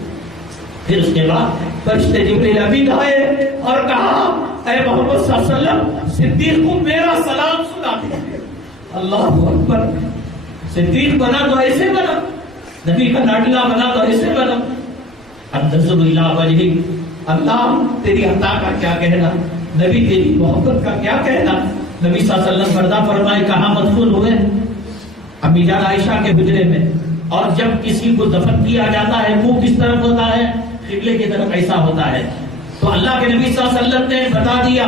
پھر اس کے بعد فرشتے جبریل امین آئے اور کہا اے محمد صلی اللہ علیہ وسلم صدیق کو میرا سلام سنا دیجیے. اللہ اکبر. صدیق بنا تو ایسے بنا، نبی کا لاڈلا بنا تو ایسے بنا. النظر الی وجہک، اللہ تیری عطا کا کیا کہنا، نبی تیری محبت کا کیا کہنا. نبی صلی اللہ علیہ وسلم پردہ فرمائے کہاں مدفون ہوئے؟ امی جان عائشہ کے حجرے میں. اور جب کسی کو دفن کیا جاتا ہے منہ کس طرف ہوتا ہے؟ قبلے کی طرف ایسا ہوتا ہے. تو اللہ کے نبی صلی اللہ علیہ وسلم نے بتا دیا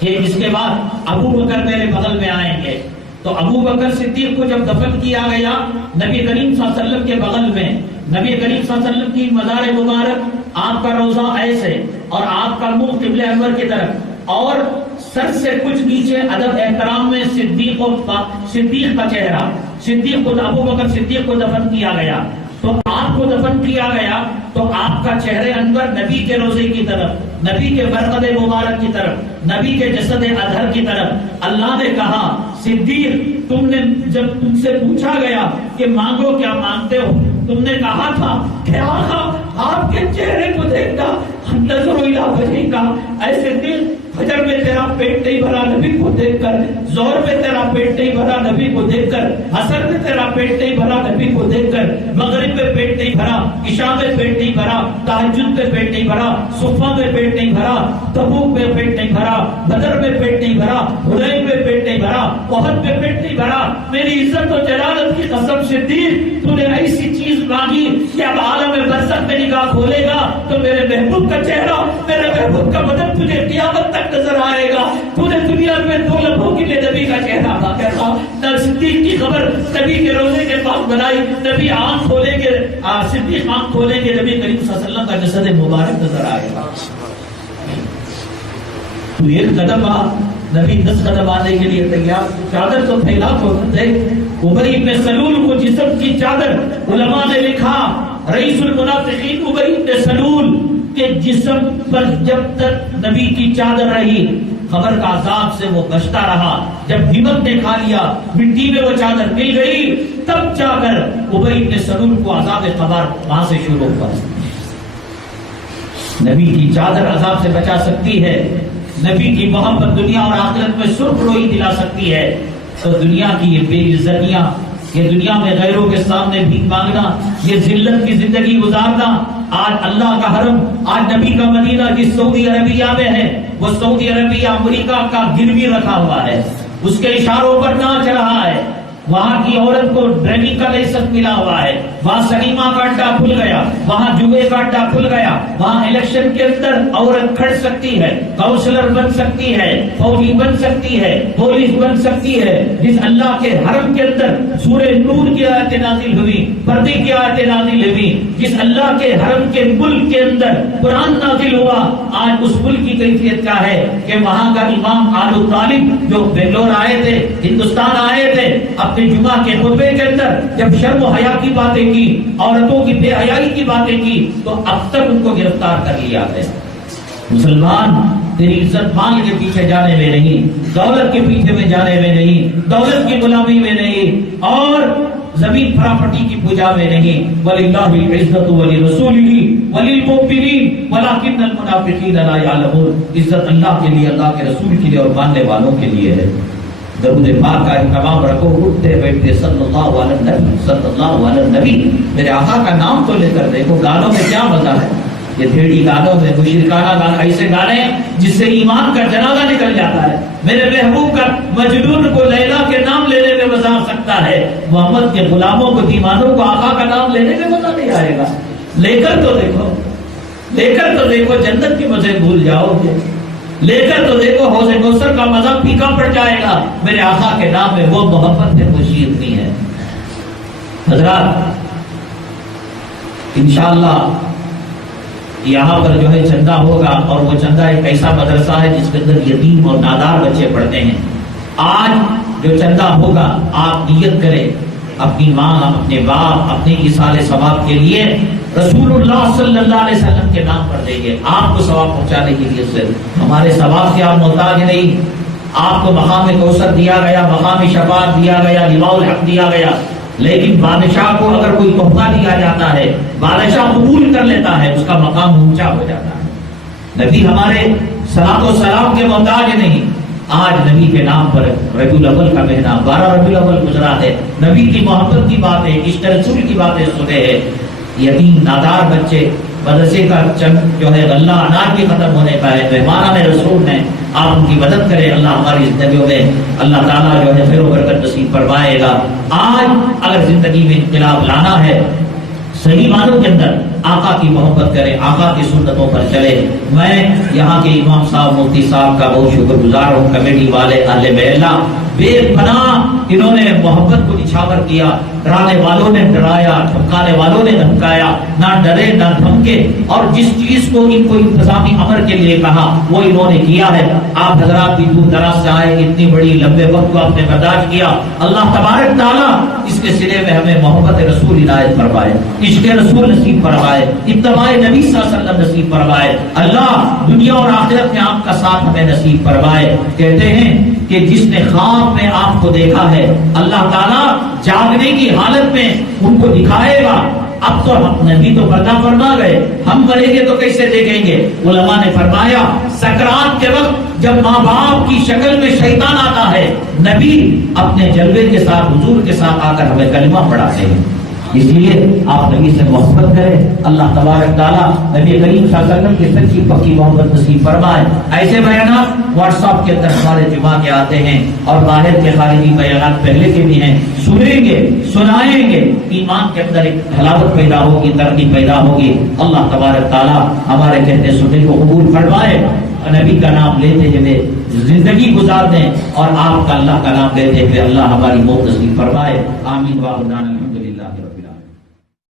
کہ اس کے بعد ابو بکر میرے بغل میں آئیں گے. تو ابو بکر صدیق کو جب دفن کیا گیا نبی کریم صلی اللہ علیہ وسلم کے بغل میں، نبی کریم صلی اللہ علیہ وسلم کی مزار مبارک، آپ کا روضہ ایسے اور آپ کا منہ قبلہ انور کی طرف، اور سر سے کچھ نیچے ادب احترام میں صدیق کا چہرہ. صدیق کو، ابو بکر صدیق کو دفن کیا گیا. تو آپ کو دفن کیا گیا تو آپ کا چہرے انور نبی کے روزے کی طرف، نبی کے برقد مبارک کی طرف، نبی کے جسد اطہر کی طرف. اللہ نے کہا صدیق تم نے جب تم سے پوچھا گیا کہ مانگو کیا مانگتے ہو، تم نے کہا تھا کہ آقا آپ کے چہرے کو دیکھنا نظر الی وجہک کا، ایسے دل فجر میں تیرا پیٹ نہیں بھرا نبی کو دیکھ کر، ظہر میں تیرا پیٹ نہیں بھرا نبی کو دیکھ کر، عصر میں تیرا پیٹ نہیں بھرا نبی کو دیکھ کر، مغرب میں پیٹ نہیں بھرا، عشاء میں پیٹ نہیں بھرا، تہجد میں پیٹ نہیں بھرا، صبح میں پیٹ نہیں بھرا، تبوک میں پیٹ نہیں بھرا، بدر میں پیٹ نہیں بھرا، حنین میں پیٹ نہیں بھرا، احد میں پیٹ نہیں بھرا. میری عزت و جلالت کی قسم صدیق تو نے ایسی چیز مانگی کہ اب عالم برزخ میں نگاہ کھولے گا تو میرے محبوب کا چہرہ، میرے محبوب کا بدن تجھے قیامت تک نظر آئے گا. تو نے دنیا میں 2 لمحوں کے لیے نبی کا چہرہ واقع تھا. صدیق کی خبر نبی کے روزے کے پاس بنائی، نبی آنکھ کھولیں گے، صدیق آنکھ کھولیں گے، نبی کریم صلی اللہ علیہ وسلم کا جسد مبارک نظر آئے گا. تو 1 قدم آ، نبی 10 قدم آنے کے لیے تیار. چادر تو پھیلا تو دیکھ. ابی بن سلول کو جسم کی چادر، علماء نے لکھا رئیس المنافقین ابی بن سلول کے جسم پر جب تک نبی کی چادر رہی خبر کا عذاب سے وہ بچتا رہا. جب ہمت نے کھا لیا، مٹی میں وہ چادر مل گئی، تب جا کر ابی بن سلول کو عذاب قبر وہاں سے شروع ہوا. نبی کی چادر عذاب سے بچا سکتی ہے، نبی کی محبت دنیا اور آخرت میں سرخ روئی دلا سکتی ہے. تو دنیا کی یہ بے عزتیاں، یہ دنیا میں غیروں کے سامنے بھیک مانگنا، یہ ذلت کی زندگی گزارنا، آج اللہ کا حرم، آج نبی کا مدینہ جس سعودی عربیہ میں ہے، وہ سعودی عربیہ امریکہ کا گروی رکھا ہوا ہے، اس کے اشاروں پر ناچ رہا ہے. وہاں کی عورت کو ڈرائیونگ کا لائسنس ملا ہوا ہے، وہاں سنیما کا اڈا کھل گیا، وہاں جوئے کا اڈا کھل گیا، وہاں الیکشن کے اندر عورت کھڑ سکتی ہے، کاؤنسلر بن سکتی ہے، فوجی بن سکتی ہے، پولیس بن سکتی ہے. جس اللہ کے حرم کے اندر سورہ نور کی آیتیں نازل ہوئی، پردے کی آیتیں نازل ہوئی، جس اللہ کے حرم کے ملک کے اندر قرآن نازل ہوا، آج اس ملک کی کیفیت کیا ہے کہ وہاں کا امام آل طالب جو بنگلور آئے تھے، ہندوستان آئے تھے، اپنے جمعہ کے خطبے کے اندر جب شرم و حیا کی باتیں کی، عورتوں کی بے حیائی کی باتیں کی، تو اب تک ان کو گرفتار کر لیا ہے. مسلمان تیری عزت مال کے پیچھے جانے میں نہیں، دولت کے پیچھے میں جانے میں نہیں، دولت کی غلامی میں نہیں، اور زمین پراپرٹی کی پوجا میں نہیں. وَلِلَّهِ الْعِزَّةُ وَلِرَسُولِهِ وَلِلْمُؤْمِنِينَ وَلَكِنَّ الْمُنَافِقِينَ لَا يَعْلَمُونَ. عزت اللہ کے لیے، اللہ کے رسول کے لیے اور ماننے والوں کے لیے ہے. درود پاک کا اہتمام رکھو، اٹھتے بیٹھتے صلی اللہ علیہ نبی، صلی اللہ علیہ نبی. میرے آقا کا نام تو لے کر دیکھو. گانوں میں کیا مزہ ہے، یہ بھیڑی گانوں میں، مشرکانہ گانے، ایسے گانے جس سے ایمان کا جنازہ نکل جاتا ہے. میرے محبوب کا مجنون کو لیلا کے نام لینے میں مزہ آ سکتا ہے، محمد کے غلاموں کو، دیوانوں کو آقا کا نام لینے میں مزہ نہیں آئے گا. لے کر تو دیکھو، لے کر تو دیکھو، جنت کی مزے بھول جاؤ گے. لے کر تو دیکھو، حوض کوثر کا مزہ پھیکا پڑ جائے گا. میرے آقا کے نام میں وہ محبت ہے، خوشی اتنی ہے. حضرات انشاءاللہ یہاں پر جو ہے چندہ ہوگا، اور وہ چندہ ایک ایسا مدرسہ ہے جس کے اندر یتیم اور نادار بچے پڑھتے ہیں. آج جو چندہ ہوگا آپ نیت کریں اپنی ماں، اپنے باپ، اپنے ایصال ثواب کے لیے رسول اللہ صلی اللہ علیہ وسلم کے نام پر دیں گے، آپ کو ثواب پہنچانے کے لیے صرف ہمارے ثواب سے آپ محتاج نہیں. آپ کو مقام کوثر دیا گیا، مقام شفاعت دیا گیا، لواء الحق دیا گیا، لیکن بادشاہ کو اگر کوئی تحفہ دیا جاتا ہے بادشاہ قبول کر لیتا ہے، اس کا مقام اونچا ہو جاتا ہے. نبی ہمارے صلاۃ و سلام کے محتاج نہیں. آج نبی کے نام پر ربیع الاول کا مہینہ 12 ربیع الاول گزرا ہے، نبی کی محبت کی باتیں، عشق رسول کی باتیں سنے ہیں. یتیم نادار بچے، مدرسے کا چند جو ہے غلہ اناج بھی ختم ہونے کا ہے، مہمانان رسول نے آپ ان کی مدد کریں. اللہ ہماری زندگیوں میں اللہ تعالیٰ جو ہے خیر و برکت نصیب فرمائے گا. آج اگر زندگی میں انقلاب لانا ہے، صحیح معنوں کے اندر آقا کی محبت کریں، آقا کی سنتوں پر چلے. میں یہاں کے امام صاحب، مفتی صاحب کا بہت شکر گزار ہوں، کمیٹی والے، اہل بیت بے پناہ انہوں نے محبت کو نچھاور کیا. ڈرانے والوں نے ڈرایا، دھمکانے والوں نے دھمکایا، نہ ڈرے نہ دھمکے، اور جس چیز کو ان کو انتظامی امر کے لیے کہا وہ انہوں نے کیا ہے. آپ حضرات بھی دور دراز سے آئے، اتنی بڑی لمبے وقت کو آپ نے برداشت کیا. اللہ تبارک تعالیٰ اس کے سلے میں ہمیں محبت رسول عنایت فرمائے، عشق رسول نصیب فرمائے، اتباع نبی صلی اللہ علیہ وسلم نصیب فرمائے. اللہ دنیا اور آخرت میں آپ کا ساتھ ہمیں نصیب فرمائے. کہتے ہیں کہ جس نے خواب میں آپ کو دیکھا ہے اللہ تعالیٰ جاگنے کی حالت میں ان کو دکھائے گا. اب تو ہم نبی تو پردہ فرما گئے، ہم مریں گے تو کیسے دیکھیں گے؟ علماء نے فرمایا سکرات کے وقت جب ماں باپ کی شکل میں شیطان آتا ہے، نبی اپنے جلوے کے ساتھ، حضور کے ساتھ آ کر ہمیں کلمہ پڑھاتے ہیں. اس لیے آپ نبی سے محبت کریں. اللہ تبارک تعالیٰ نبی کریم صلی اللہ علیہ وسلم کی سچی پکی محبت نصیب فرمائے. ایسے بیانات واٹس ایپ کے اندر ہمارے جمع کے آتے ہیں اور باہر کے خارجی بیانات پہلے کے بھی ہیں، سنیں گے، سنائیں گے، ایمان کے اندر ایک حلاوت پیدا ہوگی، ترقی پیدا ہوگی. اللہ تبارک تعالیٰ ہمارے کہتے سننے کو قبول فرمائے. نبی کا نام لیتے ہوئے زندگی گزار دیں اور آپ کا اللہ کا نام لیتے ہوئے اللہ ہماری موت نصیب فرمائے. آمین.